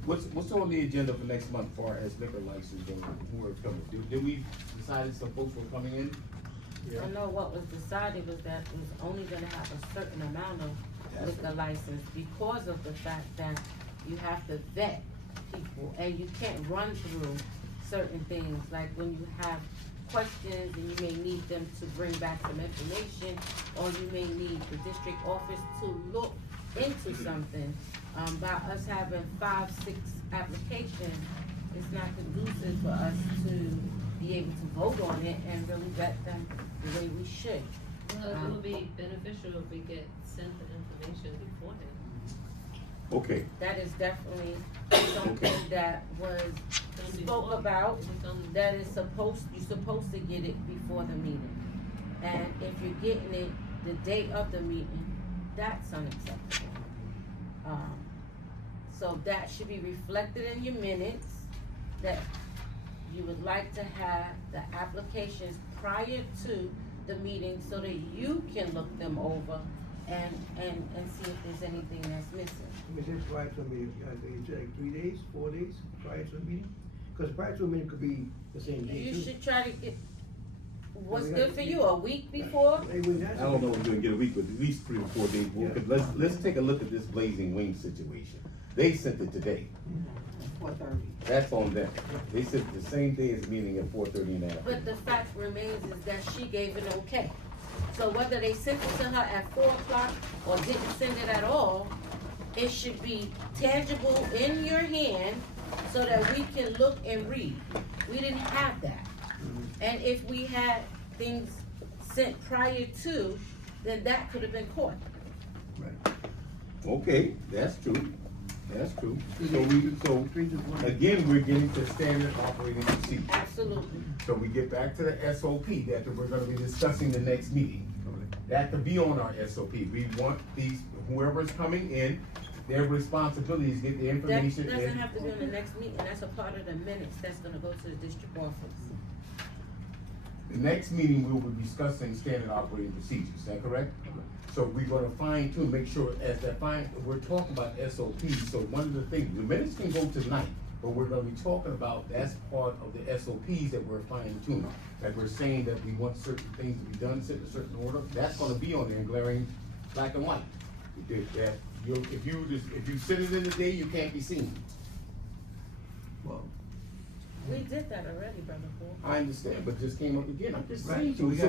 what's on the agenda for next month as far as liquor license and who are coming? Did we decide some folks were coming in? I know what was decided was that it was only gonna have a certain amount of liquor license because of the fact that you have to vet people and you can't run through certain things, like when you have questions and you may need them to bring back some information, or you may need the district office to look into something. By us having 5, 6 applications, it's not conducive for us to be able to vote on it and really vet them the way we should. Well, it would be beneficial if we get sent the information beforehand. Okay. That is definitely something that was spoke about, that is you're supposed to get it before the meeting. And if you're getting it the day of the meeting, that's unacceptable. So that should be reflected in your minutes, that you would like to have the applications prior to the meeting so that you can look them over and see if there's anything that's missing. Let me say prior to a meeting, you said like 3 days, 4 days prior to a meeting? Because prior to a meeting could be the same day You too. should try to get, what's good for you, a week before? I don't know if we're gonna get a week, but at least 3 or 4 days. Let's take a look at this Blazing Wing situation. They sent it today. 4:30. That's on them. They sent the same day as the meeting at 4:30 in the afternoon. But the fact remains is that she gave it okay. So whether they sent it to her at 4 o'clock or didn't send it at all, it should be tangible in your hand so that we can look and read. We didn't have that. And if we had things sent prior to, then that could have been caught. Okay, that's true. That's true. So again, we're getting to standard operating procedure. Absolutely. So we get back to the SOP that we're gonna be discussing the next meeting. That to be on our SOP. We want whoever's coming in, their responsibility is get the That information doesn't in. have to be on the next meeting, that's a part of the minutes that's gonna go to the district office. The next meeting, we will be discussing standard operating procedures, is that correct? So we're gonna fine tune, make sure we're talking about SOPs, so one of the things, the minutes can go tonight, but we're gonna be talking about, that's part of the SOPs that we're fine tuning. Like we're saying that we want certain things to be done, set in a certain order, that's gonna be on there in glaring black and white. If you sit it in the day, you can't be seen. Well, We did that already, Brother Paul. I understand, but this came up again, I'm just Right, saying so to we you, so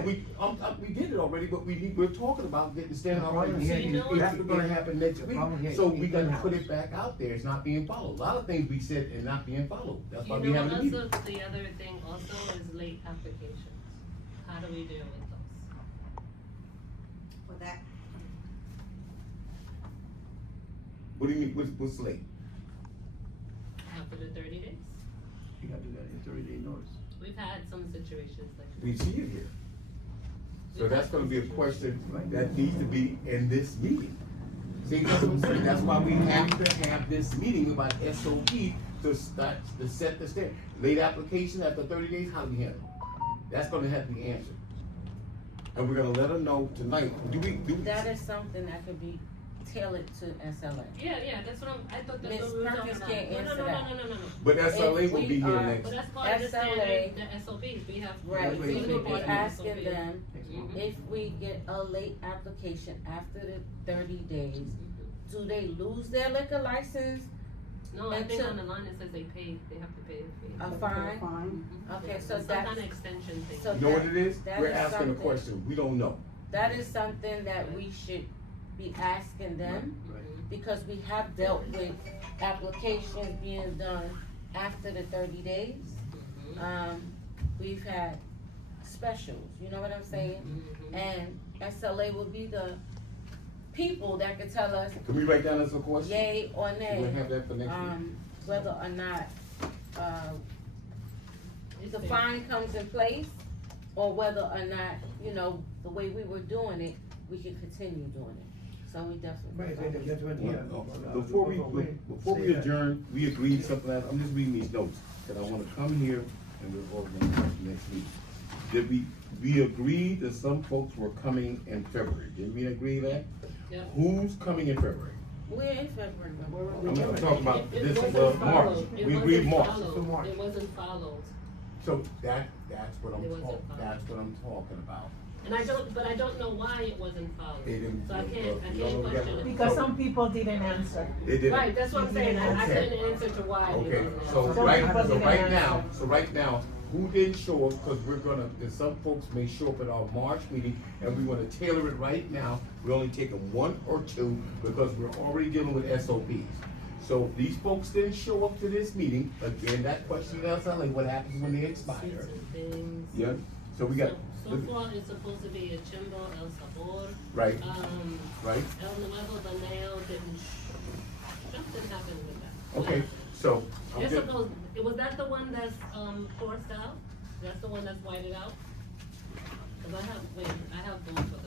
got- we did it already, but we're talking about getting standing The out. problem here is That's what's gonna happen next the week, problem here so is we gotta in-house. put it back out there, it's not being followed, a lot of things we said and not being followed, that's why You we know, having a meeting. also, the other thing also is late applications. How do we deal with those? For that, What do you mean, what's late? After the 30 days? You gotta do that in 30-day notice. We've had some situations like that. We see it here. So that's gonna be a question that needs to be in this meeting. See, that's what I'm saying, that's why we have to have this meeting about SOP to start, to set the standard. Late application after 30 days, how do we handle it? That's gonna have to be answered. And we're gonna let them know tonight, That is something that could be tailored to SLA. Yeah, that's what I thought that's Ms. what we were talking Perkins about. can't answer No. that. But SLA If will we be here are- next. But that's part of the standard, the SOPs, we have. Right, Wait, we wait, would be wait. asking them, Mhm. if we get a late application after the 30 days, do they lose their liquor license? No, I think until- on the line it says they have to pay a fee. A fine? Mhm. Okay, so Some that's. kind of extension thing. so You know what that- it is? that We're is asking a something- question, we don't know. That is something that we should be asking them, because we have dealt with applications being done after the 30 days. We've had specials, you know what I'm saying? And SLA will be the people that could tell us Can we write down as a question? yay or We're nay, gonna have that for next week. whether or not, It's the fair. fine comes in place, or whether or not, the way we were doing it, we can continue doing it. So we definitely. Right, that's what, yeah. Before we adjourn, we agreed something else, I'm just reading these notes, that I wanna come here and we're organizing next week. Did we agreed that some folks were coming in February, didn't we agree that? Yeah. Who's coming in February? We're in February. I'm talking about It this, wasn't March, followed. It we agreed wasn't March. followed. It wasn't followed. So that's what It wasn't followed. that's what I'm talking about. And I don't know why it wasn't followed. They didn't- So I can't no, we question got- it. Because some people didn't answer. They didn't. Right, that's what I'm saying, I Okay. couldn't answer to why it Okay, wasn't so answered. right now, who didn't show up, cause we're gonna, cause some folks may show up at our March meeting, and we wanna tailor it right now, we're only taking one or two, because we're already dealing with SOPs. So if these folks didn't show up to this meeting, again, that question is like, what happens when they expire? Sweets and things. Yeah, so we got. So far, it's supposed to be a Chimbo, El Sabor. Right. Right. El Nuevo Baneo something happened with that. Okay, so, I'm They're just, supposed, was that the one that's, crossed out? That's the one that's whited out? Cause I have both of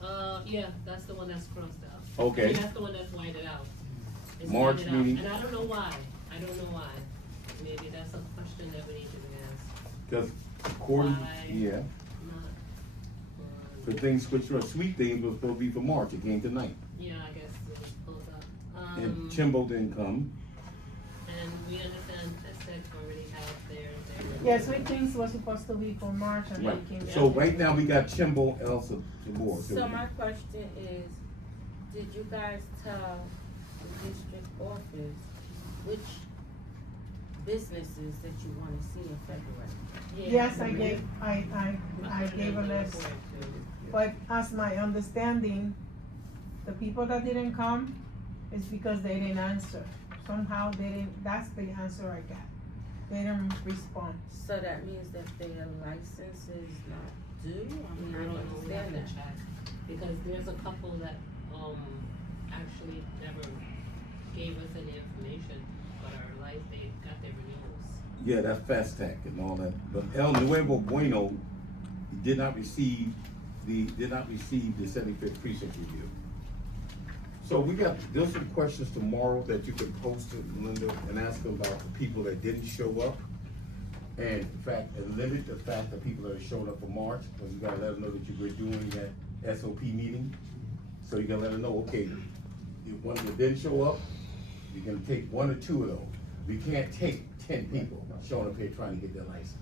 them. Yeah, that's the one that's crossed out. Okay. I mean, that's the one that's whited out. It's March whited out. meeting. And I don't know why, maybe that's a question that we need to be asked. cause according, Why? yeah, the things which are sweet things was supposed to be for March, it came tonight. Yeah, I guess it was pulled up. And Chimbo didn't come. And we understand Tech already have their. Yes, sweet things was supposed to be for March and Right, they came. so right now we got Chimbo, El Sabor. So my question is, did you guys tell the district office which businesses that you wanna see in February? Yes, I gave a list, but as my understanding, the people that didn't come is because they didn't answer. Somehow they didn't, that's the answer I got. They didn't respond. So that means that their license is not due? I mean, I I don't don't know, we have understand to that. check, because there's a couple that, actually never gave us any information, but they got their renewals. Yeah, that's Fast Tech and all that, but El Nuevo Bueno did not receive the 75th precinct review. So there's some questions tomorrow that you can post to Linda and ask them about the people that didn't show up. And in fact, and limit the fact that people that are showing up for March, because you gotta let them know that you were doing that SOP meeting. So you gotta let them know, okay, if one that didn't show up, you're gonna take one or two of those. We can't take 10 people showing up here trying to get their license.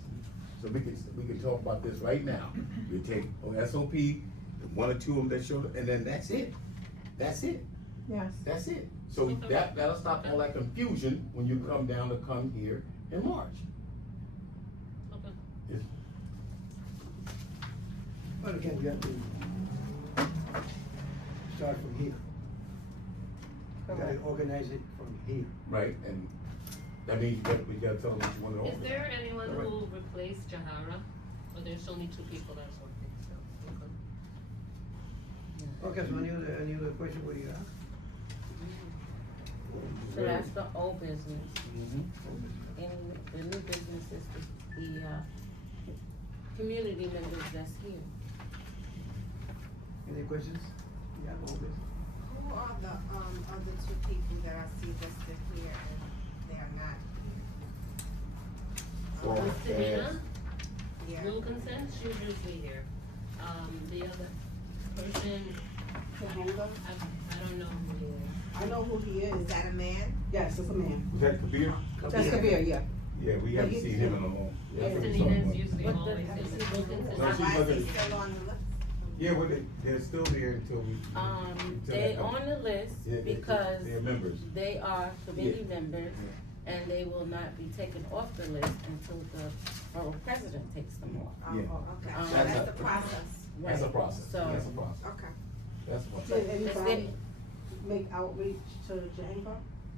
So we can talk about this right now. We take SOP, one or two of them that showed up, and then that's it. That's it. Yes. That's it. So that'll stop all that confusion when you come down to come here in March. Okay. Yes. But again, you have to start from here. You gotta organize it from here. Right, and that means we gotta tell them what you want to Is organize. there anyone Right. who will replace Jahara? Or there's only 2 people that's working, so, okay. Okay, so any other question for you, So that's the old business. Mm-hmm. And the new business is the community members that's here. Any questions? Yeah, all this. Who are the, other 2 people that I see listed here and they're not Well, Christina here? Wilkinson, she's usually here. The other person, Kahanga? I don't know who he is. I know who he is. Is that a man? Yes, it's a man. Was that Kabir? That's Kabir, yeah. Yeah, we haven't he- seen him in a long. Christina's usually What the- always in Wilkinson. No, she Why is wasn't. he still on the list? Yeah, well, they're still there until we. They on the list Yeah, because they're members. they are committee Yeah. members, and they will not be taken off the list until the borough president takes them off. Oh, Yeah. okay, so That's that's a- the process. That's a Right. process, So- that's a process, Okay. that's a process. Did Is anybody make outreach to Jahanga?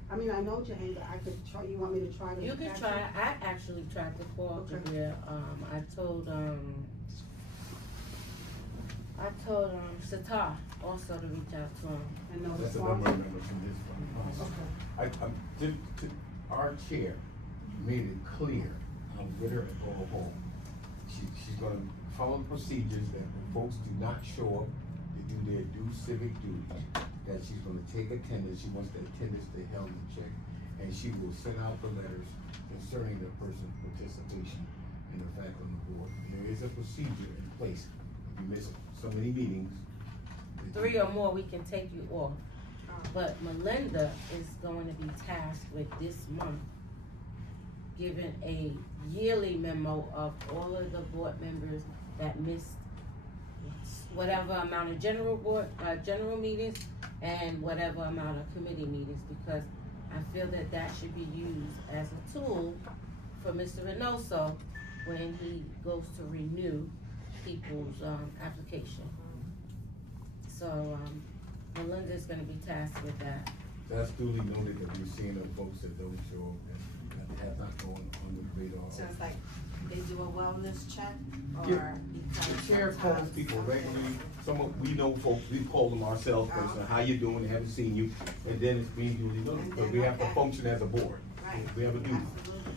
I mean, I know Jahanga, I could try, you want me to try to? You can catch try, him? I actually tried to call Okay. Kabir, I told Satar also to reach out to him. And no That's a response? number of members from this one. Okay. Our chair made it clear, I was with her at Borough Hall. She's gonna follow the procedures that when folks do not show up to do their due civic duty, that she's gonna take attendance, she wants the attendance to held in check, and she will send out the letters concerning the person's participation in the fact on the board. There is a procedure in place, if you miss so many meetings. that 3 or more, we can take you off. But Melinda is going to be tasked with this month giving a yearly memo of all of the board members that missed whatever amount of general meetings and whatever amount of committee meetings, because I feel that that should be used as a tool for Mr. Reynoso when he goes to renew people's, application. So, Melinda's gonna be tasked with that. That's duly noted that we're seeing the folks that don't show up and that have not gone on the radar. So it's like, they do a wellness check Yeah. or because The chair calls sometimes people something- regularly, we know folks, we call them ourselves, person, how you doing, haven't seen you, and then it's being duly noted, because we have to function as a board. Right. We have a duty. Absolutely.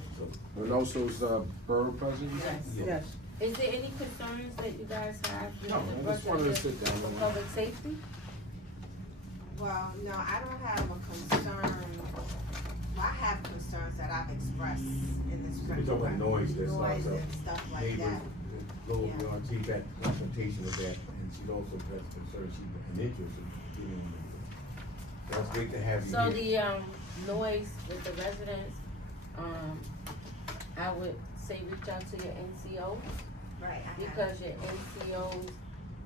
So, And also is borough president? Yes. Is there any concerns that you guys have with No, the I just wanted to sit down for and- public safety? Well, no, I don't have a concern, well, I have concerns that I've expressed in this. we talk about noise, that's Noise also and stuff like neighbors, that. go, Yeah. she got consultation with that, and she also has concern, she, an interest in dealing with it. That's great to have you So here. the, noise with the residents, I would say reach out to your NCOs. Right, I have. Because your NCOs,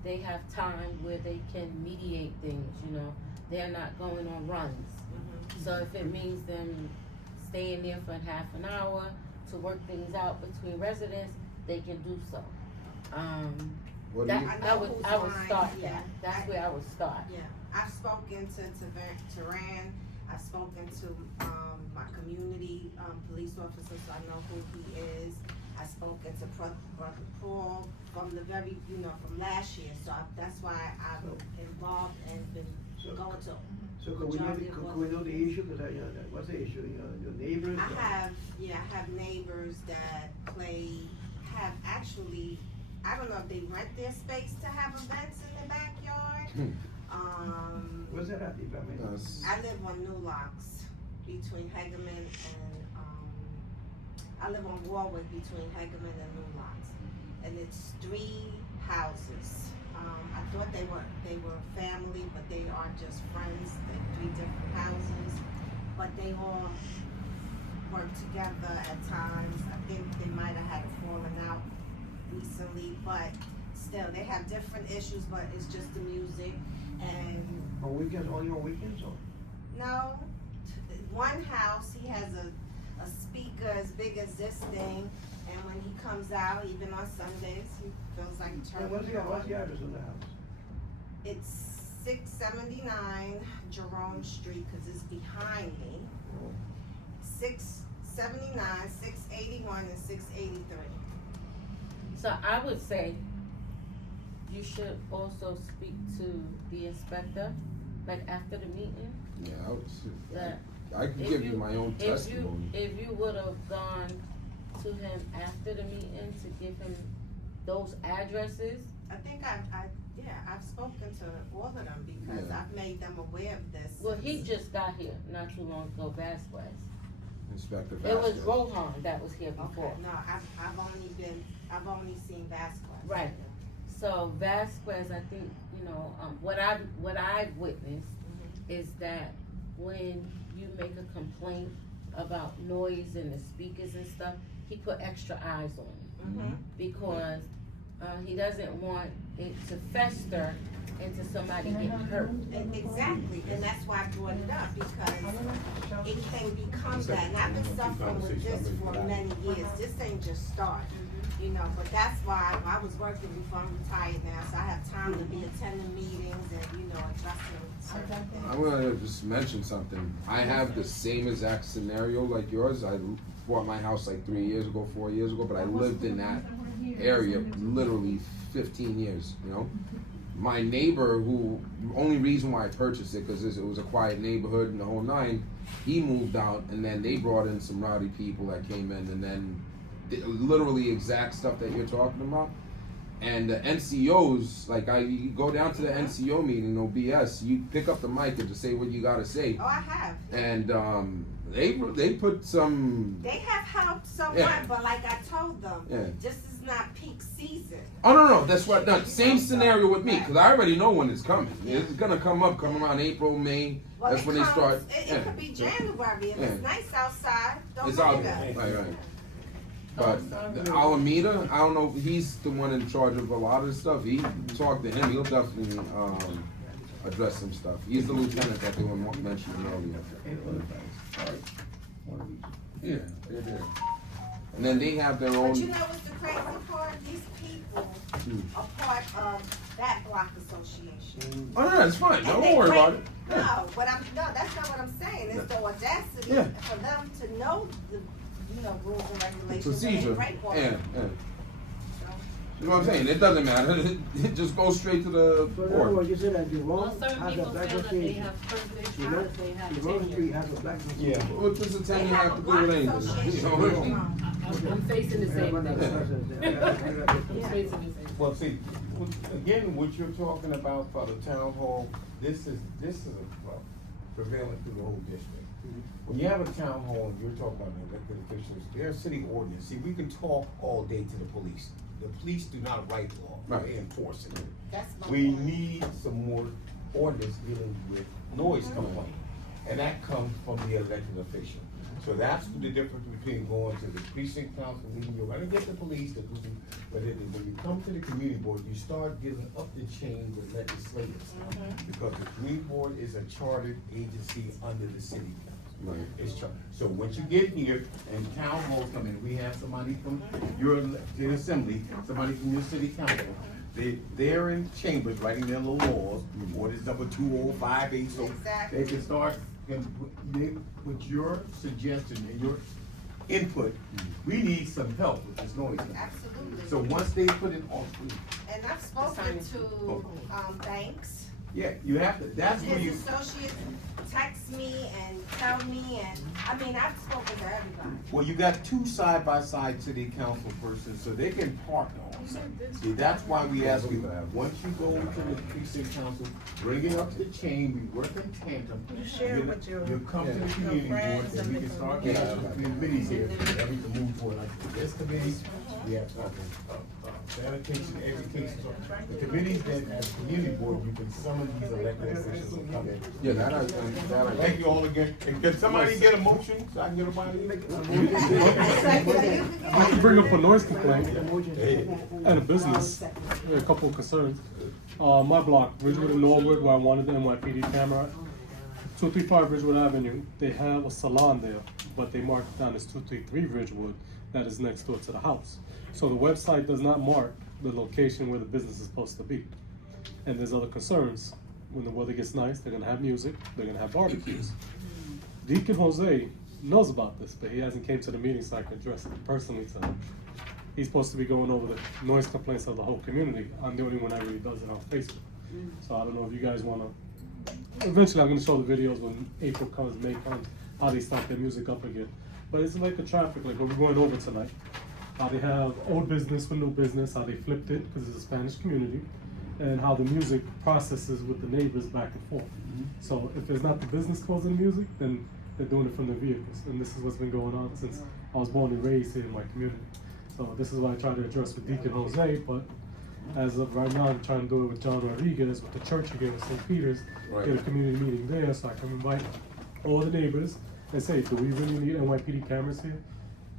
they have time where they can mediate things, you know, they're not going on runs. So if it means them staying there for half an hour to work things out between residents, they can do so. What do you- I know who's I would lying, start yeah. that, that's where I would start. Yeah, I've spoken to Taran, I've spoken to, my community, police officers, so I know who he is. I've spoken to Brother Paul from the very, from last year, so that's why I'm involved and been going to. So could we know the issue, cause what's the issue, your neighbors? I have neighbors that actually, I don't know if they rent their space to have events in the backyard. What's that at, if I may? I live on New Locks between Hegeman and, I live on Warwick between Hegeman and New Locks. And it's 3 houses. I thought they were family, but they are just friends, they're 3 different houses. But they all work together at times. I think they might have had a falling out recently, but still, they have different issues, but it's just the music and On weekends, only on weekends, or? No, one house, he has a speaker as big as this thing, and when he comes out, even on Sundays, he feels like And turning what's it the on. address of the house? It's 679 Jerome Street, cause it's behind me. 679, 681, and 683. So I would say you should also speak to the inspector, like after the meeting. Yeah, That I could if give you my own testimony. If you would have gone to him after the meeting to give him those addresses. I think I've spoken to all of them because Yeah. I've made them aware of this. Well, he just got here not too long ago, Vasquez. Inspector It was Vasquez. Rohan that was here before. Okay, no, I've only seen Vasquez. Right. So Vasquez, I think, what I've witnessed is that when you make a complaint about noise and the speakers and stuff, he put extra eyes on it. Because he doesn't want it to fester into somebody getting hurt. Exactly, and that's why I brought it up, because it can become that, and I've been suffering with this for many years, this ain't just start, but that's why I was working before I'm retired now, so I have time to be attending meetings and, addressing certain things. I'm gonna just mention something. I have the same exact scenario like yours. I bought my house like 3 years ago, 4 years ago, but I lived in that area literally 15 years, My neighbor, who, the only reason why I purchased it, because it was a quiet neighborhood and the whole nine, he moved out, and then they brought in some rowdy people that came in, and then literally exact stuff that you're talking about. And the NCOs, like you go down to the NCO meeting, no BS, you pick up the mic and just say what you gotta say. Oh, I have. And they put some. They have helped somewhat, Yeah. but like I told them, Yeah. this is not peak season. Oh no, that's what. No, same scenario with me, because I already know when it's coming. It's gonna come around April, May. Well, That's when they start. It could be January. If it's nice outside, don't It's bring out it there, up. right. But the Alameda, I don't know. He's the one in charge of a lot of the stuff. He talked to him. He'll definitely address some stuff. He's the lieutenant that they were mentioning earlier. Yeah, they're there. And then they have their own. But you know what's the crazy part? These people are part of that block association. Oh no, it's fine. And Don't they worry break- about it. Yeah. No, that's not what I'm saying. It's the audacity Yeah. for them to know the, rules and The regulations. procedure. And they break one. Yeah. You know what I'm saying? It doesn't matter. It just goes straight to the So in other board. words, you said that Jerome Well, certain has a people black feel that they association. have privilege You know, because they have Jerome tenure. Street has a black association. What does the tenure have to do with anything? You know what I mean? I'm facing the same thing. I'm facing the same. Well, see, again, what you're talking about for the town hall, this is prevalent through the whole district. When you have a town hall, and you're talking about the elected officials, they're a city ordinance. See, we can talk all day to the police. The police do not write law, they enforce it. That's my We point. need some more ordinance dealing with noise complaint, and that comes from the elected official. So that's the difference between going to the precinct council meeting, you're gonna get the police to do, but when you come to the community board, you start getting up the chain with legislators. Because the community board is a chartered agency under the city council. Right. So once you get here and town hall come in, we have somebody from your elected assembly, somebody from your city council. They're in chambers writing their little laws, ordinance number 2058, so they can start, with your suggestion and your input, we need some help with this noise. Absolutely. So once they put it on, And I've spoken to, Banks. yeah, you have to, that's where you. His associates text me and tell me, and, I've spoken to everybody. Well, you got two side-by-side city council persons, so they can partner on something. See, that's why we ask you, once you go to the precinct council, bring it up the chain, we work in tandem. You share with your- You come to the your community board, friends and and we the can start community. getting the committees here, and we can move forward, like this committee, we have sanitation, education. So the committees then, as community board, you can summon these elected officials to come in. Yeah, that I. Thank you all again. And can somebody get a motion so I can get a money? I can bring up a noise complaint and a business. A couple of concerns. My block, Ridgewood and Norwood, where I wanted the NYPD camera. 235 Ridgewood Avenue, they have a salon there, but they mark it down as 233 Ridgewood, that is next door to the house. So the website does not mark the location where the business is supposed to be. And there's other concerns. When the weather gets nice, they're gonna have music, they're gonna have barbecues. Deacon Jose knows about this, but he hasn't came to the meeting so I can address it personally to him. He's supposed to be going over the noise complaints of the whole community. I'm the only one that really does it on Facebook. So I don't know if you guys wanna, eventually I'm gonna show the videos when April comes, May comes, how they start their music up again. But it's like a traffic, like what we're going over tonight. How they have old business with new business, how they flipped it, because it's a Spanish community, and how the music processes with the neighbors back and forth. So if there's not the business causing the music, then they're doing it from their vehicles. And this is what's been going on since I was born and raised here in my community. So this is what I try to address with Deacon Jose, but as of right now, I'm trying to do it with John Rodriguez, with the church again, with St. Peter's, get a community meeting there, so I can invite all the neighbors and say, do we really need NYPD cameras here?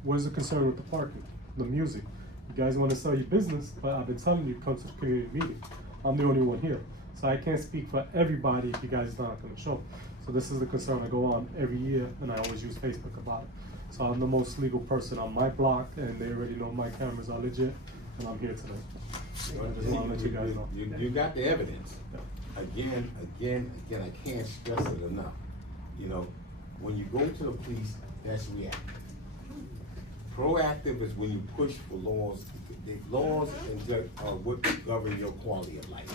Where's the concern with the parking, the music? You guys wanna sell your business, but I've been telling you, come to the community meeting. I'm the only one here, so I can't speak for everybody if you guys not gonna show. So this is the concern I go on every year, and I always use Facebook about it. So I'm the most legal person on my block, and they already know my cameras are legit, and I'm here tonight. So I just wanna let you guys know. You got the evidence. Again, I can't stress it enough. You know, when you go to the police, that's reactive. Proactive is when you push for laws. The laws are what govern your quality of life.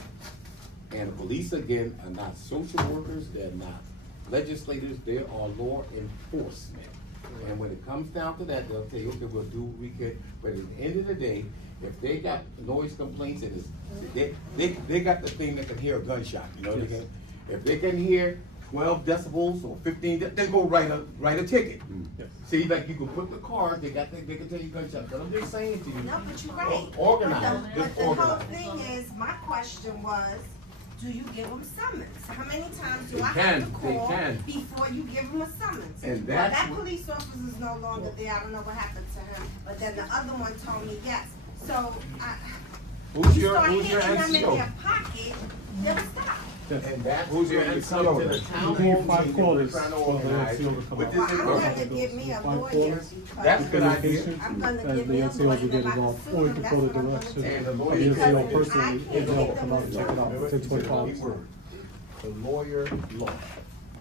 And the police, again, are not social workers, they're not legislators, they are law enforcement. And when it comes down to that, they'll tell you, okay, we'll do what we can, but at the end of the day, if they got noise complaints, and it's, they got the thing that can hear a gunshot, you know, Yes. if they can hear 12 decibels or 15, they go write a ticket. Yes. See, like you can put the cars, they can tell you gunshot, but I'm just saying to you. No, but you're right. Organize, But just the whole organize. thing is, my question was, do you give them summons? How many times do They I have can, to they call can. before you give them a summons? And Well, that's that what- police officer is no longer there, I don't know what happened to him, but then the other one told me yes. So, Who's you your start hitting them in NCO? their pocket, they'll stop. And that's Who's your where you NCO? come to the town CB5 hall meeting, we're Quality trying to for the organize. NCO to come But out. this Well, is I'm what- gonna get me a lawyer because That's a good idea. I'm gonna As get the me a NCOs lawyer will get and I'm involved, gonna or you sue can them, call the that's what I'm gonna direction do. And the of the lawyer- NCO Because personally, I and can't they'll get come them out and check it out, Remember, within 24 keep hours. the law.